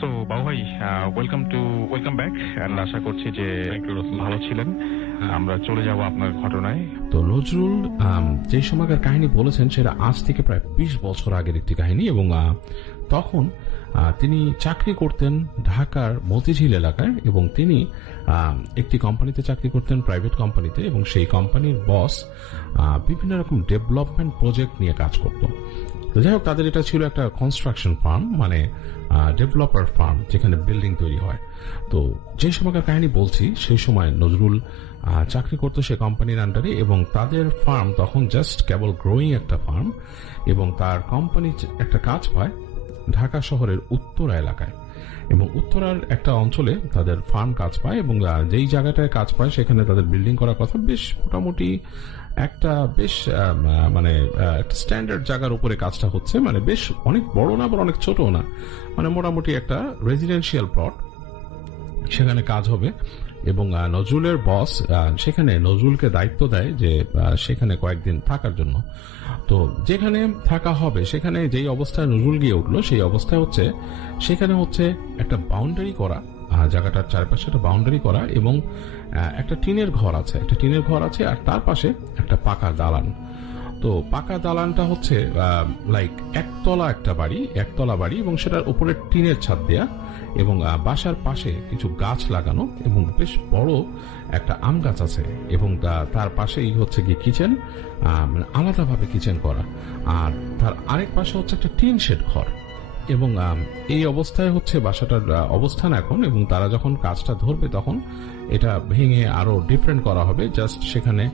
So বাবু ভাই, welcome back. আশা করছি যে ভালো ছিলেন। আমরা চলে যাব আপনার ঘটনায়। তো নজরুল যে সময়কার কাহিনী বলেছেন সেটা আজ থেকে প্রায় 20 বছর আগের একটি কাহিনী, এবং তখন তিনি চাকরি করতেন ঢাকার মতিঝিল এলাকায়, এবং তিনি একটি কোম্পানিতে চাকরি করতেন, প্রাইভেট কোম্পানিতে, এবং সেই কোম্পানির বস বিভিন্ন রকম ডেভেলপমেন্ট প্রজেক্ট নিয়ে কাজ করত। তো যাই হোক, তাদের এটা ছিল একটা কনস্ট্রাকশন ফার্ম, মানে ডেভেলপার ফার্ম, যেখানে বিল্ডিং তৈরি হয়। তো যে সময়কার কাহিনী বলছি সেই সময় নজরুল চাকরি করতো সে কোম্পানির আন্ডারে, এবং তাদের ফার্ম তখন জাস্ট কেবল গ্রোয়িং একটা ফার্ম, এবং তার কোম্পানি একটা কাজ পায় ঢাকা শহরের উত্তরা এলাকায়, এবং উত্তরার একটা অঞ্চলে তাদের ফার্ম কাজ পায়, এবং যেই জায়গাটায় কাজ পায় সেখানে তাদের বিল্ডিং করার কথা। বেশ মোটামুটি একটা বেশ মানে একটা স্ট্যান্ডার্ড জায়গার উপরে কাজটা হচ্ছে, মানে বেশ অনেক বড় না, আবার অনেক ছোট না, মানে মোটামুটি একটা রেজিডেন্সিয়াল প্লট, সেখানে কাজ হবে। এবং নজরুলের বস সেখানে নজরুলকে দায়িত্ব দেয় যে সেখানে কয়েকদিন থাকার জন্য। তো যেখানে থাকা হবে সেখানে যেই অবস্থায় নজরুল গিয়ে উঠলো, সেই অবস্থায় হচ্ছে সেখানে হচ্ছে একটা বাউন্ডারি করা, জায়গাটার চারপাশে একটা বাউন্ডারি করা, এবং একটা টিনের ঘর আছে, আর তার পাশে একটা পাকা দালান। তো পাকা দালানটা হচ্ছে লাইক একতলা বাড়ি, এবং সেটার উপরে টিনের ছাদ দেয়া, এবং বাসার পাশে কিছু গাছ লাগানো, এবং বেশ বড় একটা আম গাছ আছে, এবং তার পাশেই হচ্ছে গিয়ে কিচেন, মানে আলাদাভাবে কিচেন করা, আর তার আরেক পাশে হচ্ছে একটা টিন শেড ঘর। এবং এই অবস্থায় হচ্ছে বাসাটার অবস্থান এখন, এবং তারা যখন কাজটা ধরবে তখন এটা ভেঙে আরো ডিফারেন্ট করা হবে, জাস্ট সেখানে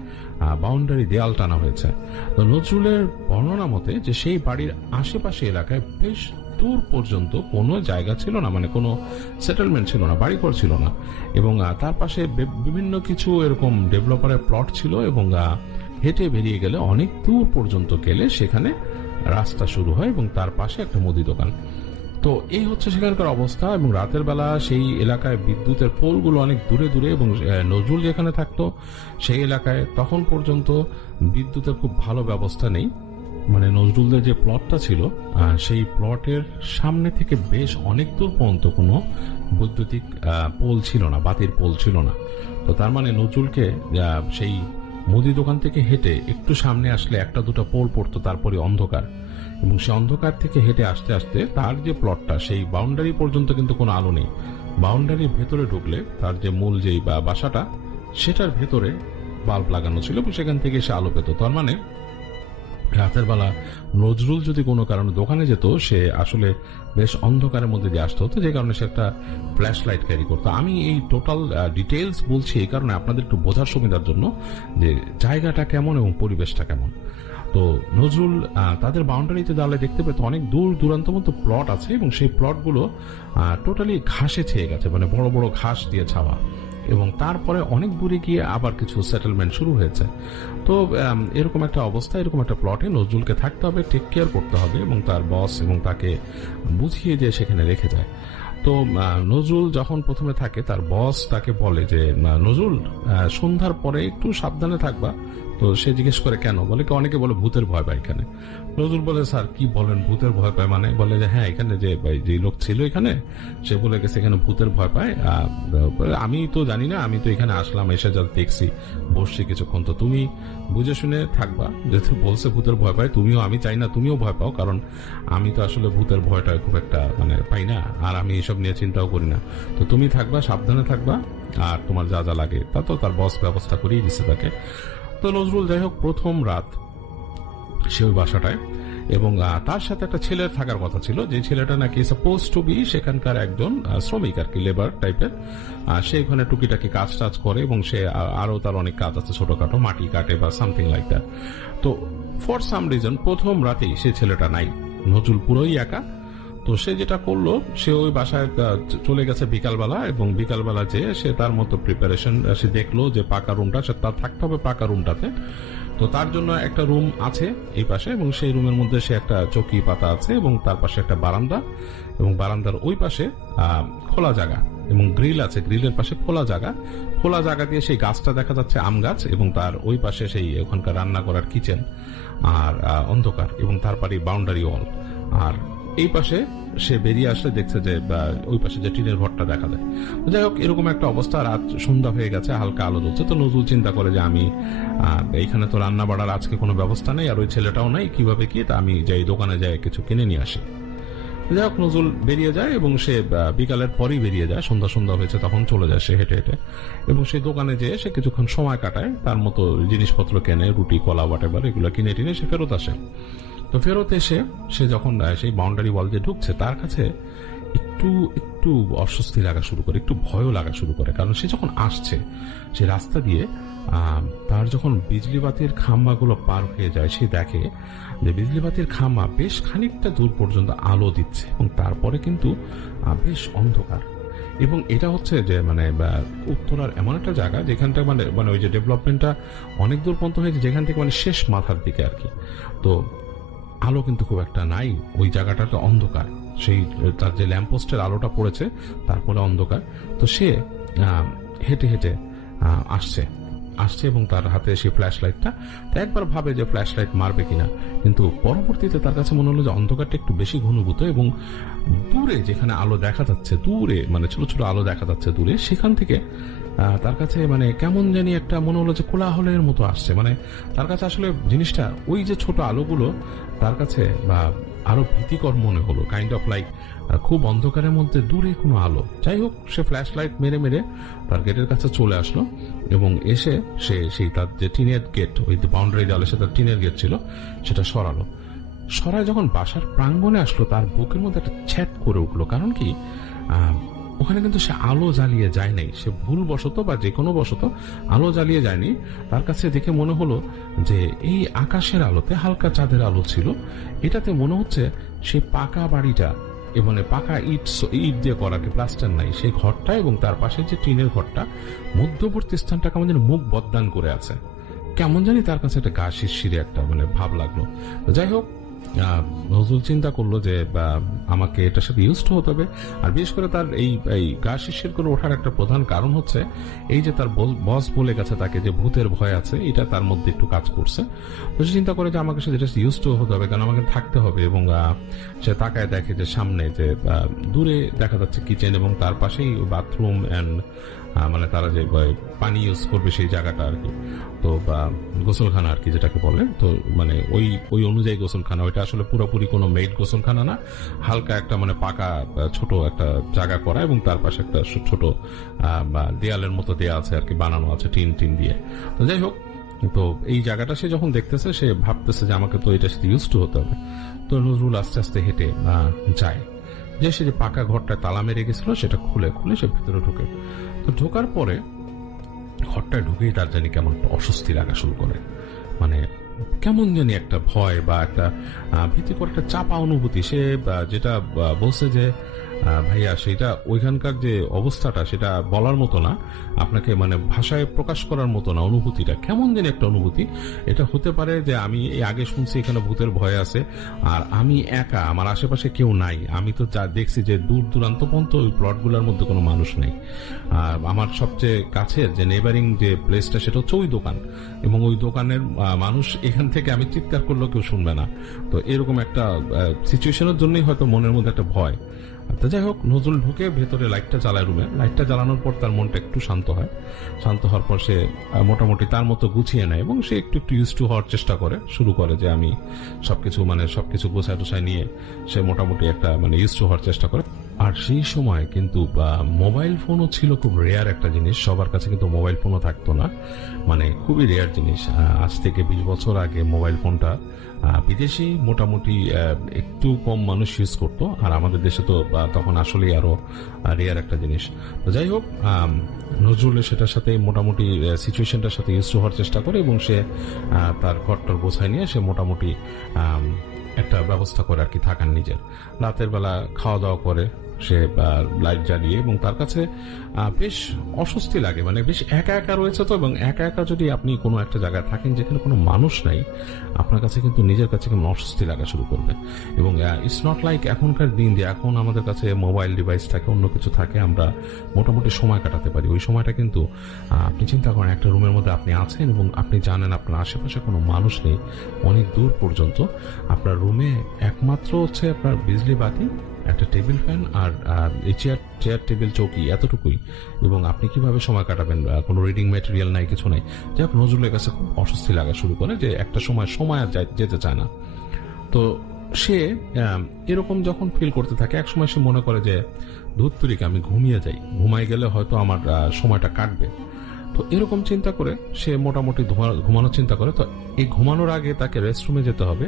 বাউন্ডারি দেয়াল টানা হয়েছে। তো নজরুলের বর্ণনা মতে যে সেই বাড়ির আশেপাশে এলাকায় বেশ দূর পর্যন্ত কোনো জায়গা ছিল না, মানে কোনো সেটেলমেন্ট ছিল না, বাড়িঘর ছিল না, এবং তার পাশে বিভিন্ন কিছু এরকম ডেভেলপারের প্লট ছিল, এবং হেঁটে বেরিয়ে গেলে অনেক দূর পর্যন্ত গেলে সেখানে রাস্তা শুরু হয়, এবং তার পাশে একটা মুদি দোকান। তো এই হচ্ছে সেখানকার অবস্থা। এবং রাতের বেলা সেই এলাকায় বিদ্যুতের পোলগুলো অনেক দূরে দূরে, এবং নজরুল যেখানে থাকতো সেই এলাকায় তখন পর্যন্ত বিদ্যুতের খুব ভালো ব্যবস্থা নেই। মানে নজরুলদের যে প্লটটা ছিল সেই প্লটের সামনে থেকে বেশ অনেক দূর পর্যন্ত কোনো বৈদ্যুতিক পোল ছিল না, বাতির পোল ছিল না। তো তার মানে নজরুলকে সেই মুদি দোকান থেকে হেঁটে একটু সামনে আসলে একটা দুটো পোল পড়তো, তারপরে অন্ধকার, এবং সে অন্ধকার থেকে হেঁটে আসতে আসতে তার যে প্লটটা সেই বাউন্ডারি পর্যন্ত কিন্তু কোনো আলো নেই। বাউন্ডারির ভেতরে ঢুকলে তার যে মূল যেই বাসাটা সেটার ভেতরে বাল্ব লাগানো ছিল, সেখান থেকে সে আলো পেত। তার মানে রাতের বেলা নজরুল যদি কোনো কারণে দোকানে যেত, সে আসলে বেশ অন্ধকারের মধ্যে দিয়ে আসতে হতো, যে কারণে সে একটা ফ্ল্যাশ লাইট ক্যারি করতো। আমি এই টোটাল ডিটেইলস বলছি এই কারণে আপনাদের একটু বোঝার সুবিধার জন্য যে জায়গাটা কেমন এবং পরিবেশটা কেমন। তো নজরুল তাদের বাউন্ডারিতে দাঁড়ালে দেখতে পেত অনেক দূর দূরান্ত মতো প্লট আছে, এবং সেই প্লটগুলো টোটালি ঘাসে ছেয়ে গেছে, মানে বড় বড় ঘাস দিয়ে ছাওয়া, এবং তারপরে অনেক দূরে গিয়ে আবার কিছু সেটেলমেন্ট শুরু হয়েছে। তো এরকম একটা অবস্থা, এরকম একটা প্লটে নজরুলকে থাকতে হবে, টেক কেয়ার করতে হবে, এবং তার বস এবং তাকে বুঝিয়ে দিয়ে সেখানে রেখে যায়। তো নজরুল যখন প্রথমে থাকে, তার বস তাকে বলে যে নজরুল সন্ধ্যার পরে একটু সাবধানে থাকবা। তো সে জিজ্ঞেস করে কেন, বলে কি অনেকে বলে ভূতের ভয় পায় এখানে। নজরুল বলে স্যার কি বলেন, ভূতের ভয় পায় মানে? বলে যে হ্যাঁ, এখানে যে লোক ছিল এখানে, সে বলে গেছে এখানে ভূতের ভয় পায়। আমি তো জানি না, আমি তো এখানে আসলাম, এসে যা দেখছি, বসছি কিছুক্ষণ, তো তুমি বুঝে শুনে থাকবা, যেহেতু বলছে ভূতের ভয় পায়, তুমিও, আমি চাই না তুমিও ভয় পাও, কারণ আমি তো আসলে ভূতের ভয়টা খুব একটা মানে পাই না, আর আমি এসব নিয়ে চিন্তাও করি না। তো তুমি থাকবা, সাবধানে থাকবা, আর তোমার যা যা লাগে তা তো তার বস ব্যবস্থা করেই দিচ্ছে তাকে। তো নজরুল যাই হোক প্রথম রাত সে ওই বাসাটায়, এবং তার সাথে একটা ছেলের থাকার কথা ছিল, যে ছেলেটা নাকি সাপোজ টু বি সেখানকার একজন শ্রমিক আর কি, লেবার টাইপের। সে ওখানে টুকিটাকি কাজ টাজ করে, এবং সে আরো তার অনেক কাজ আছে, ছোটখাটো মাটি কাটে বা সামথিং লাইক দ্যাট। তো ফর সাম রিজন প্রথম রাতেই সে ছেলেটা নাই, নজরুল পুরোই একা। তো সে যেটা করলো, সে ওই বাসায় চলে গেছে বিকালবেলা, এবং বিকালবেলা যে সে তার মতো প্রিপারেশন, সে দেখলো যে পাকা রুমটা, সে তার থাকতে হবে পাকা রুমটাতে। তো তার জন্য একটা রুম আছে এই পাশে, এবং সেই রুমের মধ্যে সে একটা চৌকি পাতা আছে, এবং তার পাশে একটা বারান্দা, এবং বারান্দার ওই পাশে খোলা জায়গা, এবং গ্রিল আছে, গ্রিলের পাশে খোলা জায়গা দিয়ে সেই গাছটা দেখা যাচ্ছে, আম গাছ, এবং তার ওই পাশে সেই ওখানকার রান্না করার কিচেন, আর অন্ধকার, এবং তারপরে বাউন্ডারি ওয়াল। আর এই পাশে সে বেরিয়ে আসলে দেখছে যে ওই পাশে যে টিনের ঘরটা দেখা যায়। যাই হোক, এরকম একটা অবস্থা, রাত সন্ধ্যা হয়ে গেছে, হালকা আলো জ্বলছে। তো নজরুল চিন্তা করে যে আমি এইখানে তো রান্না বাড়ার আজকে কোনো ব্যবস্থা নেই, আর ওই ছেলেটাও নাই, কিভাবে কি, তা আমি যাই দোকানে যাই কিছু কিনে নিয়ে আসি। যাই হোক, নজরুল বেরিয়ে যায় এবং সে বিকালের পরই বেরিয়ে যায়, সন্ধ্যা সন্ধ্যা হয়েছে তখন চলে যায় সে হেঁটে হেঁটে, এবং সেই দোকানে যেয়ে সে কিছুক্ষণ সময় কাটায়, তার মতো জিনিসপত্র কেনে, রুটি কলা হোয়াটেভার এগুলো কিনে টিনে সে ফেরত আসে। তো ফেরত এসে সে যখন সেই বাউন্ডারি ওয়াল দিয়ে ঢুকছে, তার কাছে একটু একটু অস্বস্তি লাগা শুরু করে, একটু ভয়ও লাগা শুরু করে। কারণ সে যখন আসছে সে রাস্তা দিয়ে, তার যখন বিজলি বাতির খাম্বাগুলো পার হয়ে যায়, সে দেখে যে বিজলি বাতির খাম্বা বেশ খানিকটা দূর পর্যন্ত আলো দিচ্ছে, এবং তারপরে কিন্তু বেশ অন্ধকার। এবং এটা হচ্ছে যে মানে উত্তরার এমন একটা জায়গা যেখানটা মানে ওই যে ডেভেলপমেন্টটা অনেক দূর পর্যন্ত হয়েছে, যেখান থেকে মানে শেষ মাথার দিকে আর কি। তো আলো কিন্তু খুব একটা নাই, ওই জায়গাটাতে অন্ধকার, সেই তার যে ল্যাম্পপোস্টের আলোটা পড়েছে তারপরে অন্ধকার। তো সে হেঁটে হেঁটে আসছে এবং তার হাতে সেই ফ্ল্যাশ লাইটটা, একবার ভাবে যে ফ্ল্যাশ লাইট মারবে কিনা, কিন্তু পরবর্তীতে তার কাছে মনে হলো যে অন্ধকারটা একটু বেশি ঘনীভূত, এবং দূরে যেখানে আলো দেখা যাচ্ছে, দূরে মানে ছোট ছোট আলো দেখা যাচ্ছে দূরে, সেখান থেকে তার কাছে মানে কেমন জানি একটা মনে হলো যে কোলাহলের মতো আসছে। মানে তার কাছে আসলে জিনিসটা, ওই যে ছোট আলোগুলো তার কাছে বা আরো ভীতিকর মনে হলো, কাইন্ড অফ লাইক খুব অন্ধকারের মধ্যে দূরে কোনো আলো। যাই হোক, সে ফ্ল্যাশ লাইট মেরে মেরে তার গেটের কাছে চলে আসলো, এবং এসে সে সেই তার যে টিনের গেট, ওই বাউন্ডারি দেওয়ালে সে তার টিনের গেট ছিল সেটা সরায় যখন বাসার প্রাঙ্গণে আসলো, তার বুকের মধ্যে একটা ছ্যাদ করে উঠলো। কারণ কি, ওখানে কিন্তু সে আলো জ্বালিয়ে যায় নাই, সে ভুলবশত বা যে কোনো বশত আলো জ্বালিয়ে যায়নি। তার কাছে দেখে মনে হলো যে এই আকাশের আলোতে, হালকা চাঁদের আলো ছিল, এটাতে মনে হচ্ছে সেই পাকা বাড়িটা, মানে পাকা ইট দিয়ে করা, প্লাস্টার নাই, সেই ঘরটা এবং তার পাশে যে টিনের ঘরটা, মধ্যবর্তী স্থানটা কেমন যেন মুখ বদদান করে আছে। কেমন জানি তার কাছে একটা গা শিরশিরে একটা মানে ভাব লাগলো। যাই হোক, নজরুল চিন্তা করলো যে আমাকে এটার সাথে ইউজড হতে হবে। আর বিশেষ করে তার এই গা শিরশির করে ওঠার একটা প্রধান কারণ হচ্ছে এই যে তার বস বলে গেছে তাকে যে ভূতের ভয় আছে, এটা তার মধ্যে একটু কাজ করছে। তো সে চিন্তা করে যে আমাকে সেটা ইউজড হতে হবে, কারণ আমাকে থাকতে হবে। এবং সে তাকায় দেখে যে সামনে যে দূরে দেখা যাচ্ছে কিচেন, এবং তার পাশেই বাথরুম অ্যান্ড মানে তারা যে পানি ইউজ করবে সেই জায়গাটা আর কি, তো বা গোসলখানা আর কি যেটাকে বলে। তো মানে ওই অনুযায়ী গোসলখানা, ওইটা আসলে পুরোপুরি কোনো মেড গোসলখানা না, হালকা একটা মানে পাকা ছোট একটা জায়গা করা, এবং তার পাশে একটা ছোট দেয়ালের মতো দেয়া আছে আর কি, বানানো আছে টিন দিয়ে। তো যাই হোক, তো এই জায়গাটা সে যখন দেখতেছে, সে ভাবতেছে যে আমাকে তো এটার সাথে ইউজ টু হতে হবে। তো নজরুল আস্তে আস্তে হেঁটে যায়, যে সে যে পাকা ঘরটা তালা মেরে গেছিল সেটা খুলে সে ভিতরে ঢুকে। তো ঢোকার পরে ঘরটায় ঢুকেই তার জানি কেমন একটা অস্বস্তি লাগা শুরু করে, মানে কেমন জানি একটা ভয় বা একটা ভীতিকর একটা চাপা অনুভূতি। সে যেটা বলছে যে ভাইয়া, সেটা ওইখানকার যে অবস্থাটা সেটা বলার মতো না, আপনাকে মানে ভাষায় প্রকাশ করার মতো না। অনুভূতিটা কেমন জানি একটা অনুভূতি। এটা হতে পারে যে আমি এই আগে শুনছি এখানে ভূতের ভয় আছে, আর আমি একা, আমার আশেপাশে কেউ নাই। আমি তো যা দেখছি যে দূর দূরান্ত পর্যন্ত ওই প্লটগুলোর মধ্যে কোনো মানুষ নেই। আর আমার সবচেয়ে কাছের যে নেবারিং যে প্লেসটা সেটা হচ্ছে ওই দোকান, এবং ওই দোকানের মানুষ এখান থেকে আমি চিৎকার করলেও কেউ শুনবে না। তো এরকম একটা সিচুয়েশনের জন্যই হয়তো মনের মধ্যে একটা ভয়। তো যাই হোক, নজরুল ঢুকে ভেতরে লাইটটা চালায় রুমে। লাইটটা জ্বালানোর পর তার মনটা একটু শান্ত হয়। শান্ত হওয়ার পর সে মোটামুটি তার মতো গুছিয়ে নেয়, এবং সে একটু ইউজ টু হওয়ার চেষ্টা শুরু করে যে আমি সবকিছু গোছায় টোছায় নিয়ে সে মোটামুটি একটা মানে ইউজ টু হওয়ার চেষ্টা করে। আর সেই সময় কিন্তু মোবাইল ফোনও ছিল খুব রেয়ার একটা জিনিস, সবার কাছে কিন্তু মোবাইল ফোনও থাকতো না, মানে খুবই রেয়ার জিনিস। আজ থেকে 20 বছর আগে মোবাইল ফোনটা বিদেশি মোটামুটি একটু কম মানুষ ইউজ করতো, আর আমাদের দেশে তো তখন আসলেই আরো রেয়ার একটা জিনিস। তো যাই হোক, নজরুলের সেটার সাথে মোটামুটি সিচুয়েশনটার সাথে ইউজ হওয়ার চেষ্টা করে, এবং সে তার ঘরটার গোছায় নিয়ে সে মোটামুটি একটা ব্যবস্থা করে আর কি থাকার নিজের। রাতের বেলা খাওয়া দাওয়া করে, সে লাইট জ্বালিয়ে, এবং তার কাছে বেশ অস্বস্তি লাগে, মানে বেশ একা একা রয়েছে তো, এবং একা একা যদি আপনি কোনো একটা জায়গায় থাকেন যেখানে কোনো মানুষ নাই, আপনার কাছে কিন্তু নিজের কাছে কেমন অস্বস্তি লাগা শুরু করবে। এবং ইটস নট লাইক এখনকার দিন যে এখন আমাদের কাছে মোবাইল ডিভাইস থাকে, অন্য কিছু থাকে, আমরা মোটামুটি সময় কাটাতে পারি। ওই সময়টা কিন্তু আপনি চিন্তা করেন একটা রুমের মধ্যে আপনি আছেন এবং আপনি জানেন আপনার আশেপাশে কোনো মানুষ নেই, অনেক দূর পর্যন্ত। আপনার রুমে একমাত্র হচ্ছে আপনার বিজলি বাতি, একটা টেবিল ফ্যান, আর এই চেয়ার টেবিল চৌকি, এতটুকুই। এবং আপনি কিভাবে সময় কাটাবেন? কোনো রিডিং ম্যাটেরিয়াল নাই, কিছু নাই। যাই হোক, নজরুলের কাছে খুব অস্বস্তি লাগা শুরু করে যে একটা সময় আর যেতে চায় না। তো সে এরকম যখন ফিল করতে থাকে, এক সময় সে মনে করে যে ধুত্তুরিকে আমি ঘুমিয়ে যাই, ঘুমাই গেলে হয়তো আমার সময়টা কাটবে। তো এরকম চিন্তা করে সে মোটামুটি ঘুমানোর চিন্তা করে। তো এই ঘুমানোর আগে তাকে রেস্টরুমে যেতে হবে,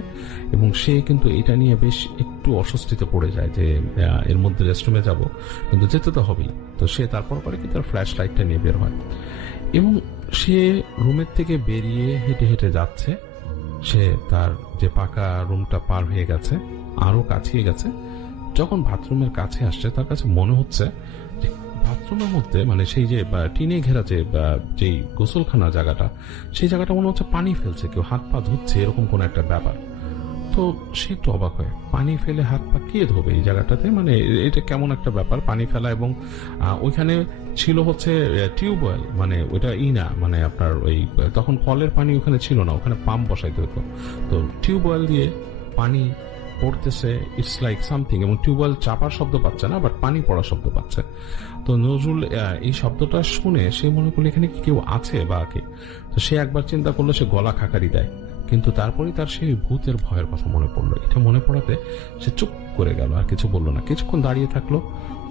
এবং সে কিন্তু এটা নিয়ে বেশ একটু অস্বস্তিতে পড়ে যায় যে এর মধ্যে রেস্টরুমে যাব, কিন্তু যেতে তো হবেই। তো সে তারপর করে কি তার ফ্ল্যাশ লাইটটা নিয়ে বের হয়, এবং সে রুমের থেকে বেরিয়ে হেঁটে হেঁটে যাচ্ছে। সে তার যে পাকা রুমটা পার হয়ে গেছে, আরো কাছিয়ে গেছে। যখন বাথরুমের কাছে আসছে, তার কাছে মনে হচ্ছে যে বাথরুমের মধ্যে, মানে সেই যে টিনে ঘেরা যে গোসলখানা জায়গাটা, সেই জায়গাটা মনে হচ্ছে পানি ফেলছে, কেউ হাত পা ধুচ্ছে, এরকম কোন একটা ব্যাপার। তো সে একটু অবাক হয়, পানি ফেলে হাত পা কে ধোবে এই জায়গাটাতে, মানে এটা কেমন একটা ব্যাপার, পানি ফেলা। এবং ওইখানে ছিল হচ্ছে টিউবওয়েল, মানে ওইটা না, মানে আপনার ওই তখন কলের পানি ওখানে ছিল না, ওখানে পাম্প বসাইতে হতো। তো টিউবওয়েল দিয়ে পানি পড়তেছে, ইটস লাইক সামথিং, এবং টিউবওয়েল চাপার শব্দ পাচ্ছে না, বাট পানি পড়ার শব্দ পাচ্ছে। তো নজরুল এই শব্দটা শুনে সে মনে করলো এখানে কি কেউ আছে বা কে। তো সে একবার চিন্তা করলো, সে গলা খাকারি দেয়, কিন্তু তারপরে তার সেই ভূতের ভয়ের কথা মনে পড়লো। এটা মনে পড়াতে সে চুপ করে গেল, আর কিছু বললো না। কিছুক্ষণ দাঁড়িয়ে থাকলো,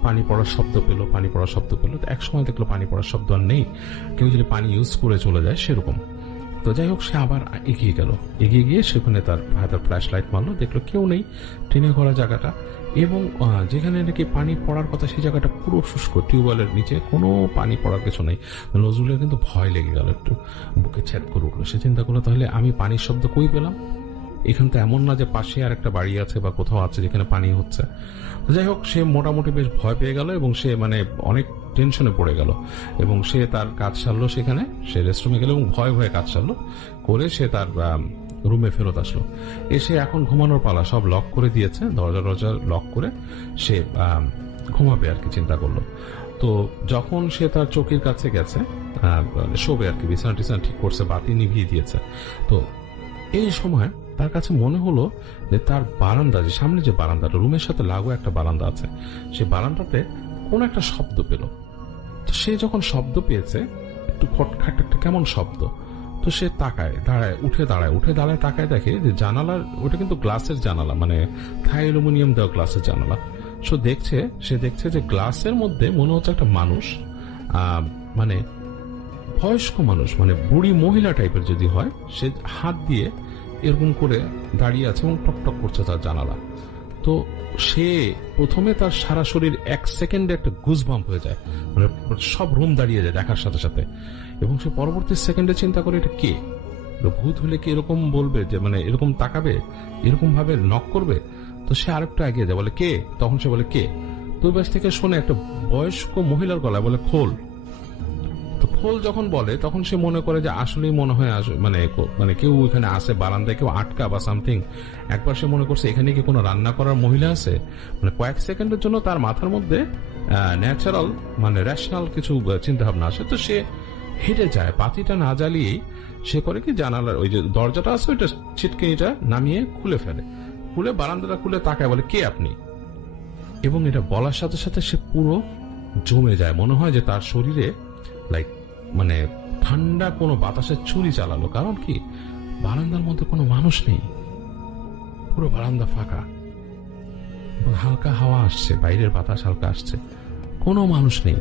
পানি পড়ার শব্দ পেলো, তো এক সময় দেখলো পানি পড়ার শব্দ আর নেই, কেউ যদি পানি ইউজ করে চলে যায় সেরকম। তো যাই হোক, সে আবার এগিয়ে গিয়ে সেখানে তার হাতের ফ্ল্যাশ লাইট মারলো, দেখলো কেউ নেই, টেনে ঘোরা জায়গাটা, এবং যেখানে নাকি পানি পড়ার কথা সেই জায়গাটা পুরো শুষ্ক, টিউবওয়েলের নিচে কোনো পানি পড়ার কিছু নেই। নজরুলের কিন্তু ভয় লেগে গেল, একটু বুকে ছেদ করে উঠলো। সে চিন্তা করলো, তাহলে আমি পানির শব্দ কই পেলাম? এখান তো এমন না যে পাশে আর একটা বাড়ি আছে বা কোথাও আছে যেখানে পানি হচ্ছে। যাই হোক, সে মোটামুটি বেশ ভয় পেয়ে গেল, এবং সে মানে অনেক টেনশনে পড়ে গেল, এবং সে তার কাজ সারলো, সেখানে সে রেস্টরুমে গেল এবং ভয়ে কাজ সারলো করে সে তার রুমে ফেরত আসলো। এসে এখন ঘুমানোর পালা, সব লক করে দিয়েছে, দরজা লক করে সে ঘুমাবে আর কি চিন্তা করলো। তো যখন সে তার চোখের কাছে গেছে শোবে আর কি, বিছানা টিছানা ঠিক করছে, বাতি নিভিয়ে দিয়েছে। তো এই সময় তার কাছে মনে হলো যে তার বারান্দা, যে সামনে যে বারান্দাটা, রুমের সাথে লাগোয়া একটা বারান্দা আছে, সে বারান্দাতে কোন একটা শব্দ পেল। তো সে যখন শব্দ পেয়েছে, একটু খটখাট একটা কেমন শব্দ, তো সে উঠে দাঁড়ায় তাকায়, দেখে যে জানালার, ওটা কিন্তু গ্লাসের জানালা, মানে থাই অ্যালুমিনিয়াম দেওয়া গ্লাসের জানালা। সে দেখছে যে গ্লাসের মধ্যে মনে হচ্ছে একটা মানুষ, মানে বয়স্ক মানুষ, মানে বুড়ি মহিলা টাইপের যদি হয়, সে হাত দিয়ে এরকম করে দাঁড়িয়ে আছে এবং টকটক করছে তার জানালা। তো সে প্রথমে তার সারা শরীর এক সেকেন্ডে একটা গুজবাম্প হয়ে যায়, মানে সব রুম দাঁড়িয়ে যায় দেখার সাথে সাথে। এবং সে পরবর্তী সেকেন্ডে চিন্তা করে, এটা কে? ভূত হলে কি এরকম বলবে, যে মানে এরকম তাকাবে, এরকম ভাবে নক করবে? তো সে আরেকটু এগিয়ে যায়, বলে কে? তখন সে বলে কে? দুই পাশ থেকে শুনে একটা বয়স্ক মহিলার গলায় বলে খোল। তো খোল যখন বলে, তখন সে মনে করে যে আসলেই মনে হয় মানে কেউ এখানে আসে, বারান্দায় কেউ আটকা বা সামথিং। একবার সে মনে করছে এখানে কি কোনো রান্না করার মহিলা আছে। মানে কয়েক সেকেন্ডের জন্য তার মাথার মধ্যে ন্যাচারাল, মানে রেশনাল কিছু চিন্তা ভাবনা আসে। তো সে হেঁটে যায়, বাতিটা না জ্বালিয়েই সে করে কি, জানালার ওই যে দরজাটা আছে ওইটা ছিটকিনিটা নামিয়ে খুলে বারান্দাটা খুলে তাকায়, বলে কে আপনি? এবং এটা বলার সাথে সাথে সে পুরো জমে যায়, মনে হয় যে তার শরীরে লাইক মানে ঠান্ডা কোনো বাতাসের ছুরি চালালো। কারণ কি, বারান্দার মধ্যে কোনো মানুষ নেই, পুরো বারান্দা ফাঁকা, হালকা হাওয়া আসছে, বাইরের বাতাস হালকা আসছে, কোনো মানুষ নেই।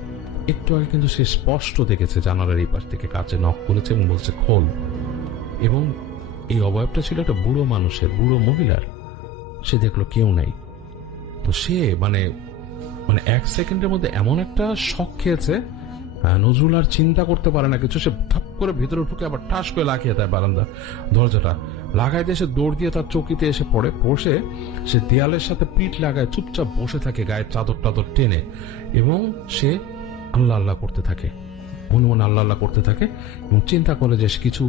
একটু আগে কিন্তু সে স্পষ্ট দেখেছে জানালার এই পাশ থেকে কাছে নক করেছে এবং বলছে খোল। এবং এই অবয়বটা ছিল একটা বুড়ো মানুষের, বুড়ো মহিলার। সে দেখলো কেউ নাই। তো সে মানে এক সেকেন্ডের মধ্যে এমন একটা শক খেয়েছে, নজরুল আর চিন্তা করতে পারে না কিছু। সে ধাপ করে ভিতরে ঢুকে আবার ঠাস করে লাগিয়ে দেয় বারান্দা দরজাটা। লাগাই দিয়ে সে দৌড় দিয়ে তার চৌকিতে এসে পড়ে, বসে সে দেয়ালের সাথে পিঠ লাগায় চুপচাপ বসে থাকে গায়ের চাদর টাদর টেনে, এবং সে আল্লাহ আল্লাহ করতে থাকে, মনে মনে আল্লাহ আল্লাহ করতে থাকে, এবং চিন্তা করে যে কিছু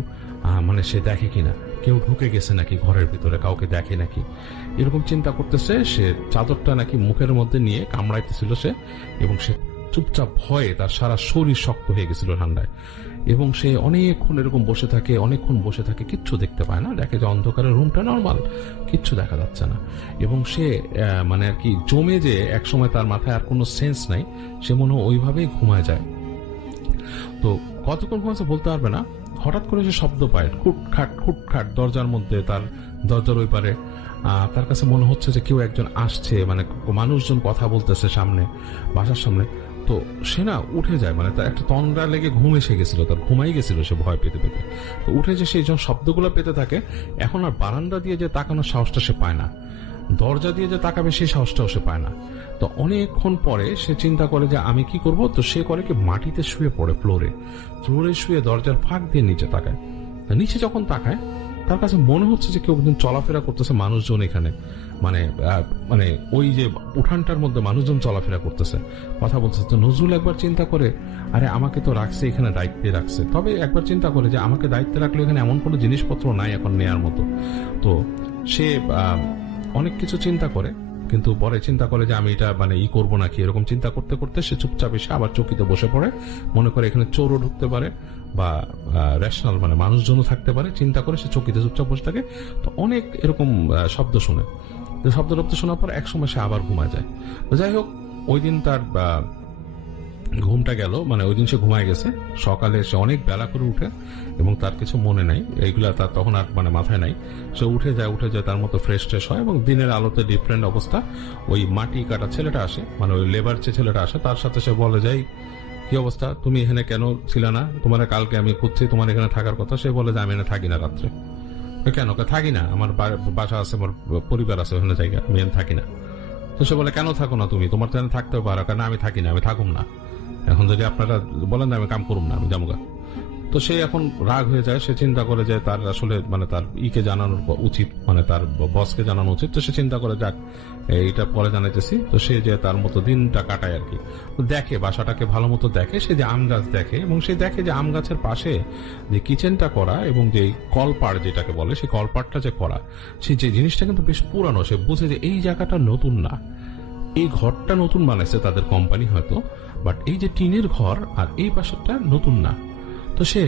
মানে সে দেখে কিনা, কেউ ঢুকে গেছে নাকি ঘরের ভিতরে, কাউকে দেখে নাকি, এরকম চিন্তা করতেছে। সে চাদরটা নাকি মুখের মধ্যে নিয়ে কামড়াইতেছিল সে, এবং সে চুপচাপ ভয়ে তার সারা শরীর শক্ত হয়ে গেছিল ঠান্ডায়, এবং সে অনেকক্ষণ এরকম বসে থাকে, অনেকক্ষণ বসে থাকে, কিচ্ছু দেখতে পায় না, দেখে যে অন্ধকারের রুমটা নর্মাল, কিচ্ছু দেখা যাচ্ছে না, এবং সে মানে আর কি জমে যে একসময় তার মাথায় আর কোনো সেন্স নাই, সে মনে হয় ওইভাবেই ঘুমায় যায়। তো কতক্ষণ ঘুমাচ্ছে বলতে পারবে না, হঠাৎ করে সে শব্দ পায়, খুটখাট খুটখাট দরজার মধ্যে, তার দরজার ওই পারে। তার কাছে মনে হচ্ছে যে কেউ একজন আসছে, মানে মানুষজন কথা বলতেছে সামনে, বাসার সামনে। তো সে না উঠে যায়, মানে তার একটা তন্দ্রা লেগে ঘুম এসে গেছিল, তার ঘুমাই গেছিল সে ভয় পেতে পেতে। তো উঠে যে সেই যখন শব্দগুলো পেতে থাকে, এখন আর বারান্দা দিয়ে যে তাকানোর সাহসটা সে পায় না, দরজা দিয়ে যে তাকাবে সেই সাহসটাও সে পায় না। তো অনেকক্ষণ পরে সে চিন্তা করে যে আমি কি করব। তো সে করে কি মাটিতে শুয়ে পড়ে, ফ্লোরে শুয়ে দরজার ফাঁক দিয়ে নিচে তাকায়। নিচে যখন তাকায়, তার কাছে মনে হচ্ছে যে কেউ একদিন চলাফেরা করতেছে, মানুষজন এখানে, মানে মানে ওই যে উঠানটার মধ্যে মানুষজন চলাফেরা করতেছে, কথা বলতেছে। তো নজরুল একবার চিন্তা করে, আরে আমাকে তো রাখছে এখানে, দায়িত্বে রাখছে, তবে একবার চিন্তা করে যে আমাকে দায়িত্বে রাখলে এখানে এমন কোনো জিনিসপত্র নাই এখন নেয়ার মতো। তো সে অনেক কিছু চিন্তা করে, কিন্তু পরে চিন্তা করে যে আমি এটা মানে করবো নাকি, এরকম চিন্তা করতে করতে সে চুপচাপ এসে আবার চৌকিতে বসে পড়ে, মনে করে এখানে চোরও ঢুকতে পারে বা রেশনাল মানে মানুষজনও থাকতে পারে, চিন্তা করে সে চৌকিতে চুপচাপ বসে থাকে। তো অনেক এরকম শব্দ শুনে, শব্দ শোনার পর একসময় সে আবার ঘুমায় যায়। তো যাই হোক, ওই দিন তার ঘুমটা গেল, মানে ওই দিন সে ঘুমায় গেছে। সকালে সে অনেক বেলা করে উঠে, এবং তার কিছু মনে নাই, এইগুলা তার তখন আর মানে মাথায় নাই। সে উঠে যায় তার মতো ফ্রেশ হয়, এবং দিনের আলোতে ডিফারেন্ট অবস্থা। ওই মাটি কাটা ছেলেটা আসে, মানে ওই লেবার যে ছেলেটা আসে, তার সাথে সে বলে যায়, কি অবস্থা, তুমি এখানে কেন ছিলে না, তোমার কালকে আমি খুঁজছি, তোমার এখানে থাকার কথা। সে বলে যে আমি এখানে থাকি না রাত্রে। কেন? থাকি না, আমার বাসা আছে, আমার পরিবার আছে ওখানে, জায়গা, আমি থাকি না। তো সে বলে, কেন থাকো না তুমি, তোমার তো এখানে থাকতেও পারো। কেন? আমি থাকি না, আমি থাকুম না, এখন যদি আপনারা বলেন আমি কাম করুম না, আমি যাবো। তো সে এখন রাগ হয়ে যায়, সে চিন্তা করে যে তার আসলে মানে তার জানানোর উচিত, মানে তার বসকে জানানো উচিত। তো সে চিন্তা করে, যাক এইটা পরে জানাইতেছি। তো সে যে তার মতো দিনটা কাটায় আর কি, দেখে বাসাটাকে ভালো মতো দেখে, সে যে আম গাছ দেখে, এবং সে দেখে যে আম গাছের পাশে যে কিচেনটা করা, এবং যে কলপাড় যেটাকে বলে, সেই কলপাড়টা যে করা, সে যে জিনিসটা কিন্তু বেশ পুরানো। সে বুঝে যে এই জায়গাটা নতুন না, এই ঘরটা নতুন বানাইছে তাদের কোম্পানি হয়তো, বাট এই যে টিনের ঘর আর এই পাশেরটা নতুন না। তো সে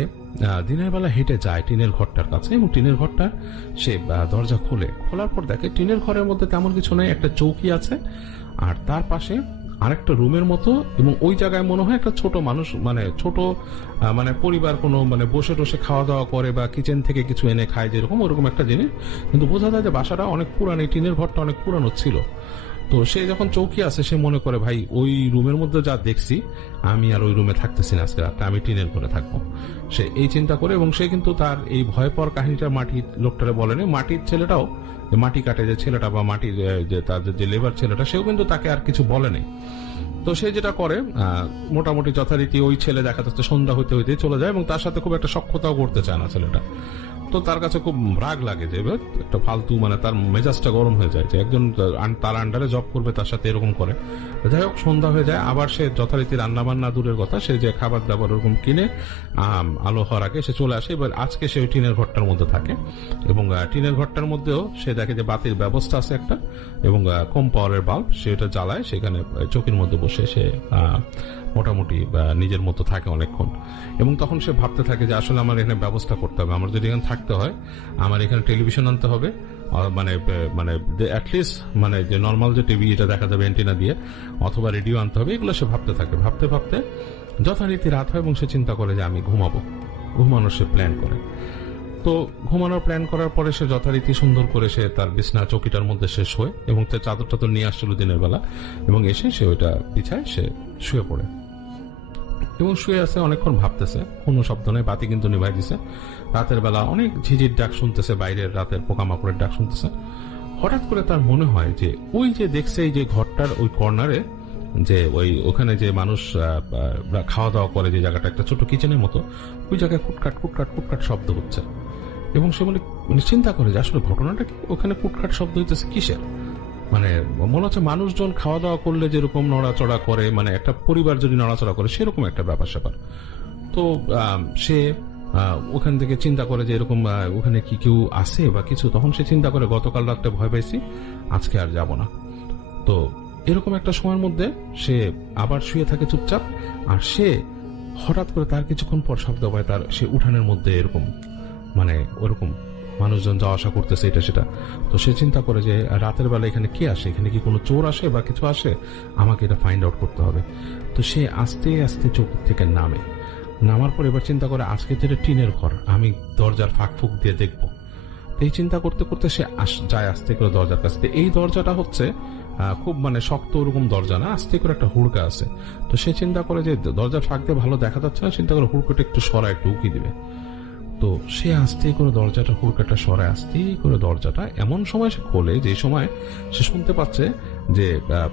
দিনের বেলা হেঁটে যায় টিনের ঘরটার কাছে, এবং টিনের ঘরটা সে দরজা খোলার পর দেখে টিনের ঘরের মধ্যে তেমন কিছু নেই, একটা চৌকি আছে, আর তার পাশে আরেকটা রুমের মতো, এবং ওই জায়গায় মনে হয় একটা ছোট মানুষ, মানে ছোট মানে পরিবার কোনো মানে বসে টসে খাওয়া দাওয়া করে বা কিচেন থেকে কিছু এনে খায়, যেরকম ওরকম একটা জিনিস। কিন্তু বোঝা যায় যে বাসাটা অনেক পুরানো, টিনের ঘরটা অনেক পুরানো ছিল। তো সে যখন চৌকি আছে, সে মনে করে, ভাই ওই রুমের মধ্যে যা দেখছি, আমি আর ওই রুমে থাকতেছি না আজকে রাতটা, আমি টিনের ঘরে থাকবো। সে এই চিন্তা করে, এবং সে কিন্তু তার এই ভয় পাওয়ার কাহিনীটা মাটির লোকটারে বলেনি। মাটির ছেলেটাও, মাটি কাটে যে ছেলেটা বা মাটির যে তার যে লেবার ছেলেটা, সেও কিন্তু তাকে আর কিছু বলেনি। তো সে যেটা করে, মোটামুটি যথারীতি ওই ছেলে দেখা যাচ্ছে সন্ধ্যা হইতে হইতে চলে যায়, এবং তার সাথে খুব একটা সখ্যতাও করতে চায় না ছেলেটা। তো তার কাছে খুব রাগ লাগে যে একটা ফালতু, মানে তার মেজাজটা গরম হয়ে যায় যে একজন তার আন্ডারে জব করবে তার সাথে এরকম করে। যাই হোক, সন্ধ্যা হয়ে যায়, আবার সে যথারীতি রান্না বান্না দূরের কথা, সে যে খাবার দাবার ওরকম কিনে আলো হওয়ার আগে সে চলে আসে। এবার আজকে সে ওই টিনের ঘরটার মধ্যে থাকে, এবং টিনের ঘরটার মধ্যেও সে দেখে যে বাতির ব্যবস্থা আছে একটা, এবং কম পাওয়ারের বাল্ব, সে ওটা জ্বালায়, সেখানে চৌকির মধ্যে বসে সে মোটামুটি নিজের মতো থাকে অনেকক্ষণ। এবং তখন সে ভাবতে থাকে যে আসলে আমার এখানে ব্যবস্থা করতে হবে, আমার যদি এখানে থাকতে হয়, আমার এখানে টেলিভিশন আনতে হবে, মানে মানে অ্যাটলিস্ট মানে যে নর্মাল যে টিভি এটা দেখা যাবে অ্যান্টিনা দিয়ে, অথবা রেডিও আনতে হবে। এগুলো সে ভাবতে থাকে, ভাবতে ভাবতে যথারীতি রাত হয়, এবং সে চিন্তা করে যে আমি ঘুমাবো। ঘুমানোর সে প্ল্যান করে। তো ঘুমানোর প্ল্যান করার পরে সে যথারীতি সুন্দর করে সে তার বিছনা চৌকিটার মধ্যে সে শোয়, এবং তার চাদর টাদর নিয়ে আসছিল দিনের বেলা, এবং এসে সে ওইটা বিছায়, সে শুয়ে পড়ে, এবং শুয়ে আছে অনেকক্ষণ ভাবতেছে। কোনো শব্দ নেই, বাতি কিন্তু নিভাই দিছে। রাতের বেলা অনেক ঝিঝির ডাক শুনতেছে, বাইরের রাতের পোকামাকড়ের ডাক শুনতেছে। হঠাৎ করে তার মনে হয় যে ওই যে দেখছে এই যে ঘরটার ওই কর্নারে, যে ওখানে যে মানুষ খাওয়া দাওয়া করে, যে জায়গাটা একটা ছোট কিচেনের মতো, ওই জায়গায় খুটখাট খুটখাট খুটখাট শব্দ হচ্ছে। এবং সে মানে চিন্তা করে যে আসলে ঘটনাটা কি, ওখানে কুটখাট শব্দ হইতেছে কিসের, মানে মনে হচ্ছে মানুষজন খাওয়া দাওয়া করলে যেরকম নড়াচড়া করে, মানে একটা পরিবার যদি নড়াচড়া করে সেরকম একটা ব্যাপার স্যাপার। তো সে ওখান থেকে চিন্তা করে যে এরকম ওখানে কি কেউ আসে বা কিছু। তখন সে চিন্তা করে গতকাল রাত্রে ভয় পাইছি, আজকে আর যাব না। তো এরকম একটা সময়ের মধ্যে সে আবার শুয়ে থাকে চুপচাপ। আর সে হঠাৎ করে তার কিছুক্ষণ পর শব্দ পায়, তার সে উঠানের মধ্যে এরকম মানে ওরকম মানুষজন যাওয়া আসা করতেছে, এটা সেটা। তো সে চিন্তা করে যে রাতের বেলা এখানে কে আসে, এখানে কি কোনো চোর আসে বা কিছু আসে, আমাকে এটা ফাইন্ড আউট করতে হবে। তো সে আস্তে আস্তে চোখ থেকে নামার পর এবার চিন্তা করে আজকে তো এটা টিনের ঘর, আমি দরজার ফাঁক ফুক দিয়ে দেখবো। তো এই চিন্তা করতে করতে সে যায় আস্তে করে দরজার কাছে। এই দরজাটা হচ্ছে খুব মানে শক্ত ওরকম দরজা না, আস্তে করে একটা হুড়কা আছে। তো সে চিন্তা করে যে দরজার ফাঁক দিয়ে ভালো দেখা যাচ্ছে না, চিন্তা করে হুড়কাটা একটু সরায়, একটু উকি দিবে। তো সে আস্তে করে দরজাটা হুড়কাটা সরায়, আস্তে করে দরজাটা এমন সময় সে খোলে যে সময় সে শুনতে পাচ্ছে যে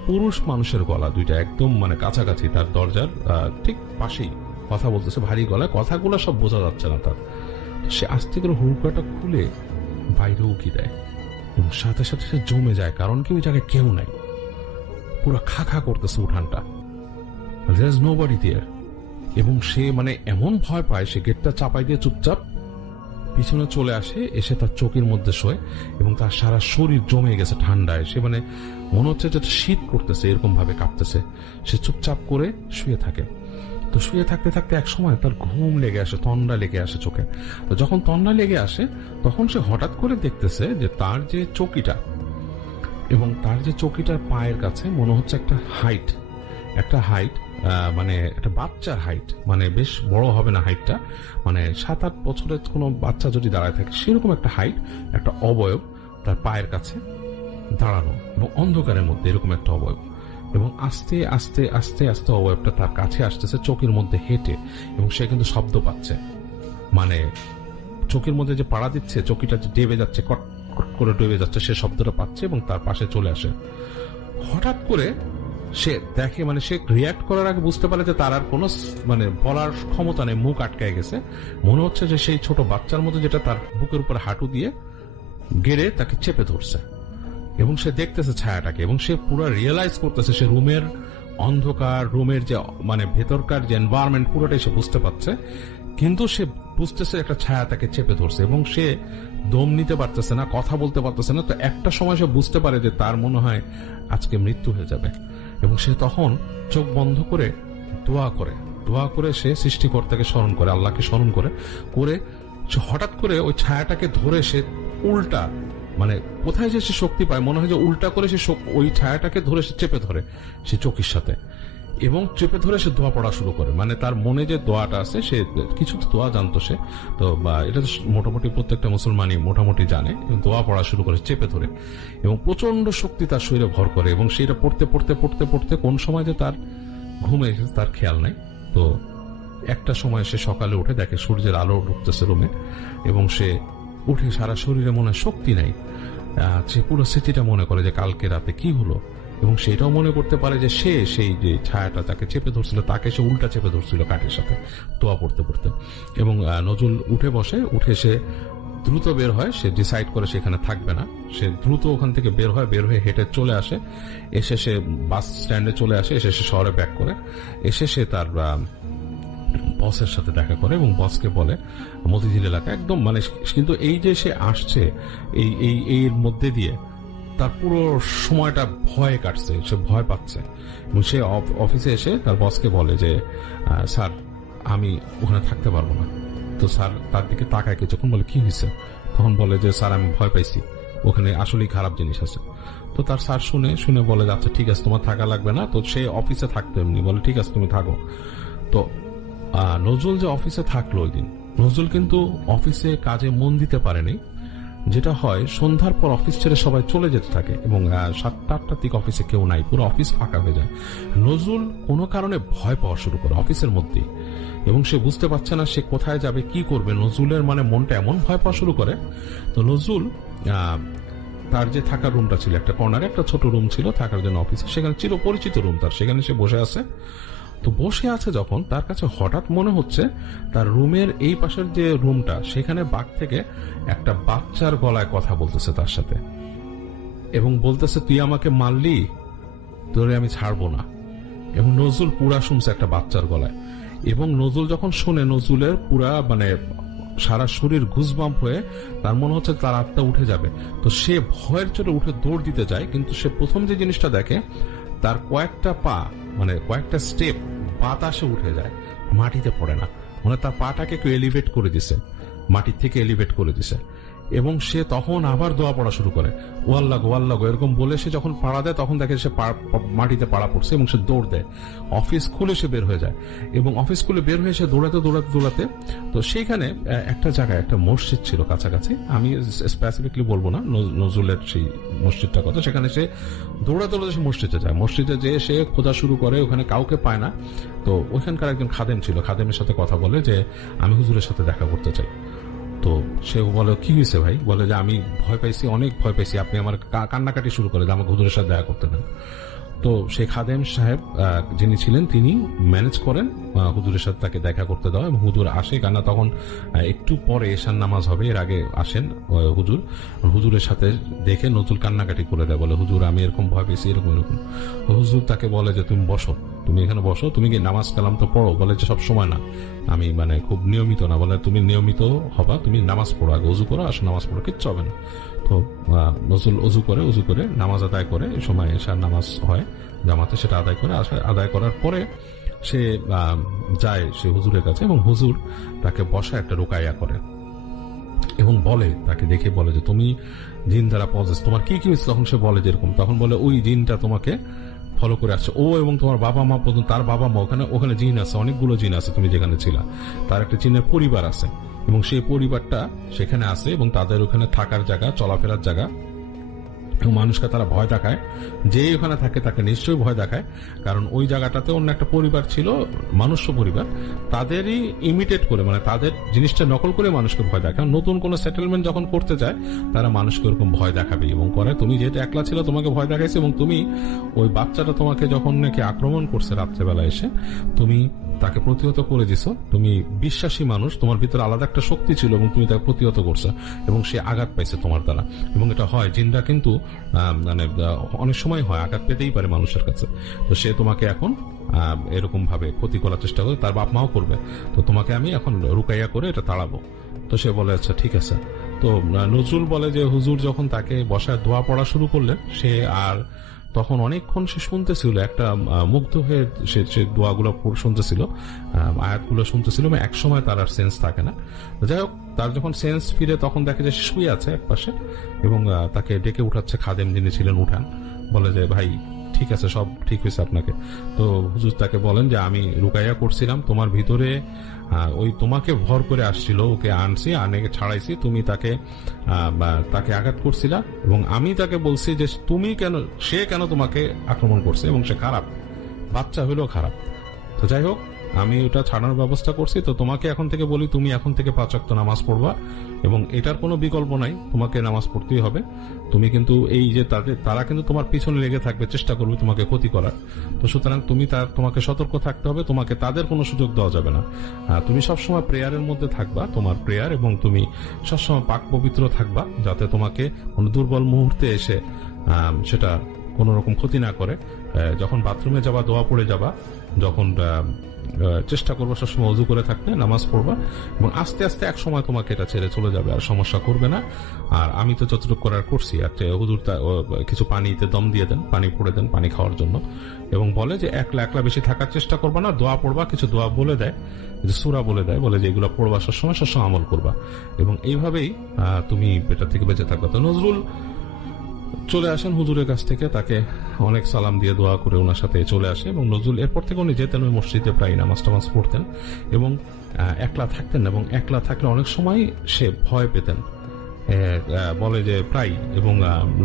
পুরুষ মানুষের গলা দুইটা একদম মানে কাছাকাছি তার দরজার ঠিক পাশেই কথা বলতেছে ভারী গলায়, কথাগুলো সব বোঝা যাচ্ছে না তার। সে আস্তে করে হুড়কাটা খুলে বাইরে উকি দেয় এবং সাথে সাথে সে জমে যায়, কারণ কি ওই জায়গায় কেউ নাই, পুরো খা খা করতেছে উঠানটা, there is nobody there। এবং সে মানে এমন ভয় পায়, সে গেটটা চাপাই দিয়ে চুপচাপ পিছনে চলে আসে, এসে তার চোখের মধ্যে শোয় এবং তার সারা শরীর জমে গেছে ঠান্ডায়। সে মানে মনে হচ্ছে যে শীত করতেছে, এরকম ভাবে কাঁপতেছে। সে চুপচাপ করে শুয়ে থাকে। তো শুয়ে থাকতে থাকতে এক সময় তার ঘুম লেগে আসে, তন্দ্রা লেগে আসে চোখে। তো যখন তন্দ্রা লেগে আসে তখন সে হঠাৎ করে দেখতেছে যে তার যে চৌকিটা, এবং তার যে চৌকিটার পায়ের কাছে মনে হচ্ছে একটা হাইট, মানে একটা বাচ্চার হাইট, মানে বেশ বড় হবে না হাইটটা, মানে 7-8 বছরের কোনো বাচ্চা যদি দাঁড়ায় থাকে সেরকম একটা হাইট, একটা অবয়ব তার পায়ের কাছে দাঁড়ানো এবং অন্ধকারের মধ্যে এরকম একটা অবয়ব। এবং আস্তে আস্তে আস্তে আস্তে অবয়বটা তার কাছে আসতেছে চোখের মধ্যে হেঁটে, এবং সে কিন্তু শব্দ পাচ্ছে, মানে চোখের মধ্যে যে পাড়া দিচ্ছে, চৌকিটা যে ডেবে যাচ্ছে, কট কট করে ডেবে যাচ্ছে, সে শব্দটা পাচ্ছে এবং তার পাশে চলে আসে। হঠাৎ করে সে দেখে, মানে সে রিয়াক্ট করার আগে বুঝতে পারে যে তার আর কোনো মানে বলার ক্ষমতা নেই, মুখ আটকায় গেছে। মনে হচ্ছে যে সেই ছোট বাচ্চার মতো যেটা তার বুকের উপর হাঁটু দিয়ে গেড়ে তাকে চেপে ধরছে, এবং সে দেখতেছে ছায়াটাকে, এবং সে পুরো রিয়েলাইজ করতেছে সে রুমের অন্ধকার, রুমের যে মানে ভেতরকার যে এনভায়রনমেন্ট পুরোটাই সে বুঝতে পারছে, কিন্তু সে বুঝতেছে একটা ছায়া তাকে চেপে ধরছে এবং সে দম নিতে পারতেছে না, কথা বলতে পারতেছে না। তো একটা সময় সে বুঝতে পারে যে তার মনে হয় আজকে মৃত্যু হয়ে যাবে, এবং সে তখন চোখ বন্ধ করে দোয়া করে সে সৃষ্টিকর্তাকে স্মরণ করে, আল্লাহকে স্মরণ করে হঠাৎ করে ওই ছায়াটাকে ধরে সে উল্টা, মানে কোথায় যে সে শক্তি পায়, মনে হয় যে উল্টা করে সে ওই ছায়াটাকে ধরে সে চেপে ধরে সে চোখের সাথে, এবং চেপে ধরে সে দোয়া পড়া শুরু করে। মানে তার মনে যে দোয়াটা আছে, সে কিছু দোয়া জানতো সে, তো এটা মোটামুটি প্রত্যেকটা মুসলমানই মোটামুটি জানে, দোয়া পড়া শুরু করে চেপে ধরে, এবং প্রচন্ড শক্তি তার শরীরে ভর করে, এবং সেটা পড়তে পড়তে পড়তে পড়তে কোন সময় যে তার ঘুমে এসেছে তার খেয়াল নাই। তো একটা সময় সে সকালে উঠে দেখে সূর্যের আলো ঢুকতেছে রুমে, এবং সে উঠে সারা শরীরে মনে শক্তি নাই। সে পুরো স্মৃতিটা মনে করে যে কালকে রাতে কি হলো, এবং সেটাও মনে করতে পারে যে সে সেই যে ছায়াটা তাকে চেপে ধরছিল তাকে সে উল্টা চেপে ধরছিল কাঠের সাথে দোয়া পড়তে পড়তে। এবং নজরুল উঠে সে দ্রুত বের হয়, সে ডিসাইড করে সেখানে থাকবে না, সে দ্রুত ওখান থেকে বের হয়ে হেঁটে চলে আসে, এসে সে বাস স্ট্যান্ডে চলে আসে, এসে সে শহরে ব্যাক করে এসে সে তার বসের সাথে দেখা করে এবং বসকে বলে মতিঝিল এলাকা একদম, মানে কিন্তু এই যে সে আসছে এর মধ্যে দিয়ে তার পুরো সময়টা ভয়ে কাটছে, সে ভয় পাচ্ছে, এবং সে অফিসে এসে তার বসকে বলে যে স্যার আমি ওখানে থাকতে পারবো না। তো স্যার তার দিকে তাকায় কিছুক্ষণ, বলে কি হয়েছে, তখন বলে যে স্যার আমি ভয় পাইছি, ওখানে আসলেই খারাপ জিনিস আছে। তো তার স্যার শুনে বলে আচ্ছা ঠিক আছে তোমার থাকা লাগবে না। তো সে অফিসে থাকতো এমনি, বলে ঠিক আছে তুমি থাকো। তো নজরুল যে অফিসে থাকলো ওই দিন, নজরুল কিন্তু অফিসে কাজে মন দিতে পারেনি। যেটা হয় সন্ধ্যার পর অফিস ছেড়ে সবাই চলে যেতে থাকে এবং 7টা-8টার দিকে অফিসে কেউ নাই, পুরো অফিস ফাঁকা হয়ে যায়। নজরুল কোনো কারণে ভয় পাওয়া শুরু করে অফিসের মধ্যেই, এবং সে বুঝতে পারছে না সে কোথায় যাবে, কি করবে। নজরুলের মানে মনটা এমন ভয় পাওয়া শুরু করে। তো নজরুল তার যে থাকার রুমটা ছিল, একটা কর্নারে একটা ছোট রুম ছিল থাকার জন্য অফিসে, সেখানে চিরপরিচিত রুম তার, সেখানে সে বসে আছে। তো বসে আছে যখন, তার কাছে হঠাৎ মনে হচ্ছে তার রুমের এই পাশের যে রুমটা, সেখানে বাঘ থেকে একটা বাচ্চার গলায় কথা বলতেছে তার সাথে, এবং বলতেছে তুই আমাকে মারলি, তোরে আমি ছাড়বো না। এবং নজরুল পুরা শুনছে একটা বাচ্চার গলায়, এবং নজরুল যখন শুনে, নজরুলের পুরা মানে সারা শরীর গুজবাম্প হয়ে তার মনে হচ্ছে তার আত্মা উঠে যাবে। তো সে ভয়ের চোটে উঠে দৌড় দিতে যায়, কিন্তু সে প্রথম যে জিনিসটা দেখে, তার কয়েকটা পা মানে কয়েকটা স্টেপ বাতাসে উঠে যায়, মাটিতে পড়ে না। মানে তার পাটাকে একটু এলিভেট করে দিছে, মাটির থেকে এলিভেট করে দিছে। এবং সে তখন আবার দোয়া পড়া শুরু করে, ওয়াল্লাগো ওয়াল্লাগো এরকম বলে সে যখন পাড়া দেয়, তখন দেখে সে মাটিতে পাড়া পড়ছে এবং সে দৌড় দেয়। অফিস খুলে সে বের হয়ে যায়, এবং অফিস খুলে বের হয়ে সে দৌড়াতে দৌড়াতে দৌড়াতে, তো সেইখানে একটা জায়গায় একটা মসজিদ ছিল কাছাকাছি, আমি স্পেসিফিকলি বলবো না নজরুলের সেই মসজিদটার কথা। সেখানে সে দৌড়াতে দৌড়াতে সে মসজিদে যায়। মসজিদে যেয়ে সে খোঁজা শুরু করে, ওখানে কাউকে পায় না। তো ওইখানকার একজন খাদেম ছিল, খাদেমের সাথে কথা বলে যে আমি হুজুরের সাথে দেখা করতে চাই। তো সে বলে কি হয়েছে ভাই? বলে যে আমি ভয় পাইছি, অনেক ভয় পাইছি, আপনি আমার কান্নাকাটি শুরু করে যে আমাকে হুজুরের সাথে দেখা করতে দেন। তো সেই খাদেম সাহেব যিনি ছিলেন, তিনি ম্যানেজ করেন হুজুরের সাথে তাকে দেখা করতে দেওয়া, এবং হুজুর আসে। কেননা তখন একটু পরে এশার নামাজ হবে, এর আগে আসেন হুজুর। হুজুরের সাথে দেখে নজরুল কান্নাকাটি করে দেয়, বলে হুজুর আমি এরকম ভয় পেয়েছি, এরকম এরকম। হুজুর তাকে বলে যে তুমি বসো, তুমি এখানে বসো, তুমি কি নামাজ কালাম তো পড়ো? বলে যে সব সময় না, আমি মানে খুব নিয়মিত না। বলে তুমি নিয়মিত হবা, তুমি নামাজ পড়ো, আগে অজু করো, আসো নামাজ পড়ো, কিচ্ছু হবে না। তো নজরুল অজু করে নামাজ আদায় করে, এই সময় এশার নামাজ হয় জামাতে, সেটা আদায় করে আদায় করার পরে সে যায় সে হুজুরের কাছে, এবং হুজুর তাকে বসা একটা রুকাইয়া করে এবং বলে, তাকে দেখে বলে যে তুমি জিন দ্বারা পজেস, তোমার কি কি হয়েছে? তখন সে বলে যেরকম, তখন বলে ওই জিনটা তোমাকে ফলো করে আসছে, ও এবং তোমার বাবা মা পর্যন্ত, তার বাবা মা ওখানে জিন আছে, অনেকগুলো জিন আছে, তুমি যেখানে ছিলা তার একটা জিনের পরিবার আছে, এবং সেই পরিবারটা সেখানে আছে, এবং তাদের ওখানে থাকার জায়গা, চলাফেরার জায়গা, মানুষকে তারা ভয় দেখায়। যে ওখানে থাকে তাকে নিশ্চয়ই ভয় দেখায়, কারণ ওই জায়গাটাতে অন্য একটা পরিবার ছিল, মানুষ্য পরিবার, তাদেরই ইমিটেট করে, মানে তাদের জিনিসটা নকল করে মানুষকে ভয় দেখায়। নতুন কোনো সেটেলমেন্ট যখন করতে যায়, তারা মানুষকে ওরকম ভয় দেখাবে এবং করে। তুমি যেহেতু একলা ছিল, তোমাকে ভয় দেখাইছে, এবং তুমি ওই বাচ্চাটা তোমাকে যখন নাকি আক্রমণ করছে রাত্রেবেলা এসে, তুমি তাকে প্রতিহত করে দিছো। তুমি বিশ্বাসী মানুষ, তোমার ভিতরে আলাদা একটা শক্তি ছিল, এবং তুমি তাকে প্রতিহত করছো, এবং সে আঘাত পাইছে তোমার দ্বারা। এবং এটা হয়, জিনরা কিন্তু মানে অনেক সময় হয়, আঘাত পেতেই পারে মানুষের কাছে। তো সে তোমাকে এখন এরকম ভাবে ক্ষতি করার চেষ্টা করে, তার বাপ মাও করবে। তো তোমাকে আমি এখন রুকাইয়া করে এটা তাড়াবো। তো সে বলে আচ্ছা ঠিক আছে। তো নজরুল বলে যে হুজুর যখন তাকে বসায় দোয়া পড়া শুরু করলেন, সে আর তখন অনেকক্ষণ সে শুনতেছিল, একটা মুগ্ধ হয়ে সে দোয়াগুলো শুনতেছিল, আয়াতগুলো শুনতেছিল, এবং এক সময় তার আর সেন্স থাকে না। যাই হোক, তার যখন সেন্স ফিরে, তখন দেখে যে সে শুয়ে আছে এক পাশে, এবং তাকে ডেকে উঠাচ্ছে খাদেম যিনি ছিলেন, উঠান। বলে যে ভাই ঠিক আছে, সব ঠিক হয়েছে আপনাকে। তো হুজুর তাকে বলেন যে আমি রুকাইয়া করছিলাম, তোমার ভিতরে ওই তোমাকে ভর করে আসছিল, ওকে আনছি, আনে ছাড়াইছি, তুমি তাকে আঘাত করছিলা, এবং আমি তাকে বলছি যে তুমি কেন, সে কেন তোমাকে আক্রমণ করছে, এবং সে খারাপ, বাচ্চা হইলেও খারাপ। তো যাই হোক, আমি ওটা ছাড়ানোর ব্যবস্থা করছি। তো তোমাকে এখন থেকে বলি, তুমি এখন থেকে 5 ওয়াক্ত নামাজ পড়বা, এবং এটার কোনো বিকল্প নাই, তোমাকে নামাজ পড়তেই হবে। তুমি কিন্তু এই যে তারা কিন্তু তোমার পিছনে লেগে থাকবে, চেষ্টা করবে তোমাকে ক্ষতি করার। তো সুতরাং তোমাকে সতর্ক থাকতে হবে, তোমাকে তাদের কোনো সুযোগ দেওয়া যাবে না। তুমি সবসময় প্রেয়ারের মধ্যে থাকবা, তোমার প্রেয়ার, এবং তুমি সবসময় পাক পবিত্র থাকবা, যাতে তোমাকে কোনো দুর্বল মুহূর্তে এসে সেটা কোন রকম ক্ষতি না করে। যখন বাথরুমে যাবা, দোয়া পড়ে যাবা, যখন চেষ্টা করবো সবসময় অজু করে থাকতে, নামাজ পড়বা, এবং আস্তে আস্তে এক সময় তোমাকে এটা ছেড়ে চলে যাবে, আর সমস্যা করবে না। আর আমি তো যতটুকু করার করছি। আর হুজুর কিছু পানিতে দম দিয়ে দেন, পানি পড়ে দেন পানি খাওয়ার জন্য, এবং বলে যে একলা একলা বেশি থাকার চেষ্টা করবা না, দোয়া পড়বা, কিছু দোয়া বলে দেয়, সূরা বলে দেয়, বলে যে এগুলো পড়বা সবসময় আমল করবা, এবং এইভাবেই তুমি এটা থেকে বেঁচে থাকবা। তো নজরুল চলে আসেন হুজুরের কাছ থেকে, তাকে অনেক সালাম দিয়ে দোয়া করে ওনার সাথে চলে আসে, এবং নজরুল এরপর থেকে উনি যেতেন ওই মসজিদে, প্রায় নামাজ টামাজ পড়তেন, এবং একলা থাকতেন, এবং একলা থাকলে অনেক সময় সে ভয় পেতেন, বলে যে প্রায়। এবং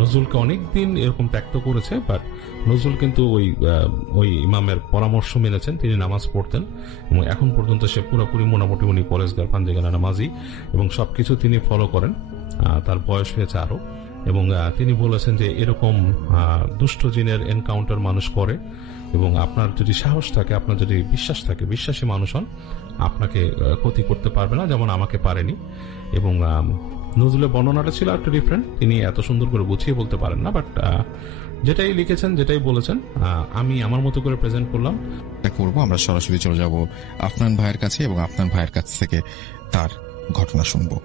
নজরুলকে অনেকদিন এরকম ত্যাক্ত করেছে, বাট নজরুল কিন্তু ওই ইমামের পরামর্শ মেনেছেন, তিনি নামাজ পড়তেন, এবং এখন পর্যন্ত সে পুরোপুরি মোটামুটি উনি পরেশগার পাঞ্জেগানা নামাজি, এবং সবকিছু তিনি ফলো করেন। তার বয়স হয়েছে আরো, এবং তিনি বলেছেন যে এরকম দুষ্ট জিনের এনকাউন্টার মানুষ করে, এবং আপনার যদি সাহস থাকে, আপনার যদি বিশ্বাস থাকে, বিশ্বাসী মানুষ হন, আপনাকে ক্ষতি করতে পারবে না, যেমন আমাকে পারেনি। এবং নজরুলের বর্ণনাটা ছিল একটু ডিফারেন্ট, তিনি এত সুন্দর করে গুছিয়ে বলতে পারেন না, বাট যেটাই লিখেছেন, যেটাই বলেছেন, আমি আমার মতো করে প্রেজেন্ট করলাম। করবো আমরা সরাসরি চলে যাব আফনান ভাইয়ের কাছে এবং আফনান ভাইয়ের কাছ থেকে তার ঘটনা শুনবো।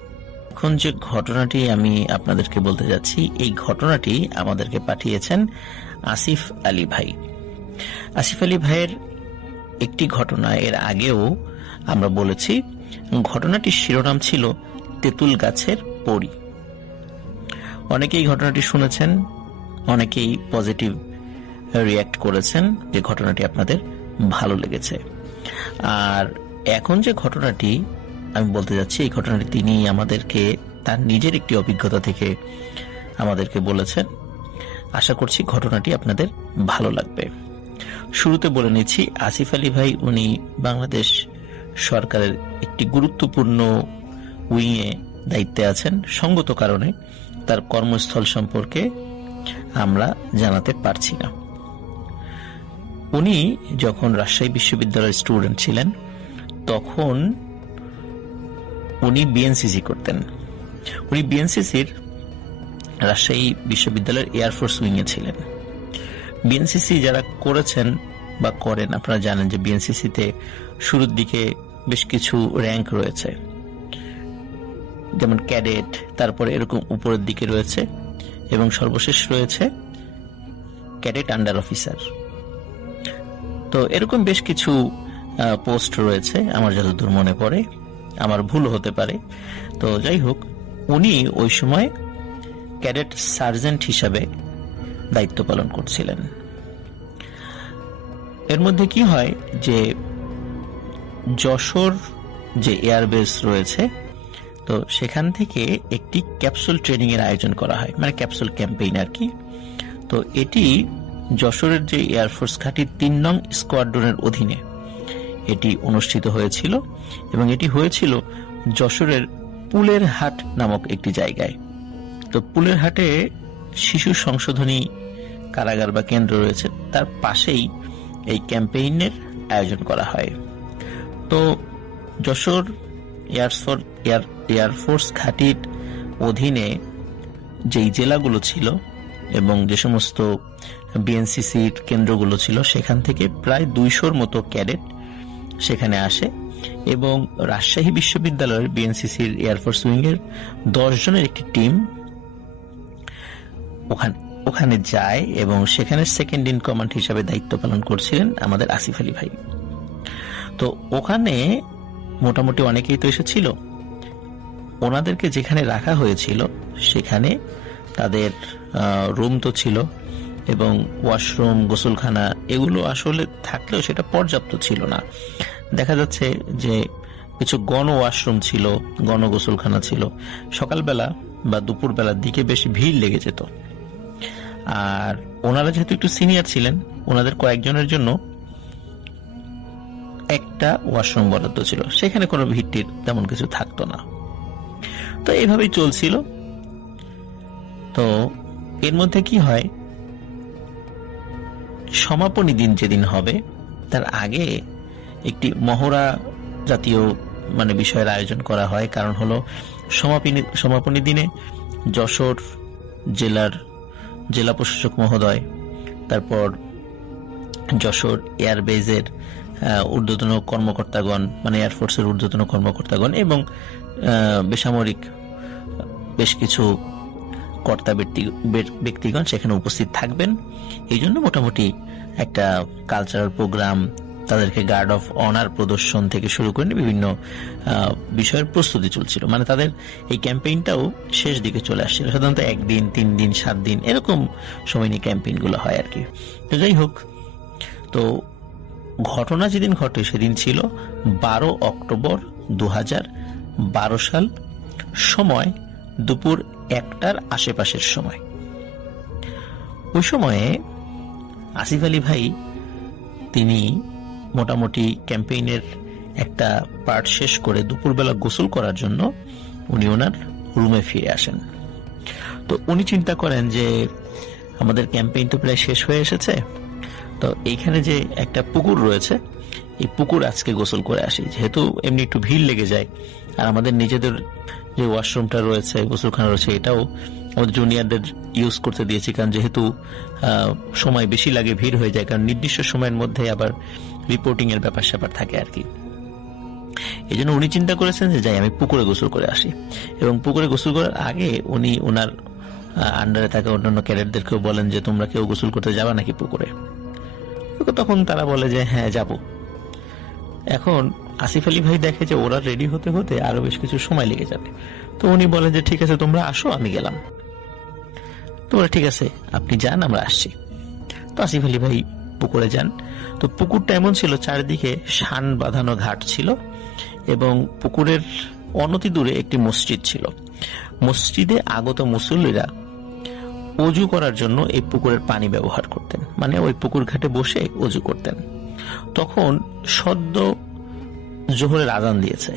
এখন যে ঘটনাটি আমি আপনাদেরকে বলতে যাচ্ছি, এই ঘটনাটি আমাদেরকে পাঠিয়েছেন আসিফ আলী ভাই। আসিফ আলী ভাইয়ের একটি ঘটনা এর আগেও আমরা বলেছি। ঘটনাটির শিরোনাম ছিল তেঁতুল গাছের পরী। অনেকেই ঘটনাটি শুনেছেন, অনেকেই পজিটিভ রিয়্যাক্ট করেছেন যে ঘটনাটি আপনাদের ভালো লেগেছে। আর এখন যে ঘটনাটি আমি বলতে যাচ্ছি, এই ঘটনাটি তিনি আমাদেরকে তার নিজের একটি অভিজ্ঞতা থেকে আমাদেরকে বলেছেন। আশা করছি ঘটনাটি আপনাদের ভালো লাগবে। শুরুতে বলে নিচ্ছি, আসিফ আলী ভাই উনি বাংলাদেশ সরকারের একটি গুরুত্বপূর্ণ উইংয়ে দায়িত্বে আছেন। সঙ্গত কারণে তার কর্মস্থল সম্পর্কে আমরা জানাতে পারছি না। উনি যখন রাজশাহী বিশ্ববিদ্যালয়ের স্টুডেন্ট ছিলেন, তখন উনি বিএনসিসি করতেন। উনি বিএনসিসির রাজশাহী বিশ্ববিদ্যালয়ের এয়ারফোর্স উইংয়ে ছিলেন। বিএনসিসি যারা করেছেন বা করেন, আপনারা জানেন যে বিএনসিসিতে শুরুর দিকে বেশ কিছু র্যাঙ্ক রয়েছে, যেমন ক্যাডেট, তারপরে এরকম উপরের দিকে রয়েছে, এবং সর্বশেষ রয়েছে ক্যাডেট আন্ডার অফিসার। তো এরকম বেশ কিছু পোস্ট রয়েছে আমার যতদূর মনে পড়ে, আমার ভুল হতে পারে। তো যাই হোক, উনি ওই সময় ক্যাডেট সার্জেন্ট হিসাবে দায়িত্ব পালন করছিলেন। এর মধ্যে কি হয় যে যশোর যে এয়ারবেস রয়েছে, তো সেখান থেকে একটি ক্যাপসুল ট্রেনিং এর আয়োজন করা হয়, মানে ক্যাপসুল ক্যাম্পেইন আর কি। তো এটি যশোরের যে এয়ারফোর্স ঘাঁটি ৩ নং স্কোয়াড্রনের অধীনে এটি অনুষ্ঠিত হয়েছিল, এবং এটি হয়েছিল যশোরের পুলের হাট নামক একটি জায়গায়। তো পুলের হাটে শিশু সংশোধনী কারাগার বা কেন্দ্র রয়েছে, তার পাশেই এই ক্যাম্পেইনের আয়োজন করা হয়। তো যশোর এয়ারফোর্স ঘাঁটির অধীনে যেই জেলাগুলো ছিল এবং যে সমস্ত বিএনসিসির কেন্দ্রগুলো ছিল, সেখান থেকে প্রায় 200-র মতো ক্যাডেট সেখানে আসে, এবং রাজশাহী বিশ্ববিদ্যালয়ের বিএনসিসির এয়ারফোর্স উইং এর 10 জনের একটি টিম ওখানে যায়, এবং সেখানে সেকেন্ড ইন কমান্ড হিসাবে দায়িত্ব পালন করছিলেন আমাদের আসিফ আলী ভাই। তো ওখানে মোটামুটি অনেকেই তো এসেছিল। ওনাদেরকে যেখানে রাখা হয়েছিল সেখানে তাদের রুম তো ছিল, এবং ওয়াশরুম, গোসলখানা এগুলো আসলে থাকলেও সেটা পর্যাপ্ত ছিল না। দেখা যাচ্ছে যে কিছু গণ ওয়াশরুম ছিল, গণ গোসলখানা ছিল। সকালবেলা বা দুপুর বেলার দিকে বেশ ভিড় লেগে যেত। আর ওনারা যেহেতু একটু সিনিয়র ছিলেন, ওনাদের কয়েকজনের জন্য একটা ওয়াশরুম বরাদ্দ ছিল, সেখানে কোনো ভিড়টির তেমন কিছু থাকতো না। তো এইভাবেই চলছিল। তো এর মধ্যে কি হয়, সমাপনী দিন যেদিন হবে তার আগে একটি মহড়া জাতীয় বিষয়ের আয়োজন করা হয়। কারণ হলো সমাপনী দিনে যশোর জেলা প্রশাসক মহোদয়, তারপর যশোর এয়ারবেজের ঊর্ধ্বতন কর্মকর্তাগণ, এয়ারফোর্সের ঊর্ধ্বতন কর্মকর্তাগণ, এবং বেসামরিক বেশ কিছু কর্তা ব্যক্তিগণ সেখানে উপস্থিত থাকবেন। এই জন্য মোটামুটি একটা কালচারাল প্রোগ্রাম, তাদেরকে গার্ড অফ অনার প্রদর্শন থেকে শুরু করে বিভিন্ন বিষয়ের প্রস্তুতি চলছিল। তাদের এই ক্যাম্পেইনটাও শেষ দিকে চলে আসছিল। সাধারণত 1 দিন, 3 দিন, 7 দিন এরকম সময় নিয়ে ক্যাম্পেইন গুলো হয় আর কি। তো যাই হোক, তো ঘটনা যেদিন ঘটে সেদিন ছিল 12 অক্টোবর 2012 সাল, সময় দুপুর 1টার আশেপাশের সময়। ওই সময়ে আসিফ আলী ভাই তিনি মোটামুটি ক্যাম্পেইনের একটা পার্ট শেষ করে দুপুরবেলা গোসল করার জন্য উনি ওনার রুমে ফিরে আসেন। তো উনি চিন্তা করেন যে আমাদের ক্যাম্পেইন তো প্রায় শেষ হয়ে এসেছে, তো তো এইখানে যে একটা পুকুর রয়েছে, এই পুকুর আজকে গোসল করে আসি, যেহেতু এমনি একটু ভিড় লেগে যায়, আর আমাদের নিজেদের যে ওয়াশরুমটা রয়েছে, গোসলখানা রয়েছে, এটাও আমাদের জুনিয়রদের ইউজ করতে দিয়েছি, কারণ যেহেতু সময় বেশি লাগে, ভিড় হয়ে যায়, কারণ নির্দিষ্ট সময়ের মধ্যে আবার রিপোর্টিং এর ব্যাপার স্যাপার থাকে আর কি। এই জন্য উনি চিন্তা করেছেন যে যাই আমি পুকুরে গোসল করে আসি, এবং পুকুরে গোসল করার আগে উনি ওনার আন্ডারে থাকা অন্যান্য ক্যাডেটদেরকেও বলেন যে তোমরা কেউ গোসল করতে যাবা নাকি পুকুরে। তখন তারা বলে যে হ্যাঁ যাব। এখন আসিফ আলী ভাই দেখে যে ওরা রেডি হতে হতে আরো বেশ কিছু সময় লেগে যাবে, তো উনি বলেন যে ঠিক আছে তোমরা আসো, আমি গেলাম। তোমরা ঠিক আছে আপনি যান, আমরা আসছি। তো আসিফ আলী ভাই পুকুরে যান। তো পুকুরটা এমন ছিল, চারিদিকে শান বাঁধানো ঘাট ছিল, এবং পুকুরের অনতি দূরে একটি মসজিদ ছিল। মসজিদে আগত মুসল্লিরা অজু করার জন্য এই পুকুরের পানি ব্যবহার করতেন, মানে ওই পুকুর ঘাটে বসে অজু করতেন। তখন সদ্য জোহরের আজান দিয়েছে।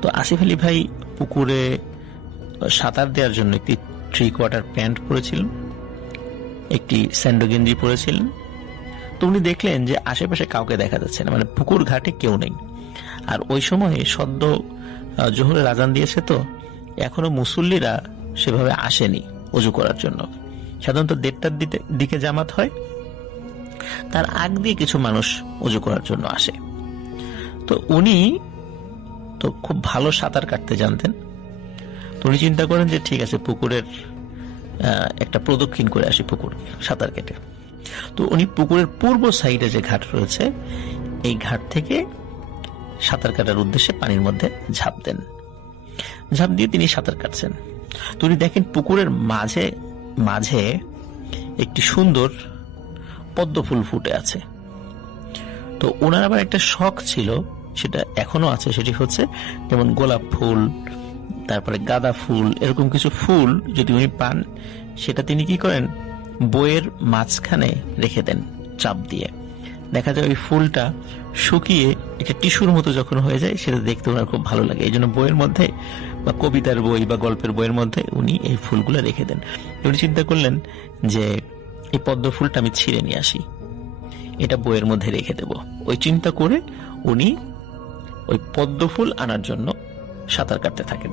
তো আসিফ আলী ভাই পুকুরে সাঁতার দেওয়ার জন্য একটি 3/4 প্যান্ট পরেছিলেন, একটি স্যান্ডো গেঞ্জি পরেছিলেন। তো উনি দেখলেন যে আশেপাশে কাউকে দেখা যাচ্ছে না, মানে পুকুর ঘাটে কেউ নেই। আর ওই সময়ে সদ্য জোহরের আজান দিয়েছে, তো এখনো মুসল্লিরা সেভাবে আসেনি অজু করার জন্য। সাধারণত 1:30টার দিকে জামাত হয়, তার আগ দিয়ে কিছু মানুষ অজু করার জন্য আসে। তো উনি তো খুব ভালো সাঁতার কাটতে জানতেন। তো উনি চিন্তা করেন যে ঠিক আছে পুকুরের একটা প্রদক্ষিণ করে আসি পুকুর সাঁতার কেটে। তো উনি পুকুরের পূর্ব সাইডে যে ঘাট রয়েছে, এই ঘাট থেকে সাঁতার কাটার উদ্দেশ্যে পানির মধ্যে ঝাঁপ দেন। ঝাঁপ দিয়ে তিনি সাঁতার কাটছেন। তো উনি দেখেন পুকুরের মাঝে মাঝে একটি সুন্দর পদ্ম ফুল ফুটে আছে। তো ওনার আবার একটা শখ ছিল, সেটা এখনো আছে, সেটি হচ্ছে যেমন গোলাপ ফুল, তারপরে গাঁদা ফুল, এরকম কিছু ফুল যদি উনি পান, সেটা তিনি কি করেন বইয়ের মাঝখানে রেখে দেন চাপ দিয়ে। দেখা যায় ওই ফুলটা শুকিয়ে একটা টিস্যুর মতো যখন হয়ে যায়, সেটা দেখতে ওনার খুব ভালো লাগে। এই জন্য বইয়ের মধ্যে বা কবিতার বই বা গল্পের বইয়ের মধ্যে উনি এই ফুলগুলো রেখে দেন। উনি চিন্তা করলেন যে এই পদ্ম ফুলটা আমি ছিঁড়ে নিয়ে আসি, এটা বইয়ের মধ্যে রেখে দেব। ওই চিন্তা করে উনি ওই পদ্ম ফুল আনার জন্য সাঁতার কাটতে থাকেন।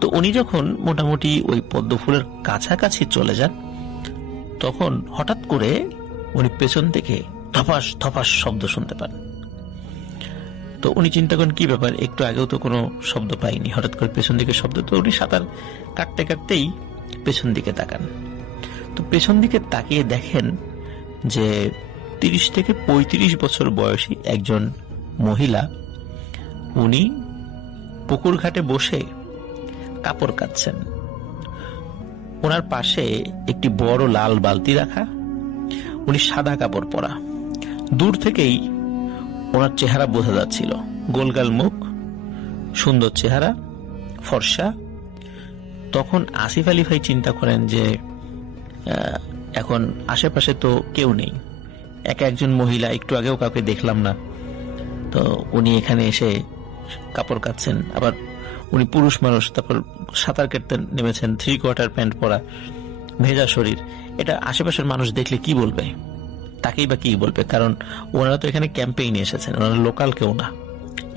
তো উনি যখন মোটামুটি ওই পদ্ম ফুলের কাছাকাছি চলে যান, তখন হঠাৎ করে উনি পেছন থেকে ধপাস ধপাস শব্দ শুনতে পান। তো উনি চিন্তা করেন কি ব্যাপার, একটু আগেও তো কোনো শব্দ পাইনি, হঠাৎ করে পেছন দিকে শব্দ। তো উনি সাঁতার কাটতে কাটতেই পেছন দিকে তাকান। তো পেছন দিকে তাকিয়ে দেখেন যে 30 থেকে 35 বছর বয়সী একজন মহিলা, উনি পুকুর ঘাটে বসে কাপড় কাচ্ছেন। ওনার পাশে একটি বড় লাল বালতি রাখা, উনি সাদা কাপড় পরা। দূর থেকেই ওনার চেহারা বোঝা যাচ্ছিল, গোলগাল মুখ, সুন্দর চেহারা, ফর্সা। তখন আসিফ আলী ভাই চিন্তা করেন যে এখন আশেপাশে তো কেউ নেই, একা একজন মহিলা, একটু আগেও কাউকে দেখলাম না, তো উনি এখানে এসে কাপড় কাচ্ছেন, আবার উনি পুরুষ মানুষ, তারপর সাঁতার কাটতে নেমেছেন, 3/4 প্যান্ট পরা, ভেজা শরীর। এটা আশেপাশের মানুষ দেখলে কি বলবে, তাকেই বা কি বলবে, কারণ ওনারা তো এখানে ক্যাম্পেইনে এসেছেন, ওনারা লোকাল কেউ না।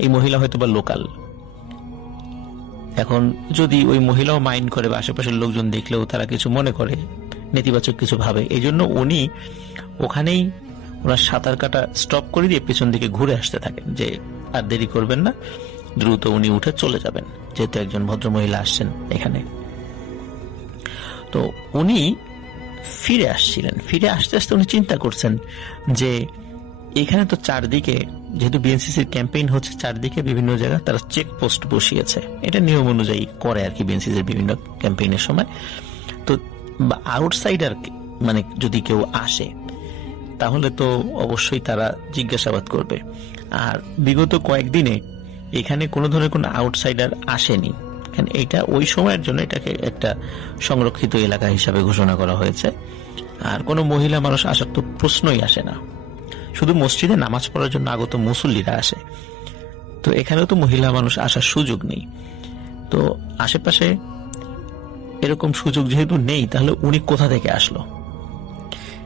এই মহিলা হয়তো বা লোকাল। এখন যদি ওই মহিলাও মাইন্ড করে বা আশেপাশের লোকজন দেখলেও তারা কিছু মনে করে, নেতিবাচক কিছু ভাবে, এই জন্য উনি ওখানেই ওনার সাঁতার কাটা স্টপ করে দিয়ে পেছন দিকে ঘুরে আসতে থাকেন, যে আর দেরি করবেন না, দ্রুত উনি উঠে চলে যাবেন, যেহেতু একজন ভদ্র মহিলা আসছেন এখানে। তো উনি ফিরে আসছিলেন। ফিরে আসতে আসতে উনি চিন্তা করছেন যে এখানে তো চারদিকে, যেহেতু বিএনসিসির ক্যাম্পেইন হচ্ছে, চারদিকে বিভিন্ন জায়গায় তারা চেকপোস্ট বসিয়েছে, এটা নিয়ম অনুযায়ী করে আর কি বিএনসিসির বিভিন্ন ক্যাম্পেইনের সময়। তো আউটসাইডার মানে যদি কেউ আসে, তাহলে তো অবশ্যই তারা জিজ্ঞাসাবাদ করবে। আর বিগত কয়েকদিনে এখানে কোনো ধরনের কোনো আউটসাইডার আসেনি, কারণ এটা ওই সময়ের জন্য এটাকে একটা সংরক্ষিত এলাকা হিসাবে ঘোষণা করা হয়েছে। আর কোনো মহিলা মানুষ আসার তো প্রশ্নই আসে না, শুধু মসজিদে নামাজ পড়ার জন্য আগত মুসল্লিরা আসে। তো এখানেও তো মহিলা মানুষ আসার সুযোগ নেই। তো আশেপাশে এরকম সুযোগ যেহেতু নেই, তাহলে উনি কোথা থেকে আসলো?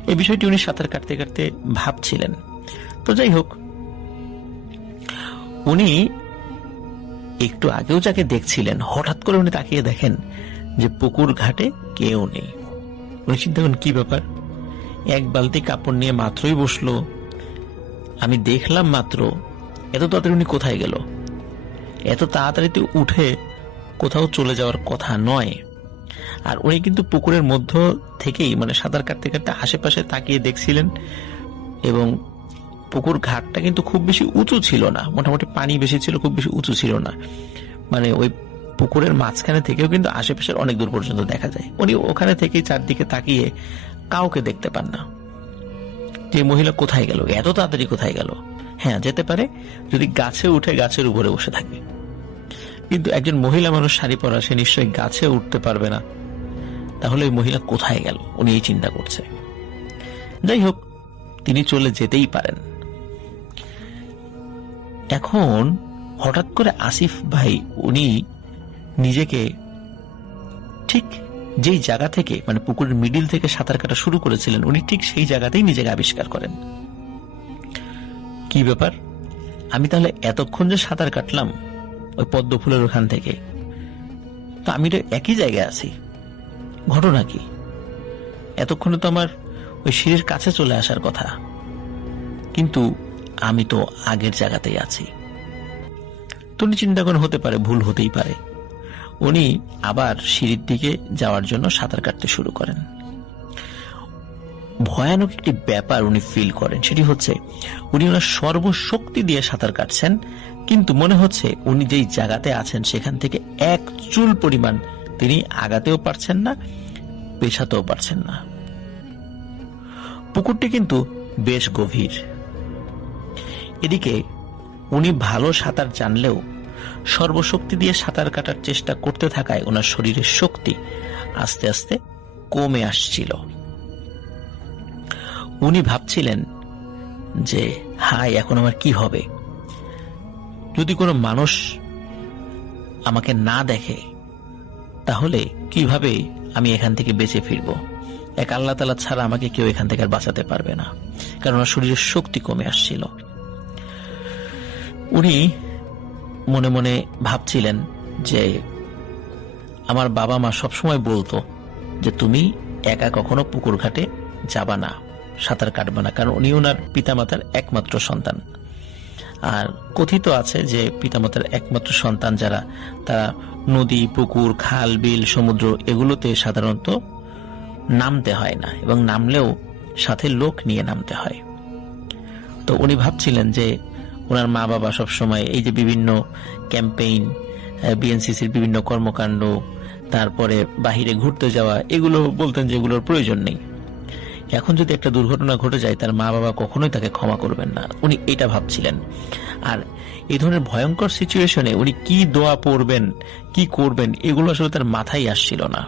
এই বিষয়টি উনি সাঁতার কাটতে কাটতে ভাবছিলেন। তো যাই হোক, উনি একটু আগেও যাকে দেখছিলেন, হঠাৎ করে উনি তাকিয়ে দেখেন যে পুকুর ঘাটে কেউ নেই। উনি চিন্তা করেন কি ব্যাপার, এক বালতি কাপড় নিয়ে মাত্রই বসলো, আমি দেখলাম মাত্র, এত তাড়াতাড়ি উনি কোথায় গেল? এত তাড়াতাড়িতে উঠে কোথাও চলে যাওয়ার কথা নয়। আর উনি কিন্তু পুকুরের মধ্য থেকেই মানে সাঁতার কাটতে কাটতে আশেপাশে তাকিয়ে দেখছিলেন, এবং পুকুর ঘাটটা কিন্তু খুব বেশি উঁচু ছিল না, মোটামুটি পানি বেশি ছিল, খুব বেশি উঁচু ছিল না। মানে ওই পুকুরের মাঝখানে থেকেও কিন্তু আশেপাশের অনেক দূর পর্যন্ত দেখা যায়। উনি ওখানে থেকেই চারদিকে তাকিয়ে কাউকে দেখতে পান না। যে মহিলা কোথায় গেল, এত তাড়াতাড়ি কোথায় গেল? হ্যাঁ, যেতে পারে যদি গাছে উঠে গাছের উপরে বসে থাকে, কিন্তু একজন মহিলা মানুষ শাড়ি পরা, সে নিশ্চয়ই গাছে উঠতে পারবে না। তাহলে ওই মহিলা কোথায় গেল, উনি এই চিন্তা করছে। যাই হোক, তিনি চলে যেতেই পারেন। এখন হঠাৎ করে আসিফ ভাই উনি নিজেকে ঠিক যেই জায়গা থেকে মানে পুকুরের মিডিল থেকে সাঁতার কাটা শুরু করেছিলেন, উনি ঠিক সেই জায়গাতেই নিজেকে আবিষ্কার করেন। কি ব্যাপার, আমি তাহলে এতক্ষণ যে সাঁতার কাটলাম ওই পদ্ম ফুলের ওখান থেকে, তো আমি তো একই জায়গায় আছি, ঘটনা কি? এতক্ষণে তো আমার ওই সিঁড়ির কাছে চলে আসার কথা, কিন্তু আমি তো আগের জায়গাতেই আছি। তো উনি চিন্তা করেন হতে পারে, ভুল হতেই পারে। উনি আবার সিঁড়ির দিকে যাওয়ার জন্য সাঁতার কাটতে শুরু করেন। ভয়ানক একটি ব্যাপার উনি ফিল করেন, সেটি হচ্ছে উনি ওনার সর্বশক্তি দিয়ে সাঁতার কাটছেন, কিন্তু মনে হচ্ছে উনি যেই জায়গাতে আছেন সেখান থেকে এক চুল পরিমাণ তিনি আগাতেও পারছেন না, পেছাতেও পারছেন না। পুকুরটি কিন্তু বেশ গভীর। এদিকে উনি ভালো সাঁতার জানলেও সর্বশক্তি দিয়ে সাঁতার কাটার চেষ্টা করতে থাকায় ওনার শরীরের শক্তি আস্তে আস্তে কমে আসছিল। উনি ভাবছিলেন যে হায়, এখন আমার কি হবে? যদি কোনো মানুষ আমাকে না দেখে তাহলে কিভাবে আমি এখান থেকে বেঁচে ফিরবো? এক আল্লাহ তাআলা ছাড়া আমাকে কেউ এখান থেকে আর বাঁচাতে পারবে না, কারণ ওনার শরীরের শক্তি কমে আসছিল। উনি মনে মনে ভাবছিলেন যে আমার বাবা মা সবসময় বলতো যে তুমি একা কখনো পুকুর ঘাটে যাবা না, সাঁতার কাটবা না, কারণ উনি ওনার পিতামাতার একমাত্র সন্তান। আর কথিত আছে যে পিতামাতার একমাত্র সন্তান যারা, তারা নদী, পুকুর, খাল, বিল, সমুদ্র এগুলোতে সাধারণত নামতে হয় না, এবং নামলেও সাথে লোক নিয়ে নামতে হয়। তো উনি ভাবছিলেন যে ওনার মা বাবা সবসময় এই যে বিভিন্ন ক্যাম্পেইন, বিএনসিসির বিভিন্ন কর্মকাণ্ড, তারপরে বাহিরে ঘুরতে যাওয়া, এগুলো বলতেন যে এগুলোর প্রয়োজন নেই। এখন যদি একটা দুর্ঘটনা ঘটে যায় তার মা বাবা কখনোই তাকে ক্ষমা করবেন না, উনি এটা ভাবছিলেন। আর এই ধরনের ভয়ঙ্কর সিচুয়েশনে উনি কি দোয়া পড়বেন, কি করবেন, এগুলো আসলে তার মাথায় আসছিল না।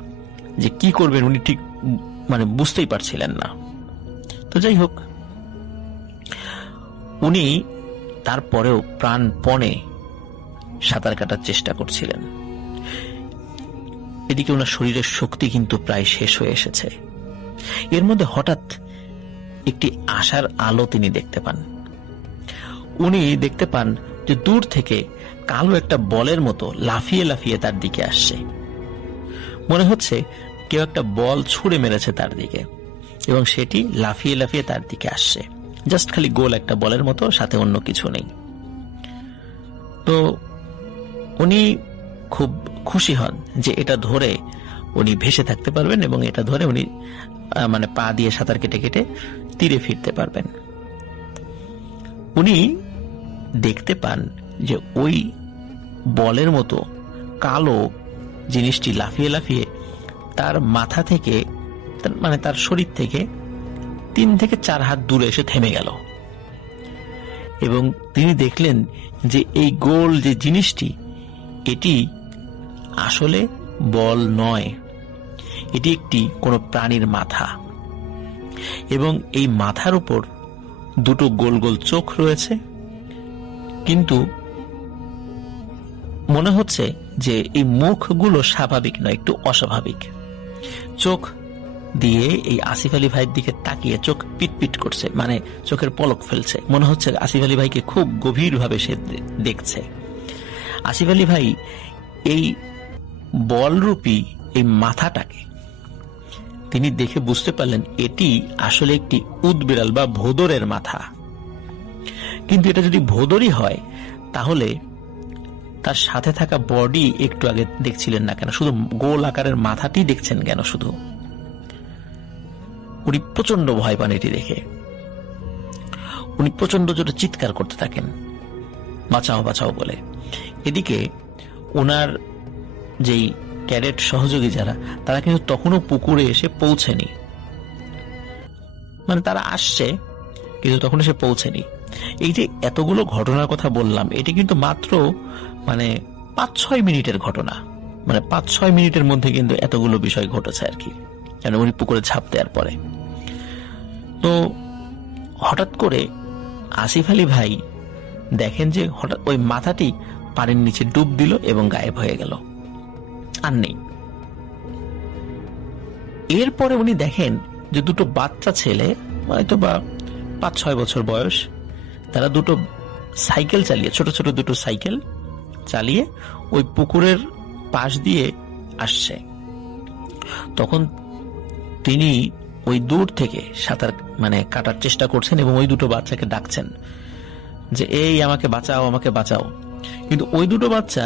যে কি করবেন উনি ঠিক মানে বুঝতেই পারছিলেন না। তো যাই হোক, উনি তারপরেও প্রাণপণে সাঁতার কাটার চেষ্টা করছিলেন। এদিকে ওনার শরীরের শক্তি কিন্তু প্রায় শেষ হয়ে এসেছে। এর মধ্যে হঠাৎ একটি আশার আলো তিনি দেখতে পান। উনি দেখতে পান যে দূর থেকে কালো একটা বলের মতো লাফিয়ে লাফিয়ে তার দিকে আসছে। মনে হচ্ছে কেউ একটা বল ছুঁড়ে মেরেছে তার দিকে, এবং সেটি লাফিয়ে লাফিয়ে তার দিকে আসছে। জাস্ট খালি গোল একটা বলের মতো, সাথে অন্য কিছু নেই। তো উনি খুব খুশি হন যে এটা ধরে উনি ভেসে থাকতে পারবেন, এবং এটা ধরে উনি মানে পা দিয়ে সাঁতার কেটে কেটে তীরে ফিরতে পারবেন। উনি দেখতে পান যে ওই বলের মতো কালো জিনিসটি লাফিয়ে লাফিয়ে তার মাথা থেকে মানে তার শরীর থেকে 3 থেকে 4 হাত দূরে এসে থেমে গেল, এবং তিনি দেখলেন যে এই গোল যে জিনিসটি, এটি আসলে বল নয়, এটি একটি কোনো প্রাণীর মাথা, এবং এই মাথার উপর 2টো গোল গোল চোখ রয়েছে। কিন্তু মনে হচ্ছে যে এই মুখগুলো স্বাভাবিক নয়, একটু অস্বাভাবিক। চোখ দিয়ে এই আসিফ আলী ভাইয়ের দিকে তাকিয়ে চোখ পিটপিট করছে, মানে চোখের পলক ফেলছে। মনে হচ্ছে আসিফ আলী ভাইকে খুব গভীরভাবে সে দেখছে। আসিফ আলী ভাই এই বলরূপী এই মাথাটাকে তিনি দেখে বুঝতে পারলেন এটি আসলে একটি উদবিড়াল বা ভোদরের মাথা। কিন্তু এটা যদি ভোদরই হয় তাহলে তার সাথে থাকা বডি একটু আগে দেখছিলেন না কেন, শুধু গোল আকারের মাথাটি দেখছেন কেন? শুধু উনি প্রচন্ড ভয় পান এটি দেখে। উনি প্রচন্ড জোরে চিৎকার করতে থাকেন, বাঁচাও বাঁচাও বলে। এদিকে ওনার যেই ক্যাডেট সহযোগী যারা, তারা কিন্তু তখনও পুকুরে এসে পৌঁছেনি, মানে তারা আসছে কিন্তু তখন এসে পৌঁছেনি। এই যে এতগুলো ঘটনার কথা বললাম, এটি কিন্তু মাত্র মানে 5-6 মিনিটের ঘটনা, মানে 5-6 মিনিটের মধ্যে কিন্তু এতগুলো বিষয় ঘটেছে আর কি, কেন উনি পুকুরে ঝাঁপ দেওয়ার পরে। তো হঠাৎ করে আসিফ আলী ভাই দেখেন যে হঠাৎ ওই মাথাটি পানির নিচে ডুব দিল এবং গায়েব হয়ে গেল, আর নেই। এরপরে উনি দেখেন যে দুটো বাচ্চা ছেলে, হয়তো বা 5-6 বছর বয়স, তারা দুটো সাইকেল চালিয়ে, ছোট ছোট দুটো সাইকেল চালিয়ে ওই পুকুরের পাশ দিয়ে আসছে। তখন তিনি ওই দূর থেকে সাঁতার মানে কাটার চেষ্টা করছেন এবং ওই দুটো বাচ্চাকে ডাকছেন যে এই আমাকে বাঁচাও, আমাকে বাঁচাও। কিন্তু ওই দুটো বাচ্চা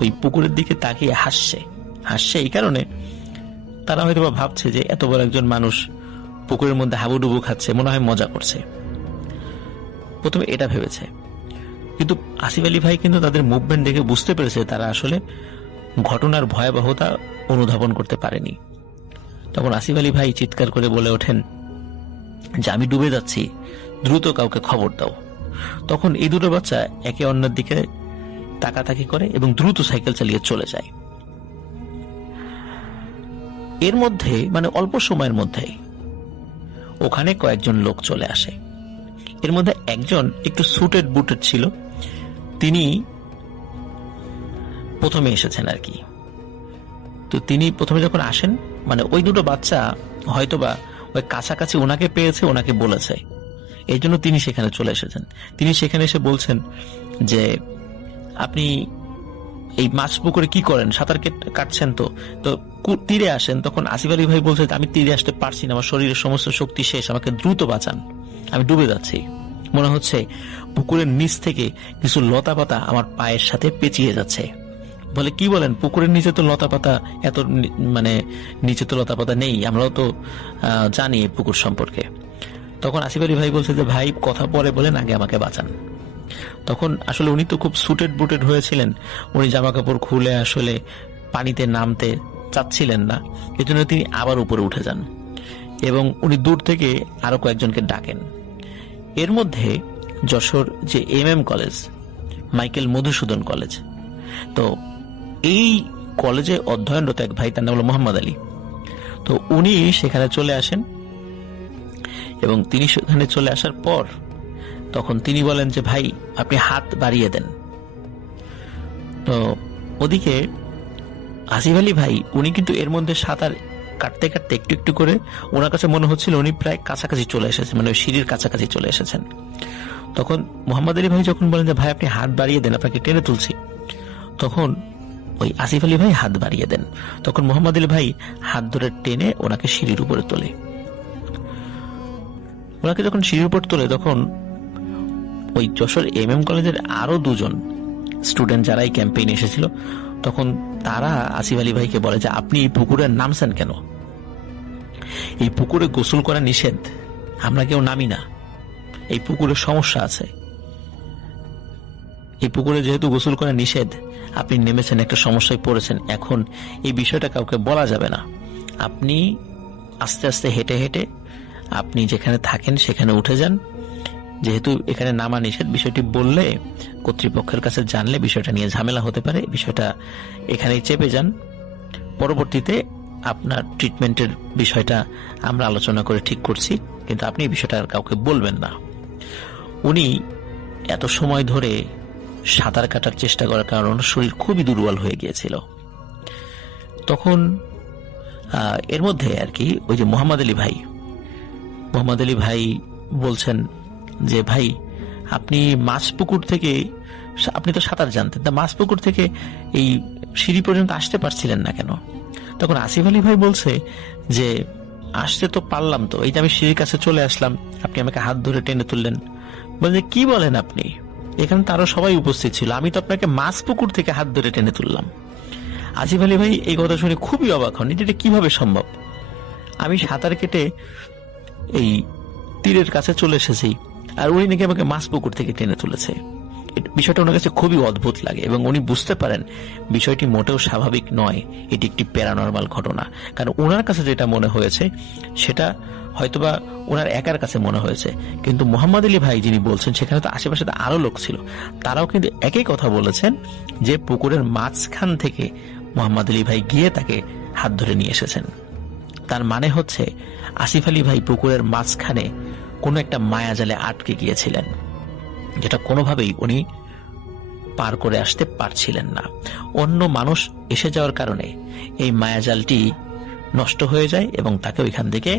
ওই পুকুরের দিকে তাকিয়ে হাসছে এই কারণে তারা হয়তো ভাবছে যে এত বড় একজন মানুষ পুকুরের মধ্যে হাবুডুবু খাচ্ছে, মনে হয় মজা করছে, প্রথমে এটা ভেবেছে। কিন্তু আসিফ আলী ভাই কিন্তু তাদের মুভমেন্ট দেখে বুঝতে পেরেছে তারা আসলে ঘটনার ভয়াবহতা অনুধাবন করতে পারেনি। তখন আসিফ আলী ভাই চিৎকার করে বলে ওঠেন যে আমি ডুবে যাচ্ছি, দ্রুত কাউকে খবর দাও। তখন এই দুটো বাচ্চা একে অন্যের দিকে তাকাতাকি করে এবং দ্রুত সাইকেল চালিয়ে চলে যায়। এর মধ্যে মানে অল্প সময়ের মধ্যে ওখানে কয়েকজন লোক চলে আসে। এর মধ্যে একজন একটু সুটেড বুটেড ছিল, তিনি প্রথমে এসেছেন আর কি। তো তিনি প্রথমে যখন আসেন, মানে ওই দুটো বাচ্চা হয়তোবা ওই কাছাকাছি ওনাকে পেয়েছে, ওনাকে বলেছে, এই জন্য তিনি সেখানে চলে এসেছেন। তিনি সেখানে এসে বলছেন যে আপনি এই মাছ পুকুরে কি করেন, সাঁতার কাটছেন তো তীরে আসেন। তখন আসিফ আলী ভাই বলছে আমি তীরে আসতে পারছি না, আমার শরীরের সমস্ত শক্তি শেষ, আমাকে দ্রুত বাঁচান, আমি ডুবে যাচ্ছি। মনে হচ্ছে পুকুরের নিচ থেকে কিছু লতা পাতা আমার পায়ের সাথে পেঁচিয়ে যাচ্ছে। বলে কি বলেন, পুকুরের নিচে তো লতা পাতা এত মানে নিচে তো লতা পাতা নেই, আমরাও তো জানি পুকুর সম্পর্কে। তখন আসিফ আলী ভাই বলছে যে ভাই কথা পরে বলেন, আগে আমাকে বাঁচান। তখন আসলে উনি তো খুব সুটেড বুটেড হয়েছিলেন, উনি জামা কাপড় খুলে আসলে পানিতে নামতে চাচ্ছিলেন না, এজন্য তিনি আবার উপরে উঠে যান এবং উনি দূর থেকে আরো কয়েকজনকে ডাকেন। এর মধ্যে যশোর যে MM college, Michael Madhusudan college, তো এই কলেজে অধ্যয়নরত এক ভাই, তার নাম হলো মোহাম্মদ আলী। তো উনি সেখানে চলে আসেন এবং তিনি সেখানে চলে আসার পর তখন তিনি বলেন যে ভাই আপনি হাত বাড়িয়ে দেন। তো ওদিকে আসিফ আলী ভাই উনি কিন্তু এর মধ্যে সাঁতার কাটতে কাটতে একটু একটু করে ওনার কাছে মনে হচ্ছিল উনি প্রায় কাছাকাছি চলে এসেছেন, মানে ওই সিঁড়ির কাছাকাছি চলে এসেছেন। তখন মোহাম্মদ আলী ভাই যখন বলেন যে ভাই আপনি হাত বাড়িয়ে দেন, আপনাকে টেনে তুলছি, তখন ওই আসিফ আলী ভাই হাত বাড়িয়ে দেন। তখন মোহাম্মদ আলী ভাই হাত ধরে টেনে ওনাকে সিঁড়ির উপরে তোলে। ওনাকে যখন সিঁড়ির উপর তোলে তখন ওই যশোর MM কলেজের আরো দুজন স্টুডেন্ট যারা এই ক্যাম্পেইনে এসেছিল, তখন তারা আসিফ আলী ভাইকে বলে যে আপনি এই পুকুরে নামছেন কেন? এই পুকুরে গোসল করা নিষেধ, আমরা কেউ নামি না, এই পুকুরে সমস্যা আছে, এই পুকুরে যেহেতু গোসল করা নিষেধ, আপনি নেমেছেন, একটা সমস্যায় পড়েছেন, এখন এই বিষয়টা কাউকে বলা যাবে না, আপনি আস্তে আস্তে হেঁটে হেঁটে আপনি যেখানে থাকেন সেখানে উঠে যান, যেহেতু এখানে নামা নিষেধ, বিষয়টি বললে কর্তৃপক্ষের কাছে জানলে বিষয়টা নিয়ে ঝামেলা হতে পারে, বিষয়টা এখানেই চেপে যান, পরবর্তীতে আপনার ট্রিটমেন্টের বিষয়টা আমরা আলোচনা করে ঠিক করছি, কিন্তু আপনি এই বিষয়টা আর কাউকে বলবেন না। উনি এত সময় ধরে সাঁতার কাটার চেষ্টা করার কারণে শরীর খুবই দুর্বল হয়ে গিয়েছিল। তখন এর মধ্যে আর কি ওই যে মোহাম্মদ আলী ভাই বলছেন যে ভাই আপনি মাছপুকুর থেকে, আপনি তো সাঁতার জানতেন, তা মাছপুকুর থেকে এই সিঁড়ি পর্যন্ত আসতে পারছিলেন না কেন? তখন আসিফ আলী ভাই বলছে যে আসতে তো পারলাম, তো এই যে আমি সিঁড়ির কাছে চলে আসলাম, আপনি আমাকে হাত ধরে টেনে তুললেন। বলছে কি বলেন আপনি, এখানে তো আরো সবাই উপস্থিত ছিল, আমি তো আপনাকে মাছপুকুর থেকে হাত ধরে টেনে তুললাম। আসিফ আলী ভাই এই কথা শুনে খুবই অবাক হন, এটা কিভাবে সম্ভব? আমি সাঁতার কেটে এই তীরের কাছে চলে এসেছি, আর উনি নাকি আমাকে মাছপুকুর থেকে টেনে তুলেছে। বিষয়টা ওনার কাছে খুবই অদ্ভুত লাগে এবং উনি বুঝতে পারেন বিষয়টি মোটেও স্বাভাবিক নয়, এটি একটি প্যারানরমাল ঘটনা। কারণ ওনার কাছে যেটা মনে হয়েছে সেটা হয়তোবা ওনার একার কাছে মনে হয়েছে, কিন্তু মোহাম্মদ আলী ভাই যিনি বলছেন সেখানে তো আশেপাশে তো আরো লোক ছিল, তারাও কিন্তু একই কথা বলেছেন যে পুকুরের মাঝখান থেকে মোহাম্মদ আলী ভাই গিয়ে তাকে হাত ধরে নিয়ে এসেছেন। তার মানে হচ্ছে আসিফ আলী ভাই পুকুরের মাঝখানে কোনো একটা মায়াজালে আটকে গিয়েছিলেন, যেটা কোনোভাবেই উনি পার করে আসতে পারছিলেন না। অন্য মানুষ এসে যাওয়ার কারণে এই মায়াজালটি নষ্ট হয়ে যায় এবং তাকে ওইখান থেকে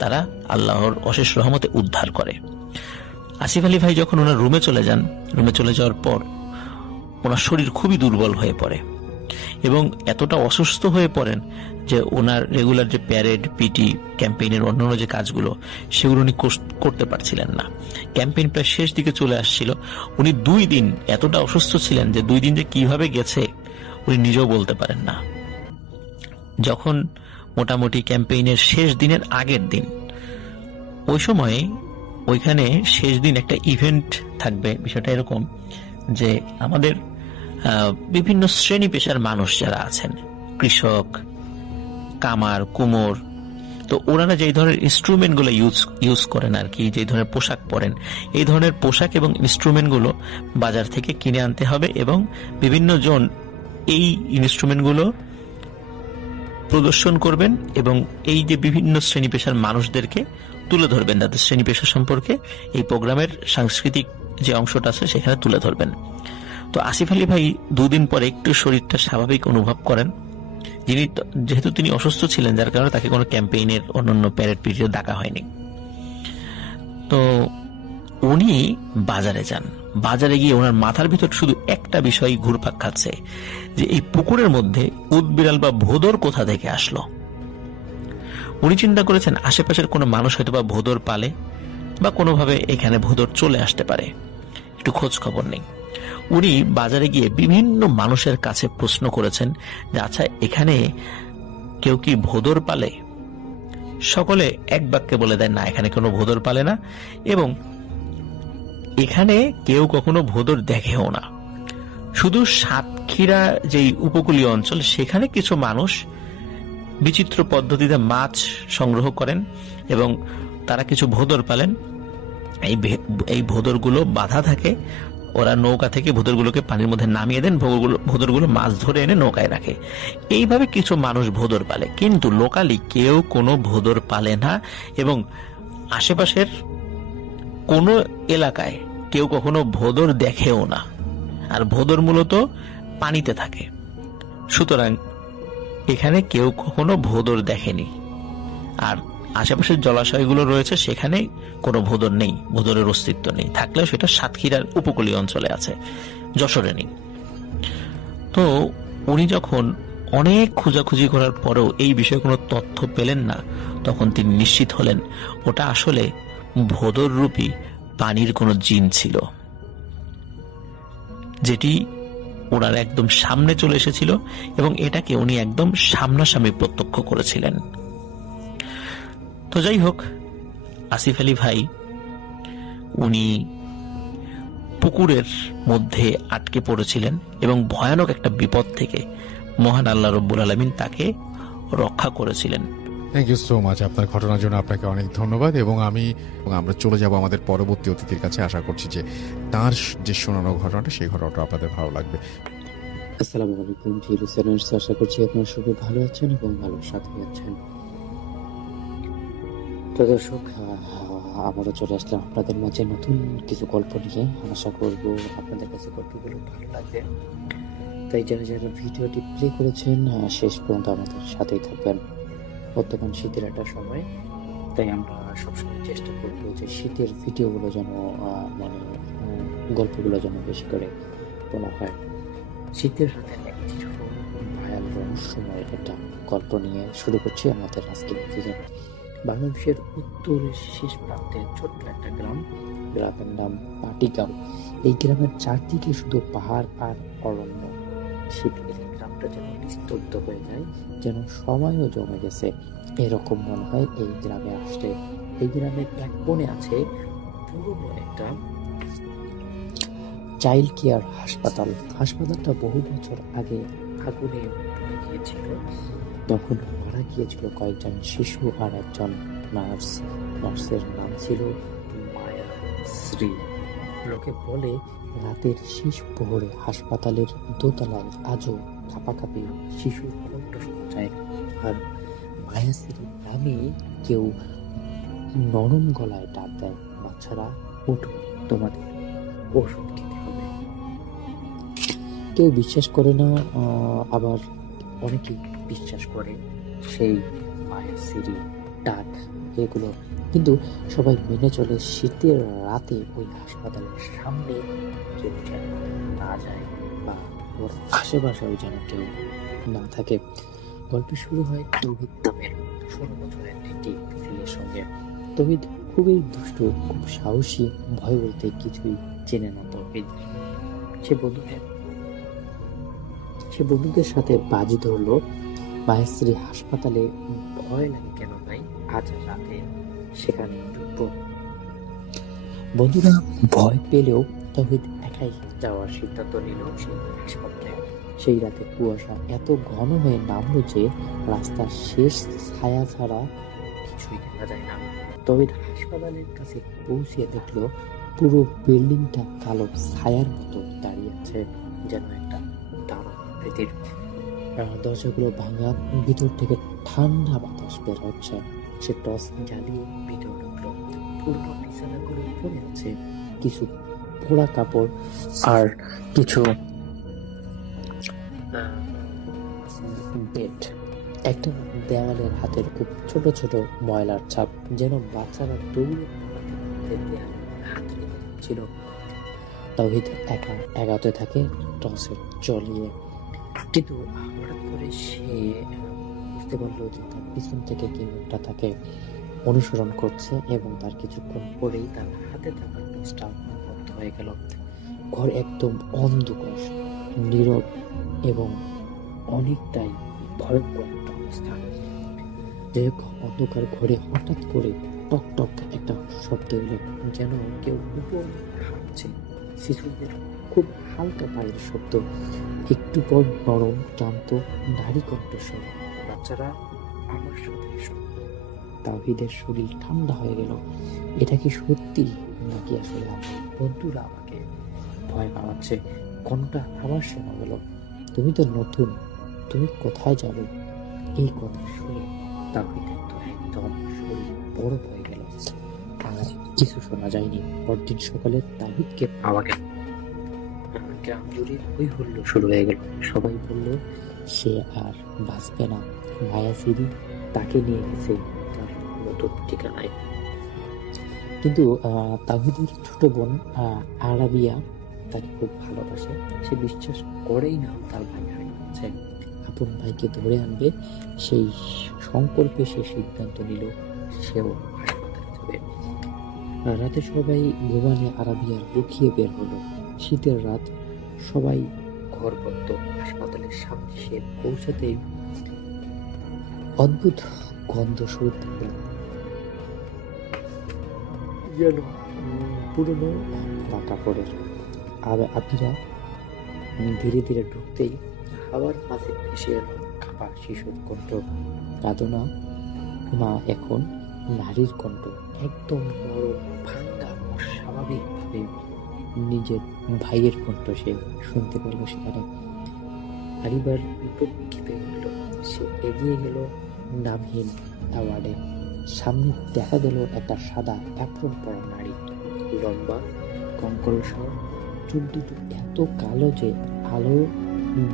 তারা আল্লাহর অশেষ রহমতে উদ্ধার করে। আসিফ আলী ভাই যখন ওনার রুমে চলে যান, রুমে চলে যাওয়ার পর ওনার শরীর খুবই দুর্বল হয়ে পড়ে এবং এতটা অসুস্থ হয়ে পড়েন যে ওনার রেগুলার যে প্যারেড, পিটি, ক্যাম্পেইনের অন্যান্য যে কাজগুলো সেগুলো উনি করতে পারছিলেন না। ক্যাম্পেইন প্রায় শেষ দিকে চলে আসছিল, উনি 2 দিন এতটা অসুস্থ ছিলেন যে 2 দিন যে কিভাবে গেছে উনি নিজেও বলতে পারেন না। যখন মোটামুটি ক্যাম্পেইনের শেষ দিনের আগের দিন, ওই সময়ে ওইখানে শেষ দিন একটা ইভেন্ট থাকবে। বিষয়টা এরকম যে আমাদের বিভিন্ন শ্রেণী পেশার মানুষ যারা আছেন, কৃষক, কামার, কুমোর, তো ওনারা যে ধরনের ইনস্ট্রুমেন্ট গুলো ইউজ করেন আর কি, যে ধরনের পোশাক পরেন, এই ধরনের পোশাক এবং ইনস্ট্রুমেন্ট গুলো বাজার থেকে কিনে আনতে হবে এবং বিভিন্ন জন এই ইনস্ট্রুমেন্ট গুলো প্রদর্শন করবেন এবং এই যে বিভিন্ন শ্রেণী পেশার মানুষদেরকে তুলে ধরবেন, তাদের শ্রেণী পেশা সম্পর্কে এই প্রোগ্রামের সাংস্কৃতিক যে অংশটা আছে সেখানে তুলে ধরবেন। তো আসিফ আলী ভাই 2 দিন পরে একটু শরীরটা স্বাভাবিক অনুভব করেন, যেহেতু তিনি অসুস্থ ছিলেন যার কারণে তাকে কোনো ক্যাম্পেইনের অন্যান্য প্যারেড পিরিয়ড ডাকা হয়নি। তো উনি বাজারে যান, বাজারে গিয়ে ওনার মাথার ভিতর শুধু একটা বিষয় ঘুরপাক খাচ্ছে যে এই পুকুরের মধ্যে উদবিড়াল বা ভোদর কোথা থেকে আসলো। উনি চিন্তা করেছেন আশেপাশের কোনো মানুষ হয়তো বা ভোদর পালে বা কোনোভাবে এখানে ভোদর চলে আসতে পারে, একটু খোঁজ খবর নেই। উনি বাজারে গিয়ে বিভিন্ন মানুষের কাছে প্রশ্ন করেছেন যে আচ্ছা এখানে কেউ কি ভোদর পালে? সকলে এক বাক্যে বলে দেয় না, এখানে কোনো ভোদর পালে না এবং এখানে কেউ কখনো ভোদর দেখেও না। শুধু সাতক্ষীরা যেই উপকূলীয় অঞ্চল সেখানে কিছু মানুষ বিচিত্র পদ্ধতিতে মাছ সংগ্রহ করেন এবং তারা কিছু ভোদর পালেন। এই ভোদরগুলো বাঁধা থাকে, ওরা নৌকা থেকে ভোদরগুলোকে পানির মধ্যে নামিয়ে দেন, ভোদরগুলো মাছ ধরে এনে নৌকায় রাখে। এইভাবে কিছু মানুষ ভোদর পালে, কিন্তু লোকালি কেউ কোনো ভোদর পালে না এবং আশেপাশের কোনো এলাকায় কেউ কখনো ভোদর দেখেও না। আর ভোদর মূলত পানিতে থাকে, সুতরাং এখানে কেউ কখনো ভোদর দেখেনি। আর আশেপাশের জলাশয়গুলো রয়েছে সেখানে কোনো ভোদর নেই, ভোদরের অস্তিত্ব নেই, থাকলেও সেটা সাতক্ষীরার উপকূলীয় অঞ্চলে আছে, যশোরে নেই। তো উনি যখন অনেক খোঁজাখুঁজি করার পরেও এই বিষয়ে কোনো তথ্য পেলেন না, তখন তিনি নিশ্চিত হলেন ওটা আসলে ভোদর রূপী পানির কোনো জিন ছিল, যেটি ওনার একদম সামনে চলে এসেছিল এবং এটাকে উনি একদম সামনাসামনি প্রত্যক্ষ করেছিলেন। তো যাই হোক, আসিফ আলী ভাই উনি পুকুরের মধ্যে আটকে পড়েছিলেন এবং ভয়ানক একটা বিপদ থেকে মহান আল্লাহ রব্বুল আলামিন তাকে রক্ষা করেছিলেন। Thank you so much. আপনার ঘটনার জন্য আপনাকে অনেক ধন্যবাদ এবং আমরা চলে যাব আমাদের পরবর্তী অতিথির কাছে। আশা করছি যে তার যে শোনানো ঘটনাটা সেই ঘটনাটা আপনাদের ভালো লাগবে। আসসালামু আলাইকুম ডিয়ার লিসেনার্স, আশা করছি আপনারা সবাই ভালো আছেন এবং ভালো সাথে আছেন। তো দর্শক, আমরা চলে আসলাম আপনাদের মাঝে নতুন কিছু গল্প নিয়ে। আশা করব আপনাদের কাছে গল্পগুলো ভালো লাগবে, তাই যারা যারা ভিডিওটি প্লে করেছেন শেষ পর্যন্ত আমাদের সাথেই থাকবেন। বর্তমান শীতের একটা সময়, তাই আমরা সবসময় চেষ্টা করবো যে শীতের ভিডিওগুলো যেন গল্পগুলো যেন বেশি করে বলা হয়। শীতের রাতের একটি ছোট ভয়াল রহস্যময় একটা গল্প নিয়ে শুরু করছি আমাদের আজকের এপিসোড। বাংলাদেশের উত্তরের শেষ প্রান্তে ছোট্ট একটা গ্রামের নাম পাটিগাঁও। এই গ্রামের চারদিকে শুধু পাহাড় আর অরণ্য। শীতের গ্রামটা যেন নিস্তব্ধ হয়ে যায়, যেন সময়ও জমে গেছে এরকম মনে হয় এই গ্রামে আসলে। এই গ্রামের এক কোণে আছে পুরনো একটা চাইল্ড কেয়ার হাসপাতাল। হাসপাতালটা বহু বছর আগে আগুনে পুড়ে গিয়েছিল। তখন মারা গিয়েছিল কয়েকজন শিশু আর একজন নার্স। নার্সের নাম ছিল মায়া শ্রী। লোকে বলে রাতের শেষ প্রহরে হাসপাতালের দোতলায় আজও কাঁপাকাঁপি শিশুর কণ্ঠ শোনা যায়। আর মায়াশ্রী নামে কেউ নরম গলায় ডাক দেয়, বাচ্চারা ওঠো, তোমাদের ওষুধ খেতে হবে। কেউ বিশ্বাস করে না, আবার অনেকেই বিশ্বাস করে সেই মায়াশ্রী ডাক এগুলো, কিন্তু সবাই মেনে চলে। শীতের রাতে ওই হাসপাতালের সামনে কেউ যেন না যায় বা ওর আশেপাশেও যেন কেউ না থাকে। গল্প শুরু হয় তৌহিদ নামের 16 বছরের একটি ছেলের সঙ্গে। তৌহিদ খুবই দুষ্ট, খুব সাহসী, ভয় বলতে কিছুই চেনে না তৌহিদ। সে বন্ধুদের সাথে বাজি ধরলো, মায়াশ্রী হাসপাতালে ভয় লাগে কেন ভাই, আজ রাতে সেখানে ঢুকবো। বন্ধুরা ভয় পেলেও তৌহিদ একাই যাওয়ার সিদ্ধান্ত নিল সেই হাসপাতালে। সেই রাতে কুয়াশা এত ঘন হয়ে নামলো যে রাস্তার শেষ ছায়া ছাড়া কিছুই দেখা যায় না। তৌহিদ হাসপাতালের কাছে পৌঁছে দেখলো পুরো বিল্ডিংটা কালো ছায়ার মতো দাঁড়িয়ে আছে, যেন একটা দানব আকৃতির। দরজাগুলো ভাঙা, ভিতর থেকে ঠান্ডা বাতাস বের হচ্ছে। সে টর্চ জ্বালিয়ে ভিতরে ঢুকলো। পুরনো বিছানাগুলো পড়ে আছে, কিছু পোড়া কাপড় আর কিছু বেড। একটা দেওয়ালের হাতের খুব ছোট ছোট ময়লার ছাপ, যেন বাচ্চারা দৌড়ে হাত ছিল। তৌহিদ এগাতে থাকে টর্চে জ্বলিয়ে, কিন্তু হঠাৎ করে সে বুঝতে পারলো যে তার পিছন থেকে কেউ একটা তাকে অনুসরণ করছে এবং তার কিছুক্ষণ পরেই তার হাতে থাকা টর্চটা বন্ধ হয়ে গেল। ঘর একদম অন্ধকার, নীরব এবং অনেকটাই ভয়ঙ্কর একটা অবস্থা। যে অন্ধকার ঘরে হঠাৎ করে টক টক একটা শব্দ এলো, যেন কেউ উপর হাঁটছে। শিশুদের খুব হালকা পায়ের শব্দ, একটু পর নরম ক্লান্ত নারী কণ্ঠস্বর, বাচ্চারা আমার সাথে এসো। তাওহীদের শরীর ঠান্ডা হয়ে গেল। এটা কি সত্যি নাকি আসলে আমার বন্ধুরা আমাকে ভয় পাওয়াচ্ছে? কণ্ঠটা আবার শোনা গেল, তুমি তো নতুন, তুমি কোথায় যাবে? এই কথা শুনে তাওহীদের তো একদম শরীর বরফ হয়ে গেল। আর কিছু শোনা যায়নি। পরদিন সকালে তাওহীদকে পাওয়া গেল। গ্রাম জুড়ে ওই হুল্লোড় শুরু হয়ে গেল। সবাই বলল সে আর বাঁচবে না, মায়াশ্রী তাকে নিয়ে গেছে তার নতুন ঠিকানায়। কিন্তু তাওহীদের ছোট বোন আরাবিয়া তাকে খুব ভালোবাসে। সে বিশ্বাস করেই না তার ভাই হারিয়েছে। আপন ভাইকে ধরে আনবে সেই সংকল্পে সে সিদ্ধান্ত নিল সেও হাসপাতালে যাবে। রাতে সবাই ঘুমানে আরাবিয়া লুকিয়ে বের হলো। শীতের রাত, সবাই ঘর বন্ধ। হাসপাতালের সামনে সে পৌঁছাতেই অদ্ভুত গন্ধ শুনতে পেল, যেন পুরনো কাপড়ের। আবিরা ধীরে ধীরে ঢুকতেই হাওয়ার মাঝে ভেসে এলো কাপা শিশুর কণ্ঠ। কাঁদনা মা, এখন নারীর কণ্ঠ, একদম নরম, ভাঙ্গা, স্বাভাবিকভাবে নিজের ভাইয়ের কণ্ঠ সে শুনতে পেল সেখানে। আরিবার বুক কেঁপে উঠল। সে এগিয়ে গেল নামহীন অ্যাওয়ার্ডে। সামনে দেখা গেল একটা সাদা অ্যাপ্রন পরা নারী, লম্বা, কঙ্কলসর, চুল দুটো এত কালো যে আলো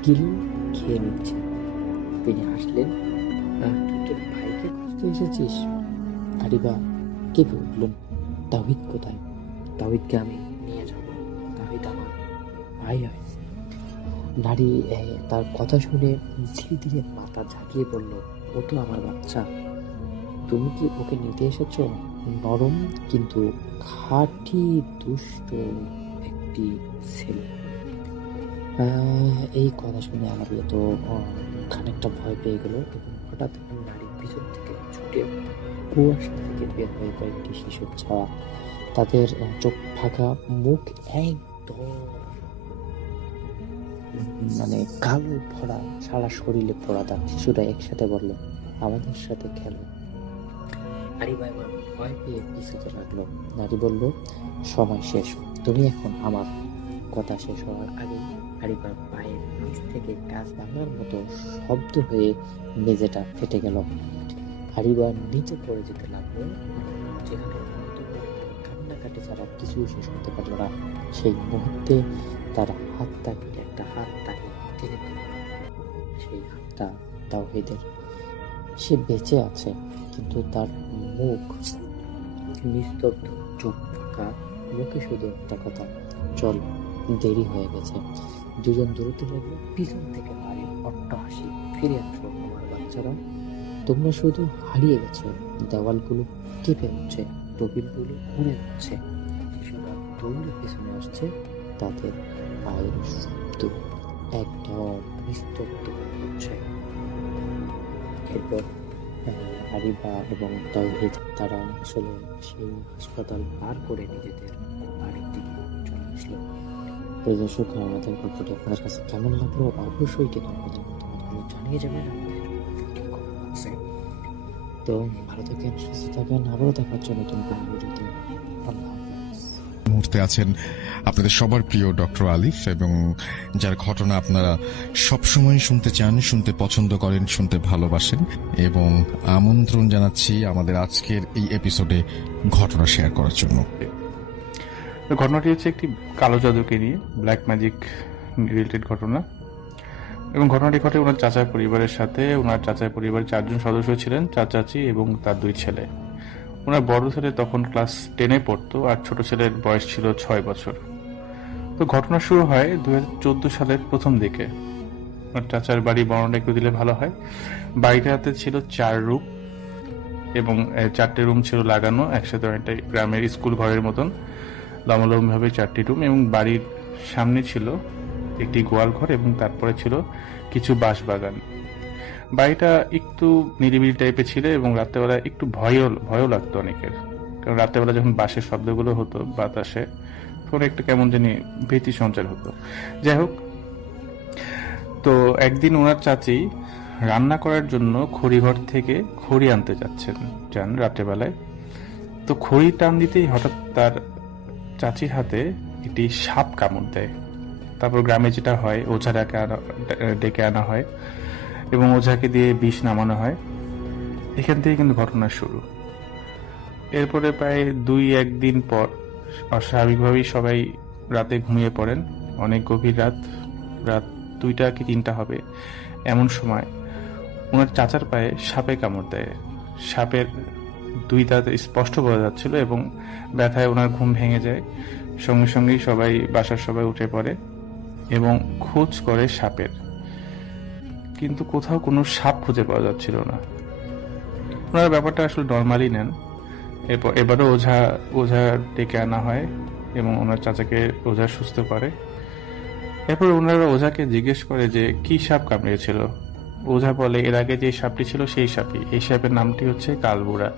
গিলে খেয়ে নিচ্ছে। তিনি হাসলেন, তুই তোর ভাইকে খুঁজতে এসেছিস? আরিবা কেঁপে উঠলেন। তাওহিদ কোথায়? তাওহিদকে আমি নিয়ে যাব। তাওহিদ আমার ভাই হয়। নারী তার কথা শুনে ধীরে ধীরে মাথা ঝাঁকিয়ে বলল, ও তো আমার বাচ্চা। তুমি কি ওকে নিতে এসেছ? নরম কিন্তু খাঁটি দুষ্ট একটি ছেলে। এই কথা শুনে আরিয়া তো খানিকটা ভয় পেয়ে গেল এবং হঠাৎ নারীর পিছন থেকে ছুটে কুয়াশা থেকে বের হয়ে কয়েকটি শিশুর ছাওয়া। তাদের চোখ ফাঁকা, মুখ একদম মানে কালো ভরা, সারা শরীরে পড়া দাগ। শিশুরা একসাথে বলল, আমাদের সাথে খেলো। আরিবা এবার ভয় পেয়ে পিছুতে লাগলো। নারী বলল, সময় শেষ, তুমি এখন আমার। কথা শেষ হওয়ার আগে আরিবার পায়ের নিচ থেকে গাছ ভাঙার মতো শব্দ হয়ে মেঝেটা ফেটে গেল। আরিবা নিচে পড়ে যেতে লাগলো, যেখানে কান্নাকাটি ছাড়া কিছুই সে শুনতে পারলো না। সেই মুহূর্তে তার একটা হাত তাকে টেনে তুলল। সেই হাতটা তাওহীদের। সে বেঁচে আছে, কিন্তু তার মুখ নিস্তব্ধ, চোখ ফাঁকা, মুখে শুধু একটা কথা, চল, দেরি হয়ে গেছে। দুজন দূরত্বে লাগলো। পিছন থেকে নারীর অট্টহাসি, ফিরে আসো আমার বাচ্চারা, তোমরা শুধু হারিয়ে গেছো। দেওয়ালগুলো কেঁপে উঠছে, টেবিলগুলো উড়ে যাচ্ছে। শিশুরা দৌড়ে পিছনে আসছে, তাদের পায়ের শব্দ একদম নিস্তব্ধ হয়ে উঠছে। এরপর আরিবা এবং তাওহীদ তারা আসলে সেই হাসপাতাল পার করে নিজেদের বাড়ির দিকে চলে আসলো। দর্শক, আমাদের গল্পটি আপনাদের কাছে কেমন লাগলো অবশ্যই কিন্তু আমাদের মতামতগুলো জানিয়ে যাবেন আমাদের কমেন্টে। তো ভালো থাকেন, সুস্থ থাকেন, আবারও দেখার জন্য নতুন কোনো ভিডিওতে। আল্লাহ হাফেজ। মুহূর্তে আছেন আপনাদের সবার প্রিয় ডক্টর আলিফ, এবং যার ঘটনা আপনারা সবসময় শুনতে চান, শুনতে পছন্দ করেন, শুনতে ভালোবাসেন, এবং আমন্ত্রণ জানাচ্ছি আমাদের আজকের এই এপিসোডে ঘটনা শেয়ার করার জন্য। ঘটনাটি হচ্ছে একটি কালো জাদুকে নিয়ে, ব্ল্যাক ম্যাজিক রিলেটেড ঘটনা। এবং ঘটনাটি ঘটে ওনার চাচার পরিবারের সাথে। ওনার চাচার পরিবারের 4 জন সদস্য ছিলেন, চাচি এবং তার 2 ছেলে। ওনার বড় ছেলে তখন ক্লাস 10-এ পড়তো, আর ছোট ছেলের বয়স ছিল 6 বছর। তো ঘটনা শুরু হয় 2014 সালের প্রথম দিকে। ওনার চাচার বাড়ি বর্ণনা একটু দিলে ভালো হয়। বাড়িটাতে ছিল 4 রুম, এবং 4টে রুম ছিল লাগানো একসাথে, একটা গ্রামের স্কুল ঘরের মতন লম্বালম্বি ভাবে 4টি রুম। এবং বাড়ির সামনে ছিল একটি গোয়াল ঘর, এবং তারপরে ছিল কিছু বাঁশবাগান। বাড়িটা একটু নিরিবিলি টাইপের ছিল, এবং রাত্রেবেলা একটু ভয়ও লাগতো অনেকের, কারণ রাত্রেবেলা যখন বাঁশের শব্দগুলো হতো বাতাসে, তখন একটু কেমন জানি ভীতি সঞ্চার হতো। যাই হোক, তো একদিন ওনার চাচি রান্না করার জন্য খড়িঘর থেকে খড়ি আনতে যান রাত্রেবেলায়। তো খড়ি টান দিতেই হঠাৎ তার চাচির হাতে একটি সাপ কামড় দেয়। তারপর গ্রামে যেটা হয়, ওঝা ডেকে আনা হয় এবং ওঝাকে দিয়ে বিষ নামানো হয়। এখান থেকে কিন্তু ঘটনার শুরু। এরপরে প্রায় 2-1 দিন পর অস্বাভাবিকভাবেই সবাই রাতে ঘুমিয়ে পড়েন। অনেক গভীর রাত 2টা কি 3টা হবে, এমন সময় ওনার চাচার পায়ে সাপে কামড় দেয়। সাপের 2 দাঁত স্পষ্ট বোঝা যাচ্ছিল, এবং ব্যথায় ওনার ঘুম ভেঙে যায়। সঙ্গে সঙ্গেই বাসার সবাই উঠে পড়ে এবং খোঁজ করে সাপের, কিন্তু কোথাও কোনো সাপ খুঁজে পাওয়া যাচ্ছিল না। ওনারা ব্যাপারটা আসলে নর্মালি নেন। এবারও ওঝা ডেকে আনা হয় এবং ওনার চাচাকে ওঝা সুস্থ করে। এরপর ওনারা ওঝাকে জিজ্ঞেস করে যে কি সাপ কামড়িয়েছিল। ওঝা বলে, এর আগে যে সাপটি ছিল সেই সাপই। এই সাপের নামটি হচ্ছে কালবুড়া।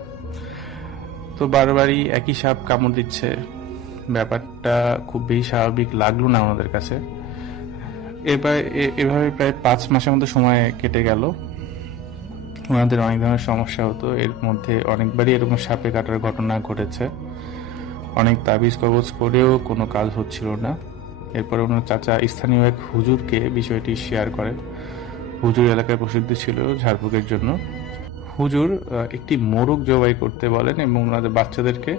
তো বারবারই একই সাপ কামড় দিচ্ছে, ব্যাপারটা খুব বেশি স্বাভাবিক লাগলো না ওনাদের কাছে। এভাবে প্রায় 5 মাসের মতো সময় কেটে গেল। ওনাদের অনেক ধরনের সমস্যা হতো, এর মধ্যে অনেকবারই এরকম সাপে কাটার ঘটনা ঘটেছে। অনেক তাবিজ কবজ করেও কোনো কাজ হচ্ছিল না। এরপরে ওনার চাচা স্থানীয় এক হুজুরকে বিষয়টি শেয়ার করেন। হুজুর এলাকায় প্রসিদ্ধ ছিল ঝাড়ফুঁকের জন্য। হুজুর একটি মোরগ জবাই করতে বলেন এবং ওনাদের বাচ্চাদেরকে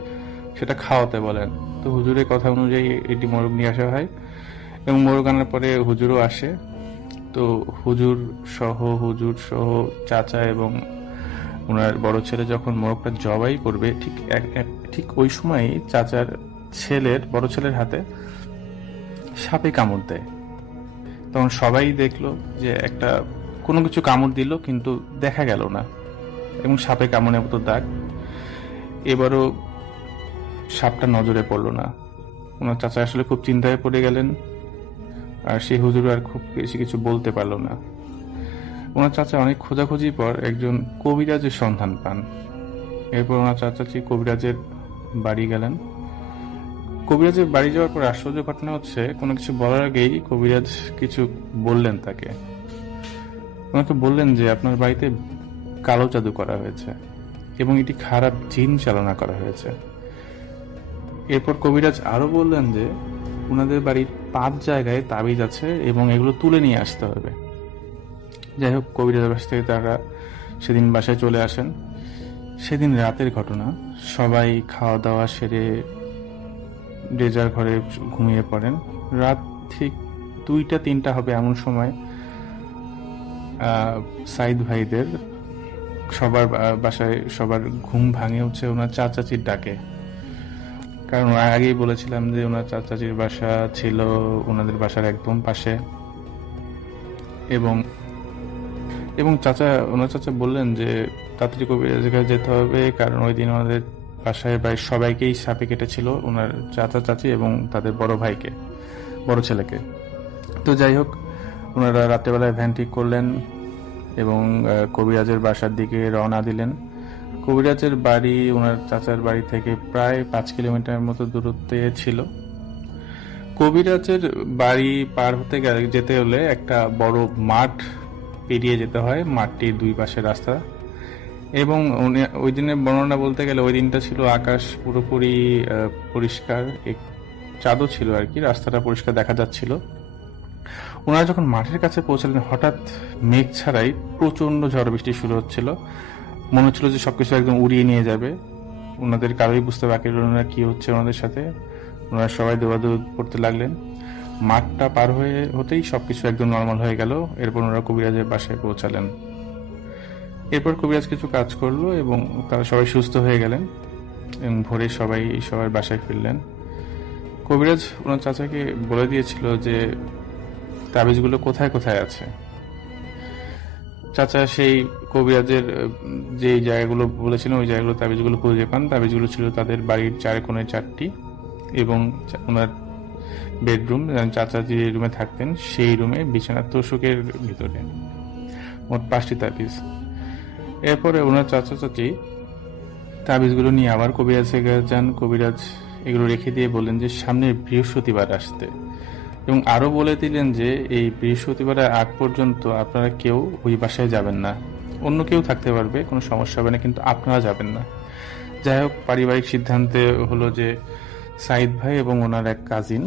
সেটা খাওয়াতে বলেন। তো হুজুরের কথা অনুযায়ী এটি মোরগ নিয়ে আসা হয়, এবং মোরগ আনার পরে হুজুরও আসে। তো হুজুর সহ চাচা এবং ওনার বড় ছেলে যখন মোরগটা জবাই করবে ঠিক ওই সময়ই চাচার বড় ছেলের হাতে সাপে কামড় দেয়। তখন সবাই দেখলো যে একটা কোনো কিছু কামড় দিল, কিন্তু দেখা গেল না এবং সাপে কামড়ের মতো দাগ। এবারও সাপটা নজরে পড়লো না। ওনার চাচা আসলে খুব চিন্তায় পড়ে গেলেন, আর সেই হুজুর আর খুব বেশি কিছু বলতে পারলো না। ওনার চাচা অনেক খোঁজাখুঁজির পর একজন কবিরাজের সন্ধান পান। এরপর ওনার চাচাচি কবিরাজের বাড়ি গেলেন। কবিরাজের বাড়ি যাওয়ার পর আশ্চর্য ঘটনা হচ্ছে, কোনো কিছু বলার আগেই কবিরাজ কিছু বললেন তাকে। ওনাকে বললেন যে আপনার বাড়িতে কালো জাদু করা হয়েছে এবং এটি খারাপ জিন চালনা করা হয়েছে। এরপর কবিরাজ আরো বললেন যে ওনাদের বাড়ির 5 জায়গায় তাবিজ আছে এবং এগুলো তুলে নিয়ে আসতে হবে। যাই হোক, কবিরাজের বাসা থেকে তারা সেদিন বাসায় চলে আসেন। সেদিন রাতের ঘটনা, সবাই খাওয়া দাওয়া সেরে যে যার ঘরে ঘুমিয়ে পড়েন। রাত ঠিক 2টা-3টা হবে এমন সময় সাইদ ভাইদের সবার বাসায় সবার ঘুম ভাঙে হচ্ছে ওনার চাচাচির ডাকে। কারণ আগেই বলেছিলাম যে ওনার চাচাচির বাসা ছিল ওনাদের বাসার একদম পাশে, এবং ওনার চাচা বললেন যে তাড়াতাড়ি কবিরাজের কাছে যেতে হবে, কারণ ওই দিন ওনাদের বাসায় প্রায় সবাইকেই সাপে কেটেছিল, ওনার চাচা চাচি এবং তাদের বড় ছেলেকে। তো যাই হোক, ওনারা রাত্রেবেলায় ভ্যান ঠিক করলেন এবং কবিরাজের বাসার দিকে রওনা দিলেন। কবিরাজের বাড়ি ওনার চাচার বাড়ি থেকে প্রায় 5 কিলোমিটার মতো দূরত্বে ছিল। কবিরাজের বাড়ি পার যেতে হলে একটা বড় মাঠ পেরিয়ে যেতে হয়। মাঠটির 2 পাশে রাস্তা, এবং ওই দিনের বর্ণনা বলতে গেলে ওই দিনটা ছিল আকাশ পুরোপুরি পরিষ্কার, চাঁদও ছিল আর কি, রাস্তাটা পরিষ্কার দেখা যাচ্ছিল। ওনারা যখন মাঠের কাছে পৌঁছালেন, হঠাৎ মেঘ ছাড়াই প্রচন্ড ঝড় বৃষ্টি শুরু হচ্ছিল। মনে হচ্ছিল যে সবকিছু একদম উড়িয়ে নিয়ে যাবে। ওনাদের কারোই বুঝতে বাকি রইল না কি হচ্ছে ওনাদের সাথে। ওনারা সবাই দৌড়াদৌড়ি করতে লাগলেন। মাঠটা পার হতেই সবকিছু একদম নর্মাল হয়ে গেল। এরপর ওনারা কবিরাজের বাসায় পৌঁছালেন। এরপর কবিরাজ কিছু কাজ করলো এবং তারা সবাই সুস্থ হয়ে গেলেন এবং ভোরে সবাই সবার বাসায় ফিরলেন। কবিরাজ ওনার চাচাকে বলে দিয়েছিল যে তাবিজগুলো কোথায় কোথায় আছে। চাচা সেই কবিরাজের যে জায়গাগুলো বলেছিলেন ওই জায়গাগুলো তাবিজগুলো খুঁজে পান। তাবিজগুলো ছিল তাদের বাড়ির 4 কোণে 4টি, এবং ওনার বেডরুম, চাচা যে রুমে থাকতেন সেই রুমে বিছানার তোষকের ভিতরে মোট 5টি তাবিজ। এরপরে ওনার চাচা চাচি তাবিজগুলো নিয়ে আবার কবিরাজের কাছে যান। কবিরাজ এগুলো রেখে দিয়ে বললেন যে সামনের বৃহস্পতিবার আসতে, এবং আরো বলে দিলেন যে এই বৃহস্পতিবারের আগ পর্যন্ত আপনারা কেউ ওই বাসায় যাবেন না। অন্য কেউ থাকতে পারবে, কোনো সমস্যা হবে না, কিন্তু আপনারা যাবেন না। যাই হোক, পারিবারিক সিদ্ধান্তে হলো যে সাইদ ভাই এবং ওনার এক কাজিন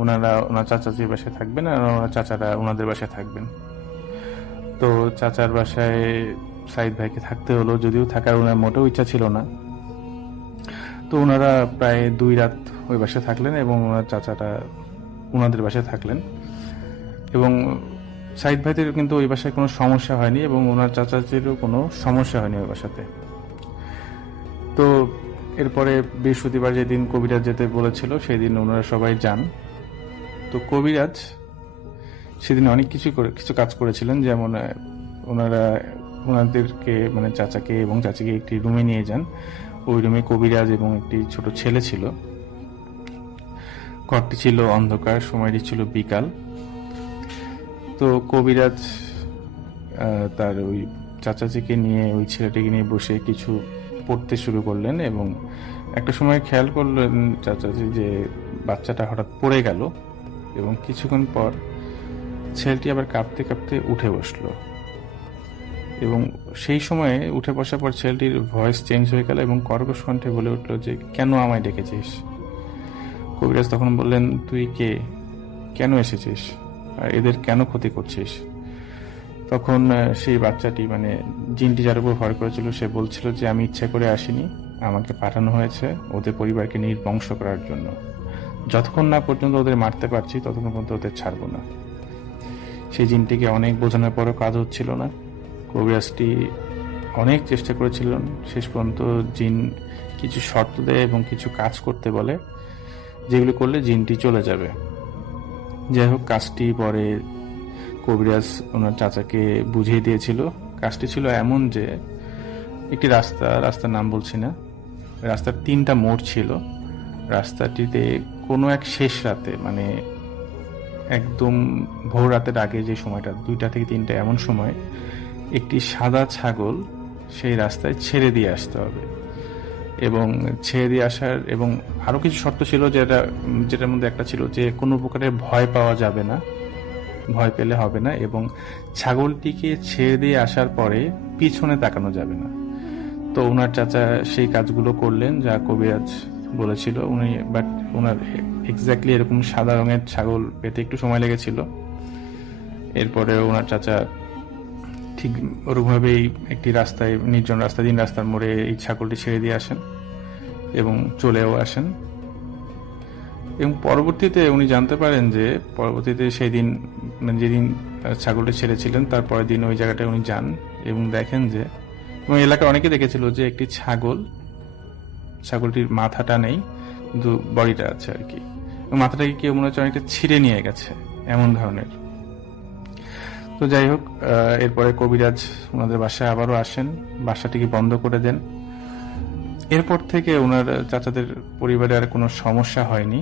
ওনার চাচাচির বাসায় থাকবেন, আর ওনার চাচারা ওনাদের বাসায় থাকবেন। তো চাচার বাসায় সাইদ ভাইকে থাকতে হলো, যদিও থাকার ওনার মোটেও ইচ্ছা ছিল না। তো ওনারা প্রায় 2 রাত ওই বাসায় থাকলেন এবং ওনার চাচারা ওনাদের বাসায় থাকলেন, এবং সাইদ ভাইদের কিন্তু ওই বাসায় কোনো সমস্যা হয়নি এবং ওনার চাচাচিরও কোনো সমস্যা হয়নি ওই বাসাতে। তো এরপরে বৃহস্পতিবার যেদিন কবিরাজ যেতে বলেছিল সেদিন ওনারা সবাই যান। তো কবিরাজ সেদিন অনেক কিছু কাজ করেছিলেন, যেমন ওনাদেরকে মানে চাচাকে এবং চাচিকে একটি রুমে নিয়ে যান। ওই রুমে কবিরাজ এবং একটি ছোট ছেলে ছিল। ঘরটি ছিল অন্ধকার, সময়টি ছিল বিকাল। তো কবিরাজ তার ওই চাচাচিকে নিয়ে ওই ছেলেটিকে নিয়ে বসে কিছু পড়তে শুরু করলেন, এবং একটা সময় খেয়াল করলেন চাচাচি যে বাচ্চাটা হঠাৎ পড়ে গেল, এবং কিছুক্ষণ পর ছেলেটি আবার কাঁপতে কাঁপতে উঠে বসলো, এবং সেই সময়ে উঠে বসার পর ছেলেটির ভয়েস চেঞ্জ হয়ে গেল এবং কর্কশ কণ্ঠে বলে উঠলো যে কেন আমায় ডেকেছিস। কবিরাজ তখন বললেন, তুই কে, কেন এসেছিস, আর এদের কেন ক্ষতি করছিস। তখন সেই বাচ্চাটি মানে জিনটি যার উপর ভর করেছিল সে বলছিল যে আমি ইচ্ছা করে আসিনি, আমাকে পাঠানো হয়েছে ওদের পরিবারকে নির্বংশ করার জন্য। যতক্ষণ না পর্যন্ত ওদের মারতে পারছি ততক্ষণ পর্যন্ত ওদের ছাড়বো না। সেই জিনটিকে অনেক বোঝানোর পরও কাজ হচ্ছিল না। কবিরাজটি অনেক চেষ্টা করেছিলেন, শেষ পর্যন্ত জিন কিছু শর্ত দেয় এবং কিছু কাজ করতে বলে, যেগুলো করলে জিনটি চলে যাবে। যাই হোক, কাজটি পরে কবিরাজ ওনার চাচাকে বুঝিয়ে দিয়েছিল। কাজটি ছিল এমন যে একটি রাস্তার নাম বলছি না, রাস্তার 3টা মোড় ছিল। রাস্তাটিতে কোনো এক শেষ রাতে, মানে একদম ভোর রাতের আগে যে সময়টা, 2টা থেকে 3টা এমন সময়, একটি সাদা ছাগল সেই রাস্তায় ছেড়ে দিয়ে আসতে হবে। এবং ছেড়ে দিয়ে আসার এবং আরো কিছু শর্ত ছিল, যেটার মধ্যে একটা ছিল যে কোনো প্রকারের ভয় পাওয়া যাবে না, ভয় পেলে হবে না, এবং ছাগলটিকে ছেড়ে দিয়ে আসার পরে পিছনে তাকানো যাবে না। তো ওনার চাচা সেই কাজগুলো করলেন যা কবিরাজ বলেছিল উনি, বাট ওনার এক্স্যাক্টলি এরকম সাদা রঙের ছাগল পেতে একটু সময় লেগেছিল। এরপরে ওনার চাচা ঠিক ওরকমভাবেই একটি রাস্তায়, নির্জন রাস্তা, 3 রাস্তার মোড়ে এই ছাগলটি ছেড়ে দিয়ে আসেন এবং চলেও আসেন। এবং পরবর্তীতে উনি জানতে পারেন যে পরবর্তীতে সেই দিন, মানে যেদিন ছাগলটি ছেড়েছিলেন তার পরের দিন ওই জায়গাটায় উনি যান এবং দেখেন যে, এবং এলাকার অনেকে দেখেছিল যে একটি ছাগলটির মাথাটা নেই কিন্তু বডিটা আছে আর কি, মাথাটাকে কেউ মনে হচ্ছে অনেকটা ছিঁড়ে নিয়ে গেছে, এমন ধরনের। তো যাই হোক, এরপরে কবিরাজ ওনাদের বাসায় আবারও আসেন, বাসাটিকে বন্ধ করে দেন। এরপর থেকে ওনার চাচাদের পরিবারে আর কোনো সমস্যা হয়নি।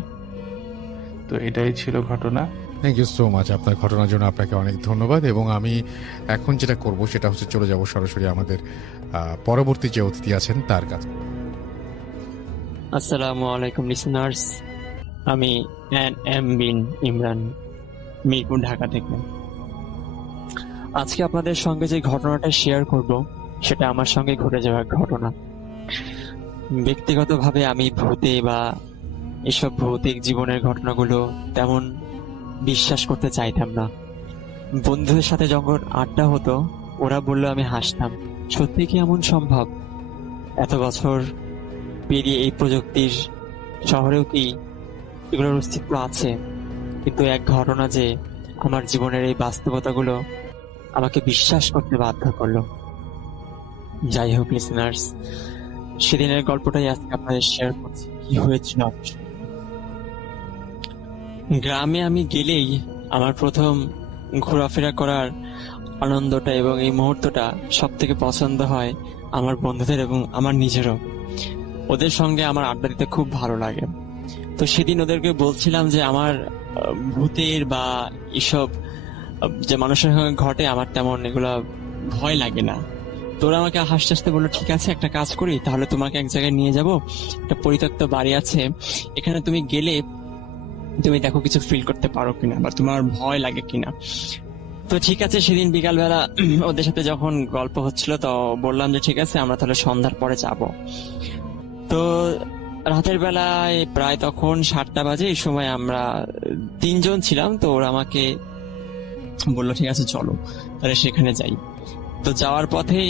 তো এটাই ছিল ঘটনা। থ্যাংক ইউ সো মাচ আপনার ঘটনার জন্য, আপনাকে অনেক ধন্যবাদ। এবং আমি এখন যেটা করব সেটা হচ্ছে চলে যাব সরাসরি আমাদের পরবর্তী যে অতিথি আছেন তার কাছে। আসসালামু আলাইকুম লিসেনার্স, আমি এম বিন ইমরান, মিরপুর, ঢাকা থেকে। আজকে আপনাদের সঙ্গে যে ঘটনাটা শেয়ার করব সেটা আমার সঙ্গে ঘটে যাওয়া ঘটনা। ব্যক্তিগতভাবে আমি ভূতে বা এসব ভৌতিক জীবনের ঘটনাগুলো তেমন বিশ্বাস করতে চাইতাম না। বন্ধুদের সাথে যখন আড্ডা হতো ওরা বললো আমি হাসতাম, সত্যি কি এমন সম্ভব? এত বছর পেরিয়ে এই প্রযুক্তির শহরেও কি এগুলোর অস্তিত্ব আছে? কিন্তু এক ঘটনা যে আমার জীবনের এই বাস্তবতাগুলো আমাকে বিশ্বাস করতে বাধ্য করলো। যাই হোক লিসেনার্স, সেদিনের গল্পটাই আজকে আপনাদের শেয়ার করছি। কি হয়েছিল? গ্রামে আমি গেলেই আমার প্রথম ঘোরাফেরা করার আনন্দটা এবং এই মুহূর্তটা সব থেকে পছন্দ হয় আমার বন্ধুদের এবং আমার নিজেরও। ওদের সঙ্গে আমার আড্ডা দিতে খুব ভালো লাগে। তো সেদিন ওদেরকে বলছিলাম যে আমার ভূতের বা এসব যে মানুষের সঙ্গে ঘটে আমার তেমন এগুলা ভয় লাগে না। তোরা আমাকে হাসতে হাসতে বললো, ঠিক আছে একটা কাজ করি, তাহলে তোমাকে এক জায়গায় নিয়ে যাব, একটা পরিত্যক্ত বাড়ি আছে, এখানে তুমি গেলে তুমি দেখো কিছু ফিল করতে পারো কিনা বা তোমার ভয় লাগে কিনা। তো ঠিক আছে, সেদিন বিকালবেলা ওদের সাথে যখন গল্প হচ্ছিল তো বললাম যে ঠিক আছে আমরা তাহলে সন্ধ্যার পরে যাব। তো রাতের বেলায় প্রায় তখন 7টা বাজে, এই সময় আমরা 3 জন ছিলাম। তো ওরা আমাকে বললো ঠিক আছে চলো তাহলে সেখানে যাই। তো যাওয়ার পথে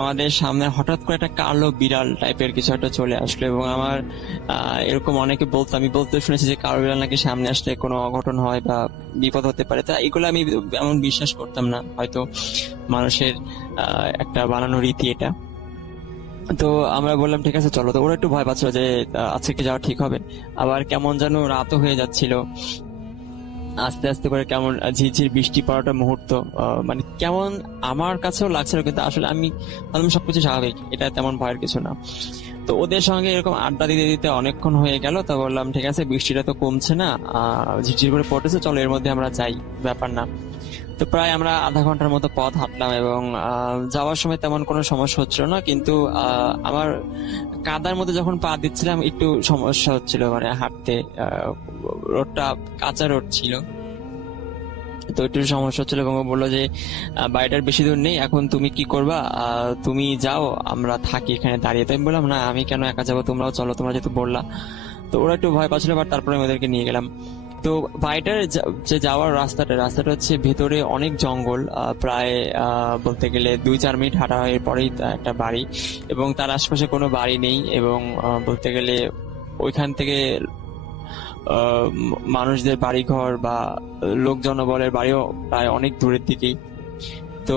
আমাদের সামনে হঠাৎ করে একটা কালো বিড়াল টাইপের কিছু একটা চলে আসলো এবং আমার এরকম অনেকে আমি বলতে শুনেছি যে কালো বিড়াল নাকি সামনে আসলে কোনো অঘটন হয় বা বিপদ হতে পারে। তা এগুলো আমি এমন বিশ্বাস করতাম না, হয়তো মানুষের একটা বানানো রীতি এটা। তো আমরা বললাম ঠিক আছে চলো। তো ওরা একটু ভয় পাচ্ছিল যে আজকে যাওয়া ঠিক হবে, আবার কেমন যেন রাতও হয়ে যাচ্ছিল, আস্তে আস্তে করে কেমন ঝিরঝির বৃষ্টি পড়াটা মুহূর্ত, মানে কেমন আমার কাছেও লাগছিল, কিন্তু আসলে আমি ভাবলাম সবকিছু স্বাভাবিক, এটা তেমন ভয়ের কিছু না। তো ওদের সঙ্গে এরকম আড্ডা দিতে দিতে অনেকক্ষণ হয়ে গেল। তো বললাম ঠিক আছে বৃষ্টিটা তো কমছে না, ঝিরঝির করে পড়তেছে, চলো এর মধ্যে আমরা যাই, ব্যাপার না। তো প্রায় আমরা আধা ঘন্টার মতো পথ হাঁটলাম এবং যাওয়ার সময় তেমন কোনো সমস্যা হচ্ছিল না, কিন্তু আমার কাদার মধ্যে যখন পা দিচ্ছিলাম একটু সমস্যা হচ্ছিল, মানে হাঁটতে। রোডটা কাঁচা রোড ছিল, তো একটু সমস্যা হচ্ছিল এবং বললো যে বাড়িটার বেশি দূর নেই, এখন তুমি কি করবা, তুমি যাও, আমরা থাকি এখানে দাঁড়িয়ে। তো আমি বললাম না আমি কেন একা যাবো, তোমরাও চলো, তোমরা যেহেতু বললা। তো ওরা একটু ভয় পাচ্ছিল, বাট তারপরে আমি ওদেরকে নিয়ে গেলাম। তো বাড়িটার যে যাওয়ার রাস্তাটা হচ্ছে ভেতরে অনেক জঙ্গল, প্রায় বলতে গেলে 2-4 মিনিট হাঁটা হয়, এরপরেই একটা বাড়ি এবং তার আশপাশে কোনো বাড়ি নেই এবং বলতে গেলে ওইখান থেকে মানুষদের বাড়িঘর বা লোক জনবলের বাড়িও প্রায় অনেক দূরের দিকেই। তো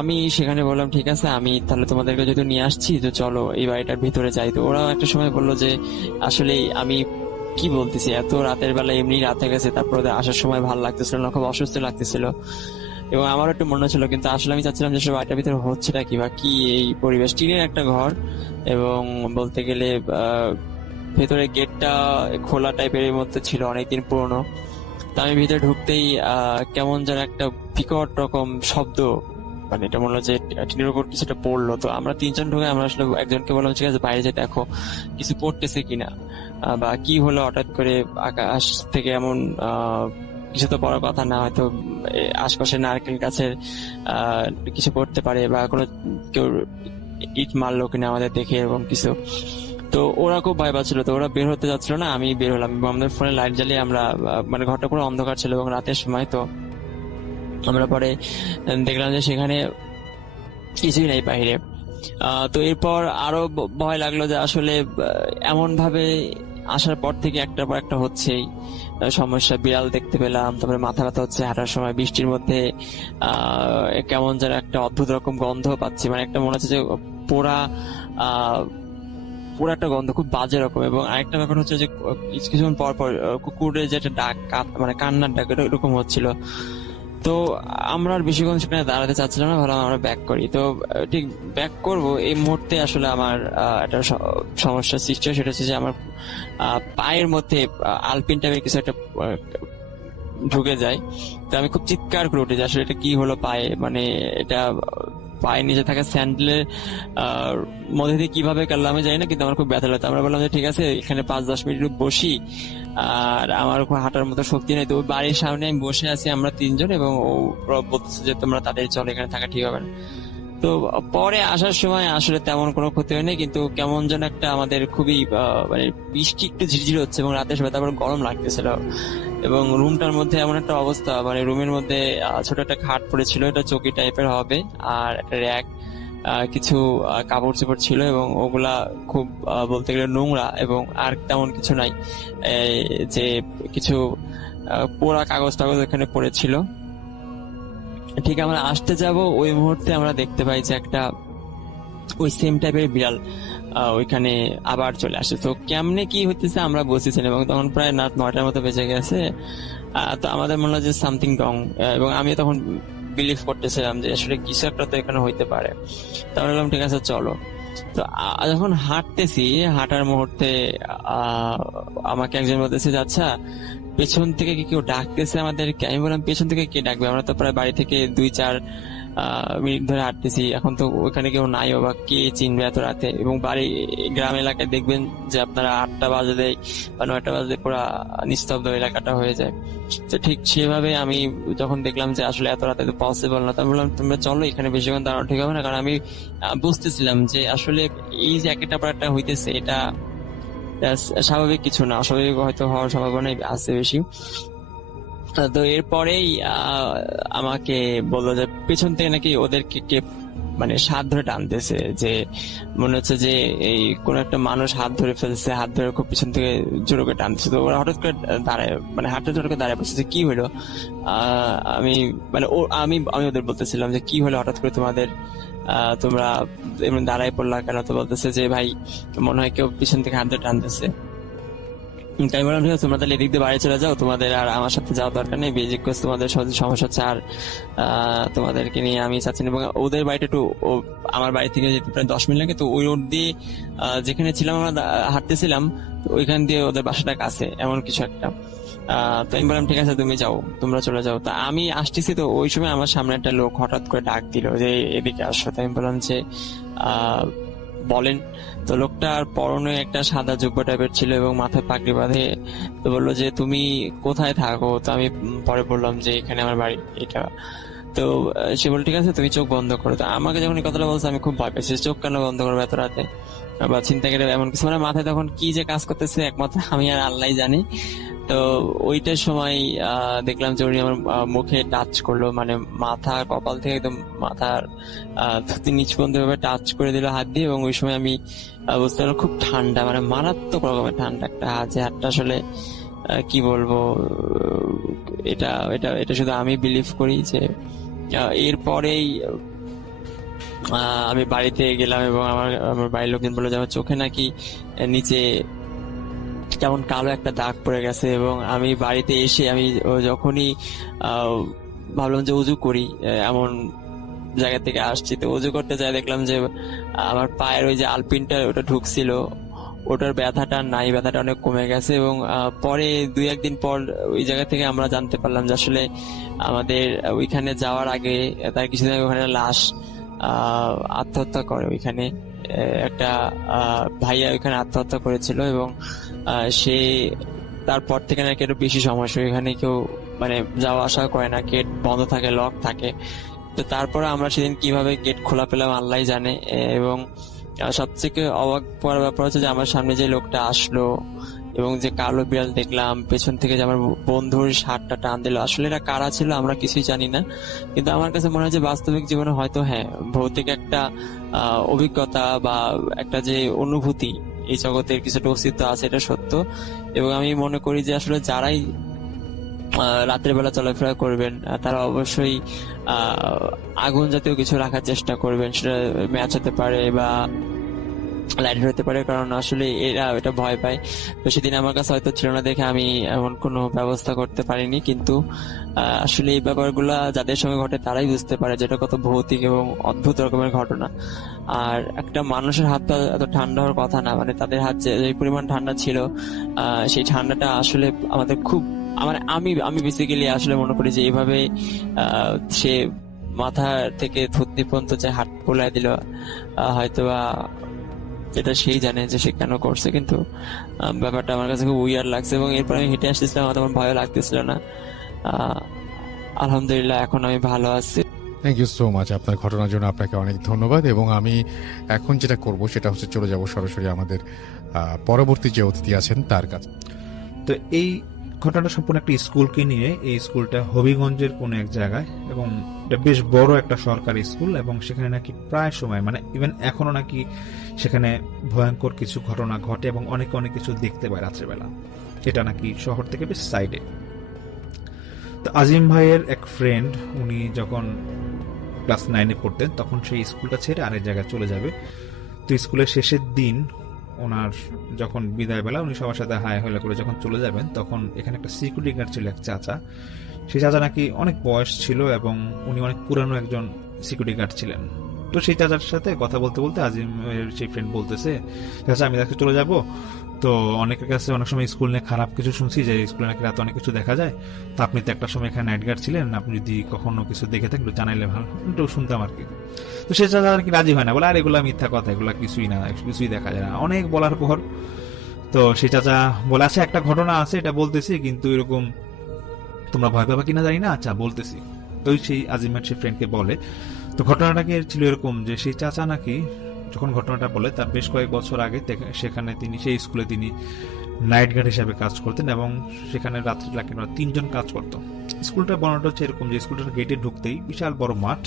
আমি সেখানে বললাম ঠিক আছে, আমি তাহলে তোমাদেরকে যেহেতু নিয়ে আসছি তো চলো এই বাড়িটার ভিতরে যাই। তো ওরাও একটা সময় বললো যে আসলে আমি কি বলতেছি, এত রাতের বেলা এমনি রাতে গেছে, তারপর ওদের আসার সময় ভালো লাগতেছিল না, খুব অসুস্থ লাগতেছিল এবং আমারও একটু মনে হচ্ছিল, কিন্তু আসলে আমি চাচ্ছিলাম যে সব বাড়িটার ভিতরে হচ্ছেটা কি বা কি এই পরিবেশ। টিনের একটা ঘর এবং বলতে গেলে ভেতরে গেটটা খোলা টাইপের মধ্যে ছিল, অনেকদিন পুরনো। তা আমি ভিতরে ঢুকতেই কেমন যেন একটা বিকট রকম শব্দ, মানে এটা মনে হলো যে টিনের উপর কিছুটা পড়লো। তো আমরা তিনজন ঢুকে আমরা আসলে একজনকে বললাম ঠিক আছে বাইরে যে দেখো কিছু পড়তেছে কিনা বা কি হলো হঠাৎ করে আকাশ থেকে এমন কিছু তো পড়ার কথা না, হয়তো আশপাশে নারকেল গাছের কিছু পড়তে পারে বা কোনো কেউ ইট মারলো কিনা আমাদের দেখে এরকম কিছু। তো ওরা খুব ভয় পাচ্ছিল, তো ওরা বের হতে যাচ্ছিল না, আমি বের হলাম এবং আমাদের ফোনে লাইট জ্বালিয়ে আমরা মানে ঘরটা পুরো অন্ধকার ছিল এবং রাতের সময়। তো আমরা পরে দেখলাম যে সেখানে কিছুই নাই বাইরে। তো এরপর আরো ভয় লাগলো যে আসলে এমন ভাবে আসার পর থেকে একটার পর একটা হচ্ছেই সমস্যা। বিড়াল দেখতে পেলাম, তারপরে মাথা ব্যথা হচ্ছে হাঁটার সময়, বৃষ্টির মধ্যে কেমন যেন একটা অদ্ভুত রকম গন্ধ পাচ্ছি, মানে একটা মনে হচ্ছে যে পোড়া পুরো একটা গন্ধ, খুব বাজে রকম। এবং আরেকটা ব্যাপার হচ্ছে যে কিছুক্ষণ পর পর কুকুরের যে একটা ডাক, মানে কান্নার ডাক এরকম হচ্ছিল। তো আমরা আর বেশিক্ষণ সেখানে দাঁড়াতে চাচ্ছিলাম না, ভাবলাম আমরা ব্যাক করি। তো ঠিক ব্যাক করব এই মুহূর্তে আসলে আমার একটা সমস্যার সৃষ্টি হয়, সেটা হচ্ছে যে আমার পায়ের মধ্যে আলপিন টাইপের কিছু একটা ঢুকে যায়। তো আমি খুব চিৎকার করে উঠে যাই, আসলে এটা কি হলো পায়ে, মানে এটা পায়ের নিচে থাকা স্যান্ডেলের মধ্যে দিয়ে কিভাবে কাটলো আমি জানি না, কিন্তু আমার খুব ব্যথা লাগতো। আমরা বললাম যে ঠিক আছে এখানে 5-10 মিনিট বসি, আর আমার হাঁটার মতো শক্তি নেই। তো ওই বাড়ির সামনে আমি বসে আছি আমরা তিনজন, এবং ও বলতেছে যে তোমরা তাদের চলো, এখানে থাকা ঠিক হবে না। তো পরে আসার সময় আসলে তেমন কোনো ক্ষতি হয়নি, কিন্তু কেমন যেন একটা আমাদের খুবই মানে বৃষ্টি একটু ঝিরঝির হচ্ছে এবং রাতের সময় তারপর গরম লাগতেছিল এবং রুমটার মধ্যে এমন একটা অবস্থা, মানে রুমের মধ্যে ছোট একটা খাট পড়েছিল, এটা চৌকি টাইপের হবে, আর একটা র্যাক, কিছু কাপড় চোপড় ছিল এবং ওগুলা খুব বলতে গেলে নোংরা, এবং আর তেমন কিছু নাই, যে কিছু পোড়া কাগজ টাগজ এখানে পড়েছিল। ঠিক আমরা আসতে যাব ওই মুহূর্তে আমরা দেখতে পাই যে একটা ওই সেম টাইপের বিড়াল ওইখানে আবার চলে আসে। তো কেমনে কি হইতেছে আমরা বুঝতেছিলাম, এবং তখন প্রায় রাত 9টার মতো বেজে গেছে। তো আমাদের মনে হয় যে সামথিং রং, এবং আমি তখন বিলিভ করতেছিলাম যে আসলে কিছু একটা তো এখানে হইতে পারে। তাহলে বললাম ঠিক আছে চলো। তো যখন হাঁটতেছি, হাঁটার মুহূর্তে আমাকে একজন বলতেছে যে আচ্ছা পেছন থেকে কি কেউ ডাকতেছে আমাদেরকে। আমি বললাম পেছন থেকে কে ডাকবে, আমরা তো প্রায় বাড়ি থেকে 2-4 মিনিট ধরে হাঁটতেছি, এখন তো ওখানে কেউ নাইও, বা কে চিনবে এত রাতে। এবং বাড়ি গ্রাম এলাকায় দেখবেন যে আপনারা 8টা বাজলে বা 9টা বাজলে পুরো নিস্তব্ধ এলাকাটা হয়ে যায়। তো ঠিক সেভাবে আমি যখন দেখলাম যে আসলে এত রাতে তো পসিবল না, তখন বললাম তোমরা চলো, এখানে বেশিক্ষণ দাঁড়ানো ঠিক হবে না। কারণ আমি বুঝতেছিলাম যে আসলে এই যে একটা পর একটা হইতেছে, এটা স্বাভাবিক কিছু না, অস্বাভাবিক হয়তো হওয়ার সম্ভাবনাই আছে বেশি। তো এরপরেই আমাকে বললো যে পেছন থেকে নাকি ওদেরকে কে মানে হাত ধরে টানতেছে, যে মনে হচ্ছে যে এই কোন একটা মানুষ হাত ধরে ফেলছে, হাত ধরে খুব পিছন থেকে জোরে করে টানতেছে। তো ওরা হঠাৎ করে দাঁড়ায়, মানে হাঁটতে জোরে করে দাঁড়ায় পড়ছে, কি হলো। আমি মানে আমি ওদের বলতেছিলাম যে কি হলো হঠাৎ করে তোমাদের, তোমরা এমন দাঁড়ায় পড়লা কেন। তো বলতেছে যে ভাই মনে হয় কেউ পিছন থেকে হাত ধরে টানতেছে। তাই বললাম ঠিক আছে তোমরা তাহলে এদিক দিয়ে বাড়ি চলে যাও, তোমাদের আর আমার সাথে যাওয়ার দরকার নেই, বেজিক কোর্স তোমাদের সমস্যা হচ্ছে, আর তোমাদেরকে নিয়ে আমি চাচ্ছি না। এবং ওদের বাড়িটা একটু আমার বাড়ি থেকে যেতে প্রায় 10 মিনিট লাগে। তো ওই রোড দিয়ে যেখানে ছিলাম আমরা হাঁটতেছিলাম, ওইখান দিয়ে ওদের বাসাটা কাছে এমন কিছু একটা। তো আমি বললাম ঠিক আছে তুমি যাও, তোমরা চলে যাও। তা আমি আসতেছি, তো ওই সময় আমার সামনে একটা লোক হঠাৎ করে ডাক দিল যে এদিকে আসো। তো আমি বললাম যে বলেন। তো লোকটার পরনে একটা সাদা জুব্বা টাইপের ছিল এবং মাথায় পাগড়ি বাঁধে। তো বললো যে তুমি কোথায় থাকো। তো আমি পরে বললাম যে এখানে আমার বাড়ি এটা। তো সে বলল ঠিক আছে তুমি চোখ বন্ধ করো। তো আমাকে যখন এই কথাটা বলছে আমি খুব ভয় পেয়েছি, চোখ কেন বন্ধ করবো এত রাতে, বা ছিনতাইকারী এমন কিছু, মানে মাথায় তখন কি যে কাজ করতেছে একমাত্র আমি আর আল্লাহ জানি। তো ওইটার সময় দেখলাম যে উনি আমার মুখে টাচ করলো, মানে মাথা কপাল থেকে একদম মাথার নিচ পর্যন্ত টাচ করে দিল হাত দিয়ে। এবং ওই সময় আমি বুঝতে পারলাম খুব ঠান্ডা, মানে মারাত্মক রকমের ঠান্ডা একটা হাত, যে হাতটা আসলে কি বলবো, এটা এটা এটা শুধু আমি বিলিভ করি। যে এরপরেই আমি বাড়িতে গেলাম এবং আমার আমার বাড়ির লোকজন বললো যে আমার চোখে নাকি নিচে কেমন কালো একটা দাগ পড়ে গেছে। এবং আমি বাড়িতে এসে আমি যখনই ভাবলাম যে উজু করি, এমন জায়গা থেকে আসছি, তো উজু করতে যাই দেখলাম যে আমার পায়ের ওই যে আলপিনটা ওটা ঢুকছিল, ওটার ব্যথাটা নাই, ব্যথাটা অনেক কমে গেছে। এবং পরে 2-1 দিন পর ওই জায়গা থেকে আমরা জানতে পারলাম যে আসলে আমাদের ওইখানে যাওয়ার আগে, তার কিছুদিন আগে ওখানে লাশ আত্মহত্যা করে। ওইখানে একটা ভাইয়া ওইখানে আত্মহত্যা করেছিল এবং সে তারপর থেকে নাকি একটু বেশি সমস্যা, এখানে কেউ মানে যাওয়া আসা করে না, গেট বন্ধ থাকে, লক থাকে। তো তারপরে আমরা সেদিন কিভাবে গেট খোলা পেলাম আল্লাহ জানে। এবং সবথেকে অবাক করার ব্যাপার হচ্ছে যে আমার সামনে যে লোকটা আসলো এবং যে কালো বিড়াল দেখলাম, পেছন থেকে যে আমার বন্ধুর শার্টটা টান দিল, আসলে এটা কারা ছিল আমরা কিছুই জানি না। কিন্তু আমার কাছে মনে হয় যে বাস্তবিক জীবনে হয়তো হ্যাঁ, ভৌতিক একটা অভিজ্ঞতা বা একটা যে অনুভূতি, এই জগতের কিছুটা অস্তিত্ব আছে, এটা সত্য। এবং আমি মনে করি যে আসলে যারাই রাতের বেলা চলাফেরা করবেন তারা অবশ্যই আগুন জাতীয় কিছু রাখার চেষ্টা করবেন। সেটা ম্যাচ হতে পারে বা লাইটার হতে পারে, কারণ আসলে এরা এটা ভয় পায়। তো সেদিন আমার কাছে হয়তো ছিল না দেখে আমি এমন কোনো ব্যবস্থা করতে পারিনি। কিন্তু আসলে এই ব্যাপারগুলা যাদের সঙ্গে ঘটে তারাই বুঝতে পারে যেটা কত ভৌতিক এবং অদ্ভুত রকমের ঘটনা। আর একটা মানুষের হাত তো এত ঠান্ডা হওয়ার কথা না, মানে তাদের হাত যে পরিমাণ ঠান্ডা ছিল, সেই ঠান্ডাটা আসলে আমাদের খুব, মানে আমি বেসিক্যালি আসলে মনে করি যে এইভাবে সে মাথা থেকে থুতনি পর্যন্ত যে হাত পোলাই দিল, হয়তোবা এটা সেই জানে যে সে কেন করছে। কিন্তু ব্যাপারটা আমার কাছে খুব উইয়ার লাগছে এবং এরপর আমি হেঁটে আসতেছিলাম, আমার ভয় লাগতেছিল না। আলহামদুলিল্লাহ এখন আমি ভালো আছি। থ্যাংক ইউ সো মাচ আপনার ঘটনার জন্য, আপনাকে অনেক ধন্যবাদ। এবং আমি এখন যেটা করব সেটা হচ্ছে চলে যাব সরাসরি আমাদের পরবর্তী যে অতিথি আছেন তার কাছে। তো এই ঘটনাটা সম্পূর্ণ একটা স্কুলকে নিয়ে। এই স্কুলটা হবিগঞ্জের কোন এক জায়গায় এবং এটা বেশ বড় একটা সরকারি স্কুল এবং সেখানে নাকি প্রায় সময়, মানে ইভেন এখনো নাকি সেখানে ভয়ঙ্কর কিছু ঘটনা ঘটে এবং অনেক কিছু দেখতে পায় রাত্রেবেলা। এটা নাকি শহর থেকে বেশ সাইডে। তো আজিম ভাইয়ের এক ফ্রেন্ড, উনি যখন ক্লাস 9-এ পড়তেন তখন সেই স্কুলটা ছেড়ে আরেক জায়গায় চলে যাবে। তো স্কুলের শেষের দিন ওনার যখন বিদায় বেলা, উনি সবার সাথে হাই হইলা করে যখন চলে যাবেন, তখন এখানে একটা সিকিউরিটি গার্ড ছিল, এক চাচা। সেই চাচা নাকি অনেক বয়স ছিল এবং উনি অনেক পুরানো একজন সিকিউরিটি গার্ড ছিলেন। তো সেই চাচার সাথে কথা বলতে বলতে আজিমের সেই ফ্রেন্ড বলতেছে, চাচা আমি দেখতে চলে যাব, তো অনেকের কাছে অনেক সময় স্কুল নিয়ে খারাপ কিছু শুনছি যে স্কুলে নাকি রাতে অনেক কিছু দেখা যায়, তো আপনি তো একটা সময় এখানে নাইট গার্ড ছিলেন, আপনি যদি কখনো কিছু দেখে থাকেন একটু জানাইলে ভালো, একটু শুনতাম আর কি। তো সে চাচা আর কি রাজি হয় না, বলে আর এগুলা মিথ্যা কথা, এগুলা কিছুই না, কিছুই দেখা যায় না। অনেক বলার পর তো সেই চাচা বলে, আচ্ছা একটা ঘটনা আছে, এটা বলতেছি, কিন্তু এরকম তোমরা ভয় পাবা কিনা জানি না, আচ্ছা বলতেছি। তো সেই আজিমের সেই ফ্রেন্ডকে বলে। তো ঘটনাটাকে ছিল এরকম যে সেই চাচা নাকি যখন ঘটনাটা বলে তার বেশ কয়েক বছর আগে সেখানে তিনি সেই স্কুলে তিনি নাইট গার্ড হিসাবে কাজ করতেন এবং সেখানে রাত্রি লাগে 3 জন কাজ করতো। স্কুলটা বর্ণনাটা হচ্ছে এরকম যে স্কুলটার গেটে ঢুকতেই বিশাল বড় মাঠ,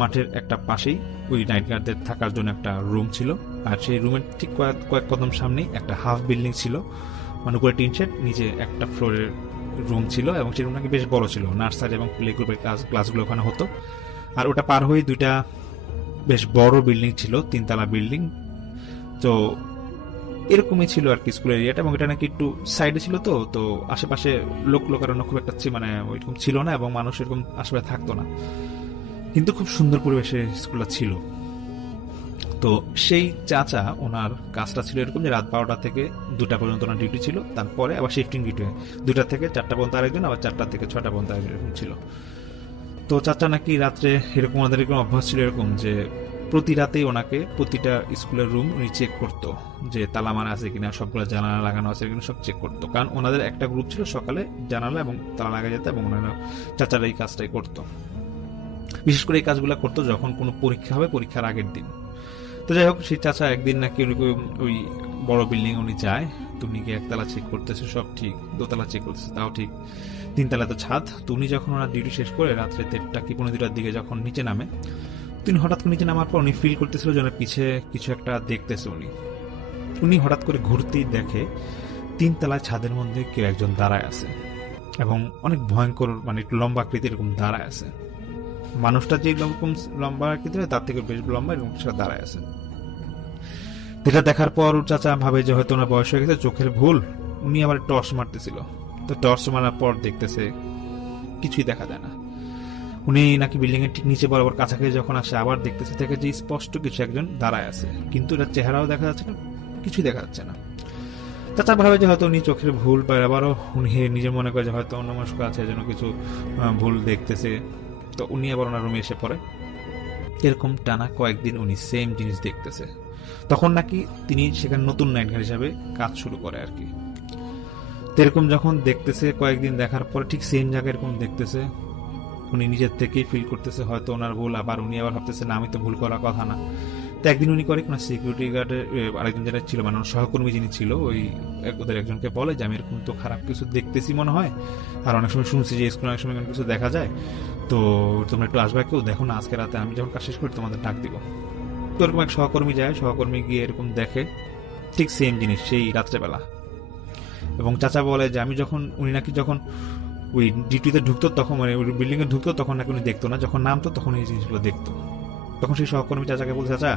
মাঠের একটা পাশেই ওই নাইট গার্ডদের থাকার জন্য একটা রুম ছিল। আর সেই রুমের ঠিক কয়েক কদম সামনেই একটা হাফ বিল্ডিং ছিল, মানে উপরে টিন শেড, নিচে একটা ফ্লোরের রুম ছিল এবং সেই রুম নাকি বেশ বড় ছিল। নার্সারি এবং প্লে গ্রুপের ক্লাসগুলো ওখানে হতো। আর ওটা পার হয়ে 2টা বেশ বড় বিল্ডিং ছিল, 3তলা বিল্ডিং। তো এরকমই ছিল আর কি স্কুলের এরিয়াটা, এবং এটা নাকি একটু সাইডে ছিল। তো তো আশেপাশে লোকারণ্য খুব একটা মানে ওইরকম ছিল না এবং মানুষ এরকম আশেপাশে থাকতো না, কিন্তু খুব সুন্দর পরিবেশে স্কুলটা ছিল। তো সেই চাচা ওনার কাজটা ছিল এরকম যে রাত 12টা থেকে 2টা পর্যন্ত ওনার ডিউটি ছিল, তারপরে আবার শিফটিং ডিউটি হয় 2টা থেকে 4টা পর্যন্ত আরেকজন, আবার 4টা থেকে 6টা পর্যন্ত আরেকজন, এরকম ছিল। তো চাচা নাকি রাত্রে এরকম ওনাদের এরকম অভ্যাস ছিল এরকম যে প্রতি রাতেই ওনাকে প্রতিটা স্কুলের রুম উনি চেক করতো যে তালা মারা আছে কিনা, সবগুলো জানালা লাগানো আছে কিনা, সব চেক করতো। কারণ ওনাদের একটা গ্রুপ ছিল সকালে জানালা এবং তালা লাগা যেত এবং ওনারা চাচারা এই কাজটাই করতো। বিশেষ করে এই কাজগুলো করতো যখন কোনো পরীক্ষা হবে, পরীক্ষার আগের দিন। তো যাই হোক, সেই চাচা একদিন নাকি ওই বড় বিল্ডিং উনি যায়, তো উনি গিয়ে 1তলা চেক করতেছে, সব ঠিক, 2তলা চেক করতেছে, তাও ঠিক, 3তলা তো ছাদ। তো উনি যখন ওনার ডিউটি শেষ করে রাত্রে 1:30 কি 1:45টার দিকে যখন নিচে নামে, তিনি হঠাৎ করে নিচে নামার পর উনি ফিল করতেছিল যেন পিছে কিছু একটা দেখতেছে। উনি হঠাৎ করে ঘুরতেই দেখে 3তলায় ছাদের মধ্যে কেউ একজন দাঁড়ায় আছে এবং অনেক ভয়ঙ্কর, মানে একটু লম্বা আকৃতির এরকম দাঁড়ায় আছে। মানুষটা যে এরকম লম্বা আকৃতি হয় তার থেকে বেশ লম্বা, এরকম সেটা দাঁড়ায় আছে। এটা দেখার পর ওর চাচা ভাবে যে হয়তো ওনার বয়স হয়ে গেছে, চোখের ভুল। উনি আবার টর্চ মারতেছিল, তো টর্চ মারার পর দেখতেছে কিছুই দেখা যায় না। উনি নাকি বিল্ডিং এর ঠিক নিচে বরাবর কাছাকাছি যখন আসে আবার দেখতেছে দেখে যে স্পষ্ট কিছু একজন দাঁড়ায় আছে, কিন্তু এটার চেহারাও দেখা যাচ্ছে না, কিছুই দেখা যাচ্ছে না। চাচা ভাবে যে হয়তো উনি চোখের ভুল, বা আবারও উনি নিজে মনে করে যে হয়তো অন্য মানুষ আছে যেন কিছু ভুল দেখতেছে। তো উনি আবার ওনার রুমে এসে পড়ে। এরকম টানা কয়েকদিন উনি সেম জিনিস দেখতেছে। তখন নাকি তিনি সেখানে নতুন নাইট গার্ড হিসাবে কাজ শুরু করে আর কি। তো এরকম যখন দেখতেছে কয়েকদিন দেখার পরে ঠিক সেম জায়গায় এরকম দেখতেছে, উনি নিজের থেকেই ফিল করতেছে হয়তো ওনার ভুল। আবার উনি আবার ভাবতেছে না, আমি তো ভুল করার কথা না। তো একদিন উনি করে কোনো সিকিউরিটি গার্ডের আরেকজন যেটা ছিল, মানে সহকর্মী যিনি ছিল, ওই ওদের একজনকে বলে যে আমি এরকম তো খারাপ কিছু দেখতেছি মনে হয়, আর অনেক সময় শুনছি যে স্কুলে অনেক সময় কিছু দেখা যায়, তো তোমরা একটু আসবে, কেউ দেখো না আজকে রাতে, আমি যখন কাজ শেষ করি তোমাদের ডাক দিব। তো এরকম এক সহকর্মী যায়, সহকর্মী গিয়ে এরকম দেখে ঠিক সেম জিনিস সেই রাত্রেবেলা। এবং চাচা বলে যে আমি যখন, উনি নাকি যখন ওই ডিউটিতে ঢুকতো তখন, মানে ওই বিল্ডিং এ ঢুকতো তখন নাকি উনি দেখতো না, যখন নামতো তখন এই জিনিসগুলো দেখতো। তখন সেই সহকর্মী চাচাকে বলছে, চাচা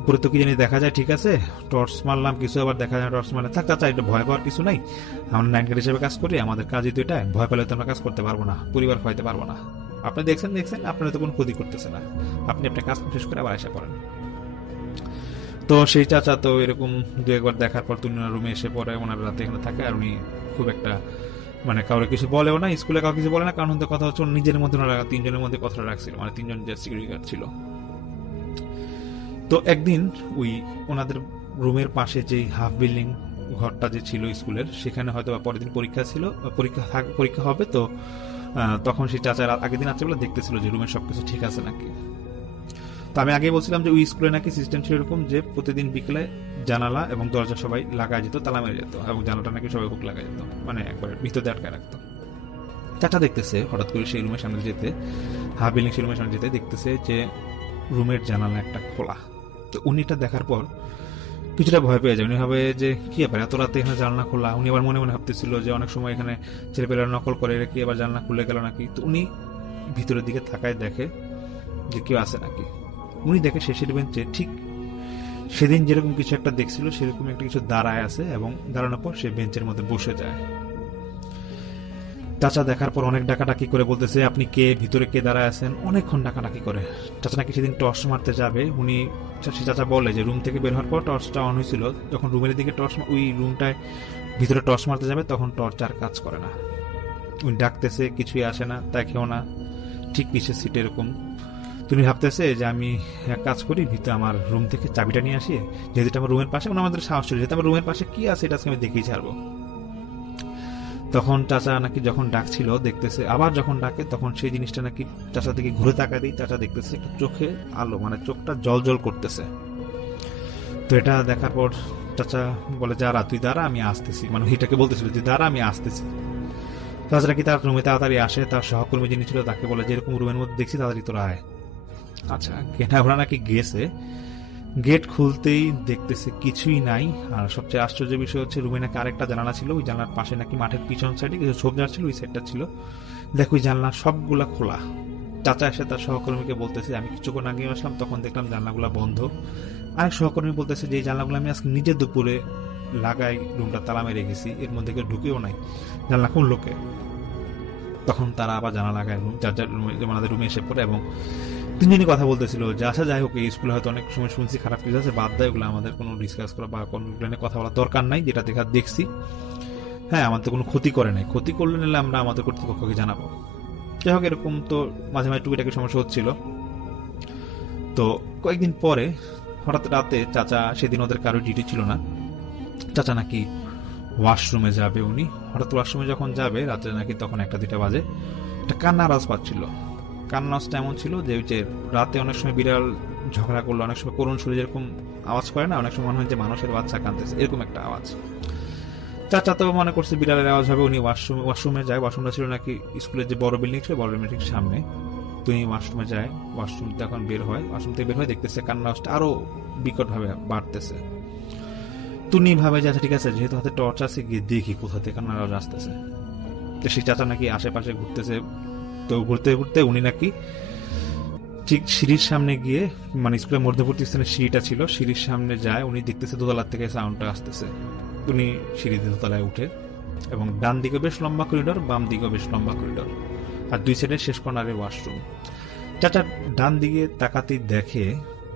উপরে তো কি জানি দেখা যায়, ঠিক আছে টর্চ মারলাম কিছু, আবার দেখা যায় টর্চ মারলে, থাক চাচা এটা ভয় পাওয়ার কিছু নাই, আমরা নাইট গার্ড হিসেবে কাজ করি, আমাদের কাজই তো এটা, ভয় পেলে তো আমরা কাজ করতে পারবো না, পরিবার খাইতে পারবো না। আপনি দেখছেন আপনারা তো কোনো ক্ষতি করতেছে না, আপনি আপনার কাজ শেষ করে আবার এসে পড়েন। তো সেই চাচা তো এরকম দু একবার দেখার পর তুমি ওনার রুমে এসে পড়ে, ওনার রাতে এখানে থাকে। আর উনি খুব একটা মানে কাউরে কিছু বলেও না, স্কুলে কাউকে কিছু বলে না, কারণ কথা হচ্ছে নিজের মধ্যে ওনারা তিনজনের মধ্যে কথাটা রাখছিল, মানে তিনজন যে সিকিউরিটি গার্ড ছিল। তো একদিন ওই ওনাদের রুমের পাশে যে হাফ বিল্ডিং ঘরটা যে ছিল স্কুলের, সেখানে হয়তো পরের দিন পরীক্ষা ছিল, পরীক্ষা হবে। তো তখন সেই চাচার আগের দিন রাত্রেবেলা দেখতেছিল যে রুমের সবকিছু ঠিক আছে নাকি। তো আমি আগে বলছিলাম যে ওই স্কুলে নাকি সিস্টেম ছিল এরকম যে প্রতিদিন বিকেলে জানালা এবং দরজা সবাই লাগাই যেত, তালা মেরে যেত, এবং জানালাটা নাকি সবাই হুক লাগাই যেত, মানে একবার ভিতরে আটকায় রাখতো। চাচা দেখতেছে হঠাৎ করে সেই রুমের সামনে যেতে, হাফ বিল্ডিং সেই রুমের সামনে যেতে দেখতেছে যে রুমের জানালা একটা খোলা। তো উনি এটা দেখার পর কিছুটা ভয় পেয়ে যায়। উনি ভাবে যে কি ব্যাপার, এত রাতে এখানে জানলা খোলা। উনি আবার মনে মনে ভাবতেছিল যে অনেক সময় এখানে ছেলেপেলেরা নকল করে, কি আবার জানলা খুলে গেল নাকি। তো উনি ভিতরের দিকে তাকায় দেখে যে কেউ আছে নাকি। উনি দেখে শেষের বেঞ্চে ঠিক সেদিন যেরকম কিছু একটা দেখছিল সেরকম একটা কিছু দাঁড়ায় আছে, এবং দাঁড়ানোর পর সে বেঞ্চের মধ্যে বসে যায়। চাচা দেখার পর অনেক ডাকাডাকি করে বলতেছে, আপনি কে, ভিতরে কে দাঁড়ায় আছেন, অনেকক্ষণ ডাকাডাকি করে। চাচা নাকি সেদিন টর্চ মারতে যাবে, উনি চাচা বলে যে রুম থেকে বের হওয়ার পর টর্চটা অন হয়েছিল, যখন রুমের দিকে টর্চ, ওই রুমটায় ভিতরে টর্চ মারতে যাবে তখন টর্চ আর কাজ করে না। উনি ডাকতেছে, কিছুই আসে না, দেখেও না। ঠিক পিছের সিটে এরকম তুমি ভাবতেছে যে আমি এক কাজ করি, ভিতরে আমার রুম থেকে চাবিটা নিয়ে আসি, যেহেতু আমার রুমের পাশে, আমাদের সাহস ছিল যেহেতু আমার রুমের পাশে কি আছে এটা আজকে আমি দেখেই ছাড়বো। তখন চাচা নাকি যখন ডাকছিল দেখতেছে, আবার যখন ডাকে তখন সেই জিনিসটা নাকি চাচা দিকে ঘুরে তাকা দিই, চাচা দেখতেছে একটু চোখে আলো, মানে চোখটা জল জল করতেছে। তো এটা দেখার পর চাচা বলে, যারা তুই দাঁড়া আমি আসতেছি, মানে এটাকে বলতেছিল তুই দাঁড়া আমি আসতেছি। চাচা নাকি তার রুমে তাড়াতাড়ি আসে, তার সহকর্মী যিনি ছিল তাকে বলে যে এরকম রুমের মধ্যে দেখছি, তাড়াতাড়ি তোরা আয়। আচ্ছা ওরা নাকি গেছে, গেট খুলতেই দেখতেছে কিছুই নাই। আর সবচেয়ে আশ্চর্য বিষয় হচ্ছে রুমে নাকি আরেকটা জানালা ছিল, ওই জানলার পাশে নাকি মাঠের পিছন সাইডে কিছু ঝোপঝাড় ছিল, ওই সাইডটা ছিল। দেখ ওই জানলা সবগুলা খোলা। চাচা এসে তার সহকর্মীকে বলতেছে, আমি কিছুক্ষণ আগে আসলাম তখন দেখলাম জানলাগুলা বন্ধ। আরেক সহকর্মী বলতেছে যে এই জানলাগুলো আমি আজকে নিজে দুপুরে লাগাই, রুমটা তালা মেরে গেছি, এর মধ্যে কেউ ঢুকেও নাই, জানলা কোন লোকে। তখন তারা আবার জানা লাগায় যার আমাদের রুমে এসে পড়ে, এবং তিনজনই কথা বলতেছিল যে আচ্ছা যাই হোক, এই স্কুলে হয়তো অনেক সময় শুনছি খারাপ কিছু আছে, বাদ দেয়, ওগুলো আমাদের কোনো ডিসকাস করা বা কোনো কথা বলার দরকার নাই, যেটা দেখছি হ্যাঁ আমাদের কোনো ক্ষতি করে নাই, ক্ষতি করলে নিলে আমরা আমাদের কর্তৃপক্ষকে জানাবো। যাই হোক এরকম তো মাঝে মাঝে টুকিটাকি সমস্যা হচ্ছিল। তো কয়েকদিন পরে হঠাৎ রাতে চাচা, সেদিন ওদের কারো ডিউটি ছিল না, চাচা নাকি ওয়াশরুমে যাবে। উনি হঠাৎ ওয়াশরুমে যখন যাবে রাতে নাকি তখন 1-2 বাজে, একটা কান্নার আওয়াজ পাচ্ছিল। কান্নার আওয়াজটা এমন ছিল যে রাতে অনেক সময় বিড়াল ঝগড়া করলো, অনেক সময় করুণ সুরে যেরকম আওয়াজ করে না, অনেক সময় মনে হয় যে মানুষের বাচ্চা কাঁদতেছে, এরকম একটা আওয়াজ। চাচা তো মনে করছে বিড়ালের আওয়াজ হবে। উনি ওয়াশরুমে যায়, ওয়াশরুমটা ছিল নাকি স্কুলের যে বড় বিল্ডিং ছিল, বড় বিল্ডিং সামনে। তো উনি ওয়াশরুমে যায়, ওয়াশরুম তখন বের হয়, ওয়াশরুম থেকে বের হয়ে দেখতেছে কান্নার আওয়াজটা আরো বিকট ভাবে বাড়তেছে। তুমি ভাবে যে আচ্ছা ঠিক আছে, যেহেতু হাতে টর্চ আছে গিয়ে দেখি কোথা থেকে কান্নার আওয়াজ আসতেছে। তো সেই চাচা নাকি আশেপাশে ঘুরতেছে। তো ঘুরতে ঘুরতে উনি নাকি ঠিক সিঁড়ির সামনে গিয়ে, মানে স্কুলের মধ্যবর্তী স্থানে সিঁড়িটা ছিল, সিঁড়ির সামনে যায়, উনি দেখতেছে দোতলার থেকে সাউন্ডটা আসতেছে। উনি সিঁড়িতে দোতলায় উঠে, এবং ডান দিকে বেশ লম্বা করিডোর, বাম দিকেও বেশ লম্বা করিডোর, আর দুই সাইডে শেষ কর্নারে ওয়াশরুম। চাচা ডান দিকে তাকাতেই দেখে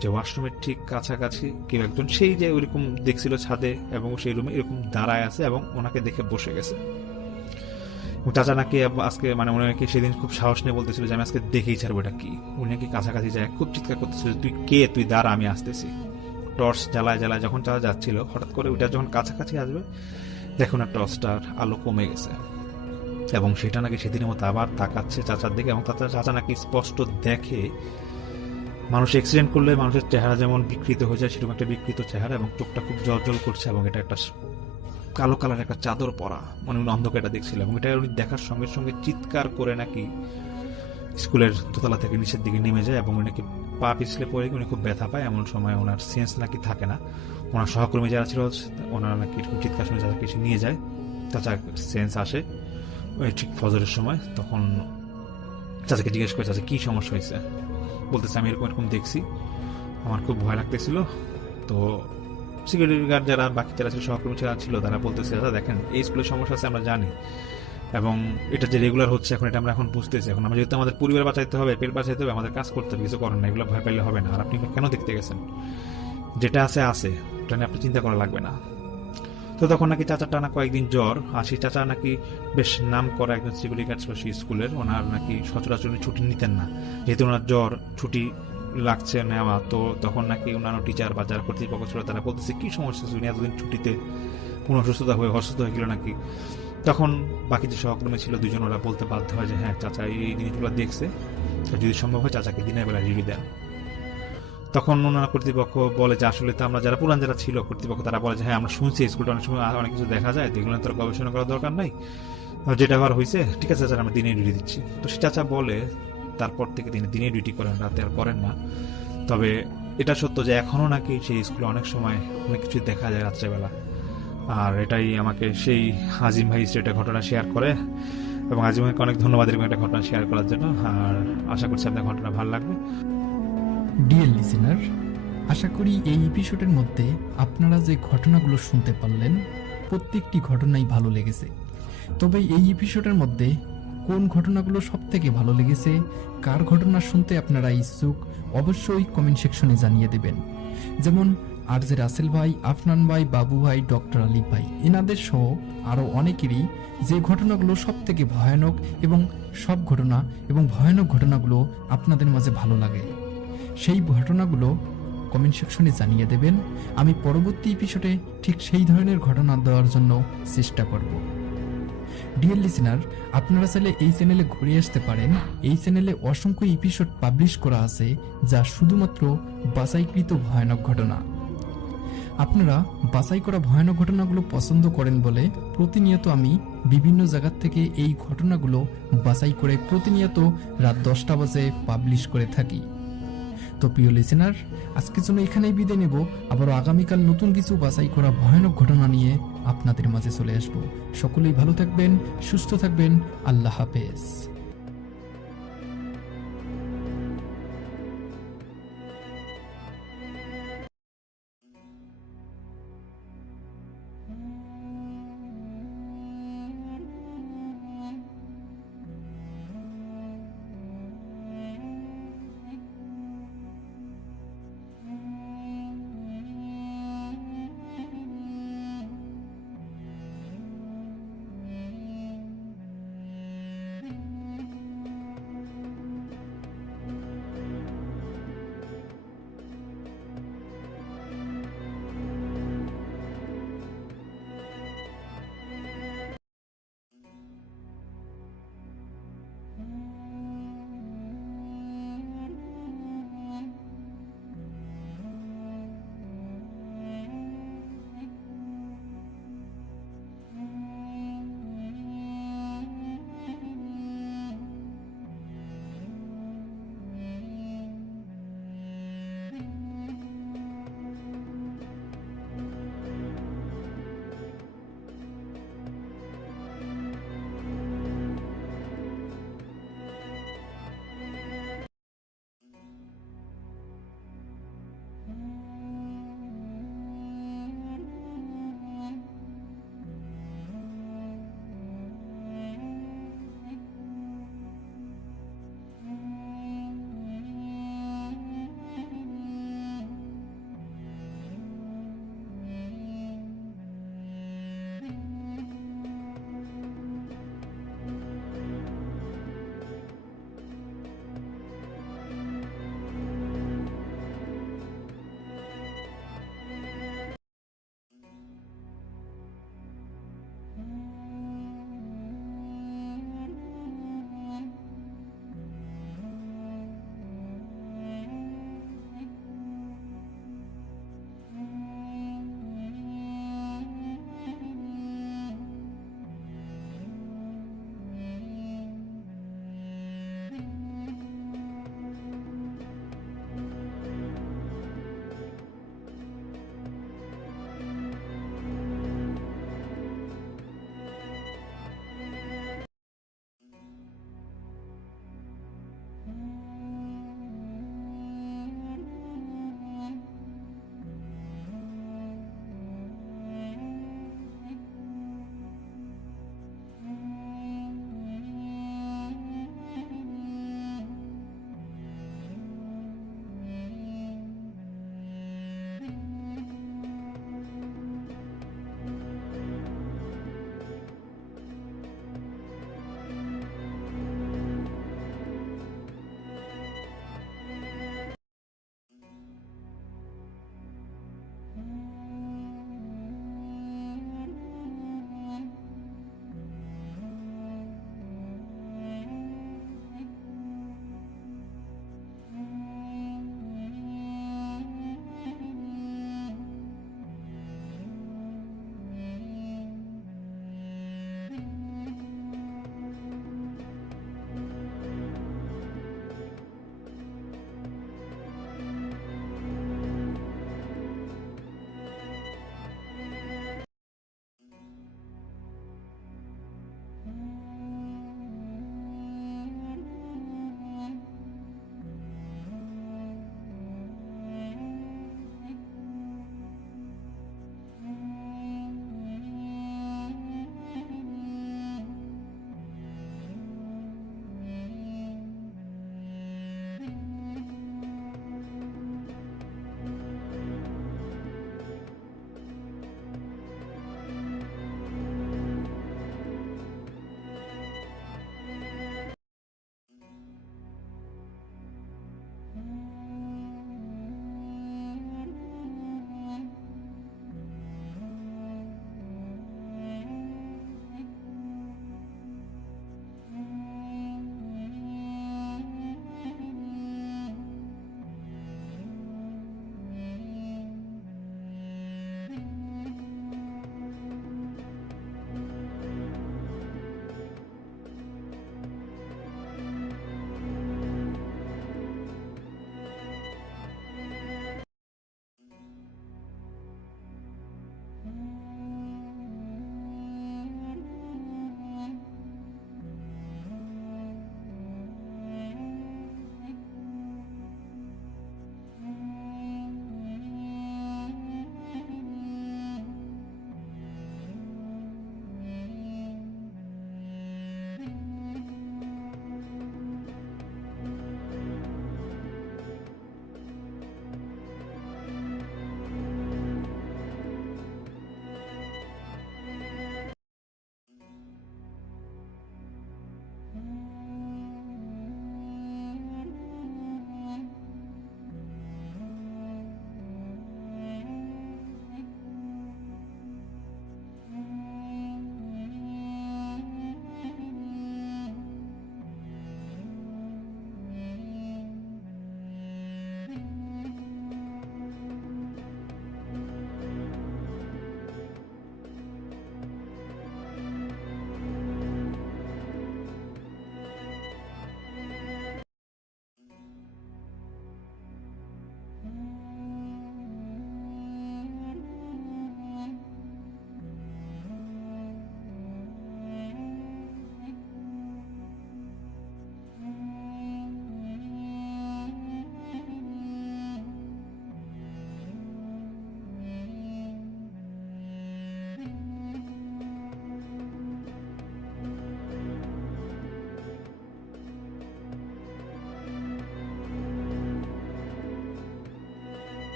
যে ওয়াশরুমের ঠিক কাছাকাছি কেউ একজন, সেই যে ওইরকম দেখছিল ছাদে এবং সেই রুমে এরকম দাঁড়ায় আছে এবং ওনাকে দেখে বসে গেছে। চাচা নাকি আজকে, মানে উনি নাকি সেদিন খুব সাহস নিয়ে বলতেছিল যে আমি আজকে দেখেই ছাড়বো এটা কি। উনি নাকি কাছাকাছি যায় খুব চিৎকার করতেছিল, তুই কে, তুই দাঁড়া, আমি আসতেছি। টর্চ জ্বালায় জ্বালায় যখন চাচা যাচ্ছিল, হঠাৎ করে ওইটা যখন কাছাকাছি আসবে, দেখুন আর টর্চটার আলো কমে গেছে, এবং সেটা নাকি সেদিনের মতো আবার তাকাচ্ছে চাচার দিকে, এবং চাচা নাকি স্পষ্ট দেখে মানুষ অ্যাক্সিডেন্ট করলে মানুষের চেহারা যেমন বিকৃত হয়ে যায়, সেরকম একটা বিকৃত চেহারা, এবং চোখটা খুব জল করছে, এবং এটা একটা কালো কালার একটা চাদর পরা, মানে উনি অন্ধকারটা দেখছিল, এবং এটা উনি দেখার সঙ্গে সঙ্গে চিৎকার করে নাকি স্কুলের দোতলা থেকে নিচের দিকে নেমে যায়, এবং উনি নাকি পা পিছলে পড়ে উনি খুব ব্যথা পায়। এমন সময় ওনার সেন্স নাকি থাকে না, ওনার সহকর্মী যারা ছিল ওনারা নাকি এরকম চিৎকার শুনে চাচাকে এসে নিয়ে যায়। চাচা সেন্স আসে ওই ঠিক ফজরের সময়, তখন চাচাকে জিজ্ঞেস করে চাচা কি সমস্যা হয়েছে, বলতেছে আমি এরকম এরকম দেখছি, আমার খুব ভয় লাগতেছিল। তো সিকিউরিটি গার্ড যারা বাকি যারা ছিল, সহকর্মী যারা ছিল, তারা বলতেছে দাদা দেখেন এই স্কুলের সমস্যা আছে আমরা জানি, এবং এটা যে রেগুলার হচ্ছে এখন এটা আমরা এখন বুঝতেছি, এখন আমরা যেহেতু আমাদের পরিবার বাঁচাইতে হবে, পেট বাঁচাইতে হবে, আমাদের কাজ করতে হবে, কিছু করেন না, এগুলো ভয় পাইলে হবে না। আর আপনি কেন দেখতে গেছেন, যেটা আছে আছে, ওটা নিয়ে আপনি চিন্তা করা লাগবে না। তো তখন নাকি চাচার টানা কয়েকদিন জ্বর, আর সেই চাচা নাকি বেশ নাম করা একজন সিকিউরিটি গার্ড ছিল সেই স্কুলের, ওনার নাকি সচরাচর ছুটি নিতেন না, যেহেতু ওনার জ্বর ছুটি লাগছে নেওয়া। তো তখন নাকি অন্যান্য টিচার বা যারা কর্তৃপক্ষ ছিল তারা বলতেছে কি সমস্যা, উনি এতদিন ছুটিতে কোনো অসুস্থ হয়ে গেল নাকি। তখন বাকি যে সহকর্মী ছিল দুজন, ওরা বলতে বাধ্য হয় যে হ্যাঁ চাচা এই জিনিসগুলো দেখছে, যদি সম্ভব হয় চাচাকে দিনের বেলা রিভিউ দেন। তখন ওনারা কর্তৃপক্ষ বলে যে আসলে তো আমরা যারা পুরান যারা ছিল কর্তৃপক্ষ, তারা বলে যে হ্যাঁ আমরা শুনছি স্কুলটা অনেক সময় অনেক কিছু দেখা যায়, এগুলো তো গবেষণা করার দরকার নাই, যেটা আবার হয়েছে ঠিক আছে স্যার আমরা দিনে ডিউটি দিচ্ছি। তো সে চাচা বলে তারপর থেকে তিনি দিনে ডিউটি করেন, রাতে আর করেন না। তবে এটা সত্য যে এখনো নাকি সেই স্কুলে অনেক সময় অনেক কিছু দেখা যায় রাত্রেবেলা, আর এটাই আমাকে সেই আজিম ভাই সেটা ঘটনা শেয়ার করে, এবং আজিম ভাইকে অনেক ধন্যবাদ এরকম একটা ঘটনা শেয়ার করার জন্য, আর আশা করছি আপনার ঘটনা ভালো লাগবে। ডিয়ার লিসেনার, আশা করি এই এপিসোডের মধ্যে আপনারা যে ঘটনাগুলো শুনতে পারলেন প্রত্যেকটি ঘটনাই ভালো লেগেছে। তবে এই এপিসোডের মধ্যে কোন ঘটনাগুলো সব থেকে ভালো লেগেছে, কার ঘটনা শুনতে আপনারা ইচ্ছুক, অবশ্যই কমেন্ট সেকশনে জানিয়ে দেবেন। যেমন আরজে রাসেল ভাই, আফনান ভাই, বাবু ভাই, ডক্টর আলী ভাই, এনাদের সহ আরও অনেকেরই যে ঘটনাগুলো সব থেকে ভয়ানক এবং সব ঘটনা এবং ভয়ানক ঘটনাগুলো আপনাদের মাঝে ভালো লাগে, সেই ঘটনাগুলো কমেন্ট সেকশনে জানিয়ে দেবেন। আমি পরবর্তী এপিসোডে ঠিক সেই ধরনের ঘটনা দেওয়ার জন্য চেষ্টা করব। ডিয়ার লিসেনার, আপনারা চাইলে এই চ্যানেলে ঘুরে আসতে পারেন। এই চ্যানেলে অসংখ্য এপিসোড পাবলিশ করা আছে যা শুধুমাত্র বাছাইকৃত ভয়ানক ঘটনা। আপনারা বাছাই করা ভয়ানক ঘটনাগুলো পছন্দ করেন বলে প্রতিনিয়ত আমি বিভিন্ন জায়গা থেকে এই ঘটনাগুলো বাছাই করে প্রতিনিয়ত রাত 10টা বাজে পাবলিশ করে থাকি। তো প্রিয় লিসেনার, আজকের জন্য এখানেই বিদায় নেব। আবারও আগামীকাল নতুন কিছু বাছাই করা ভয়ানক ঘটনা নিয়ে আপনাদের মাঝে চলে আসব। সকলেই ভালো থাকবেন, সুস্থ থাকবেন। আল্লাহ হাফেজ।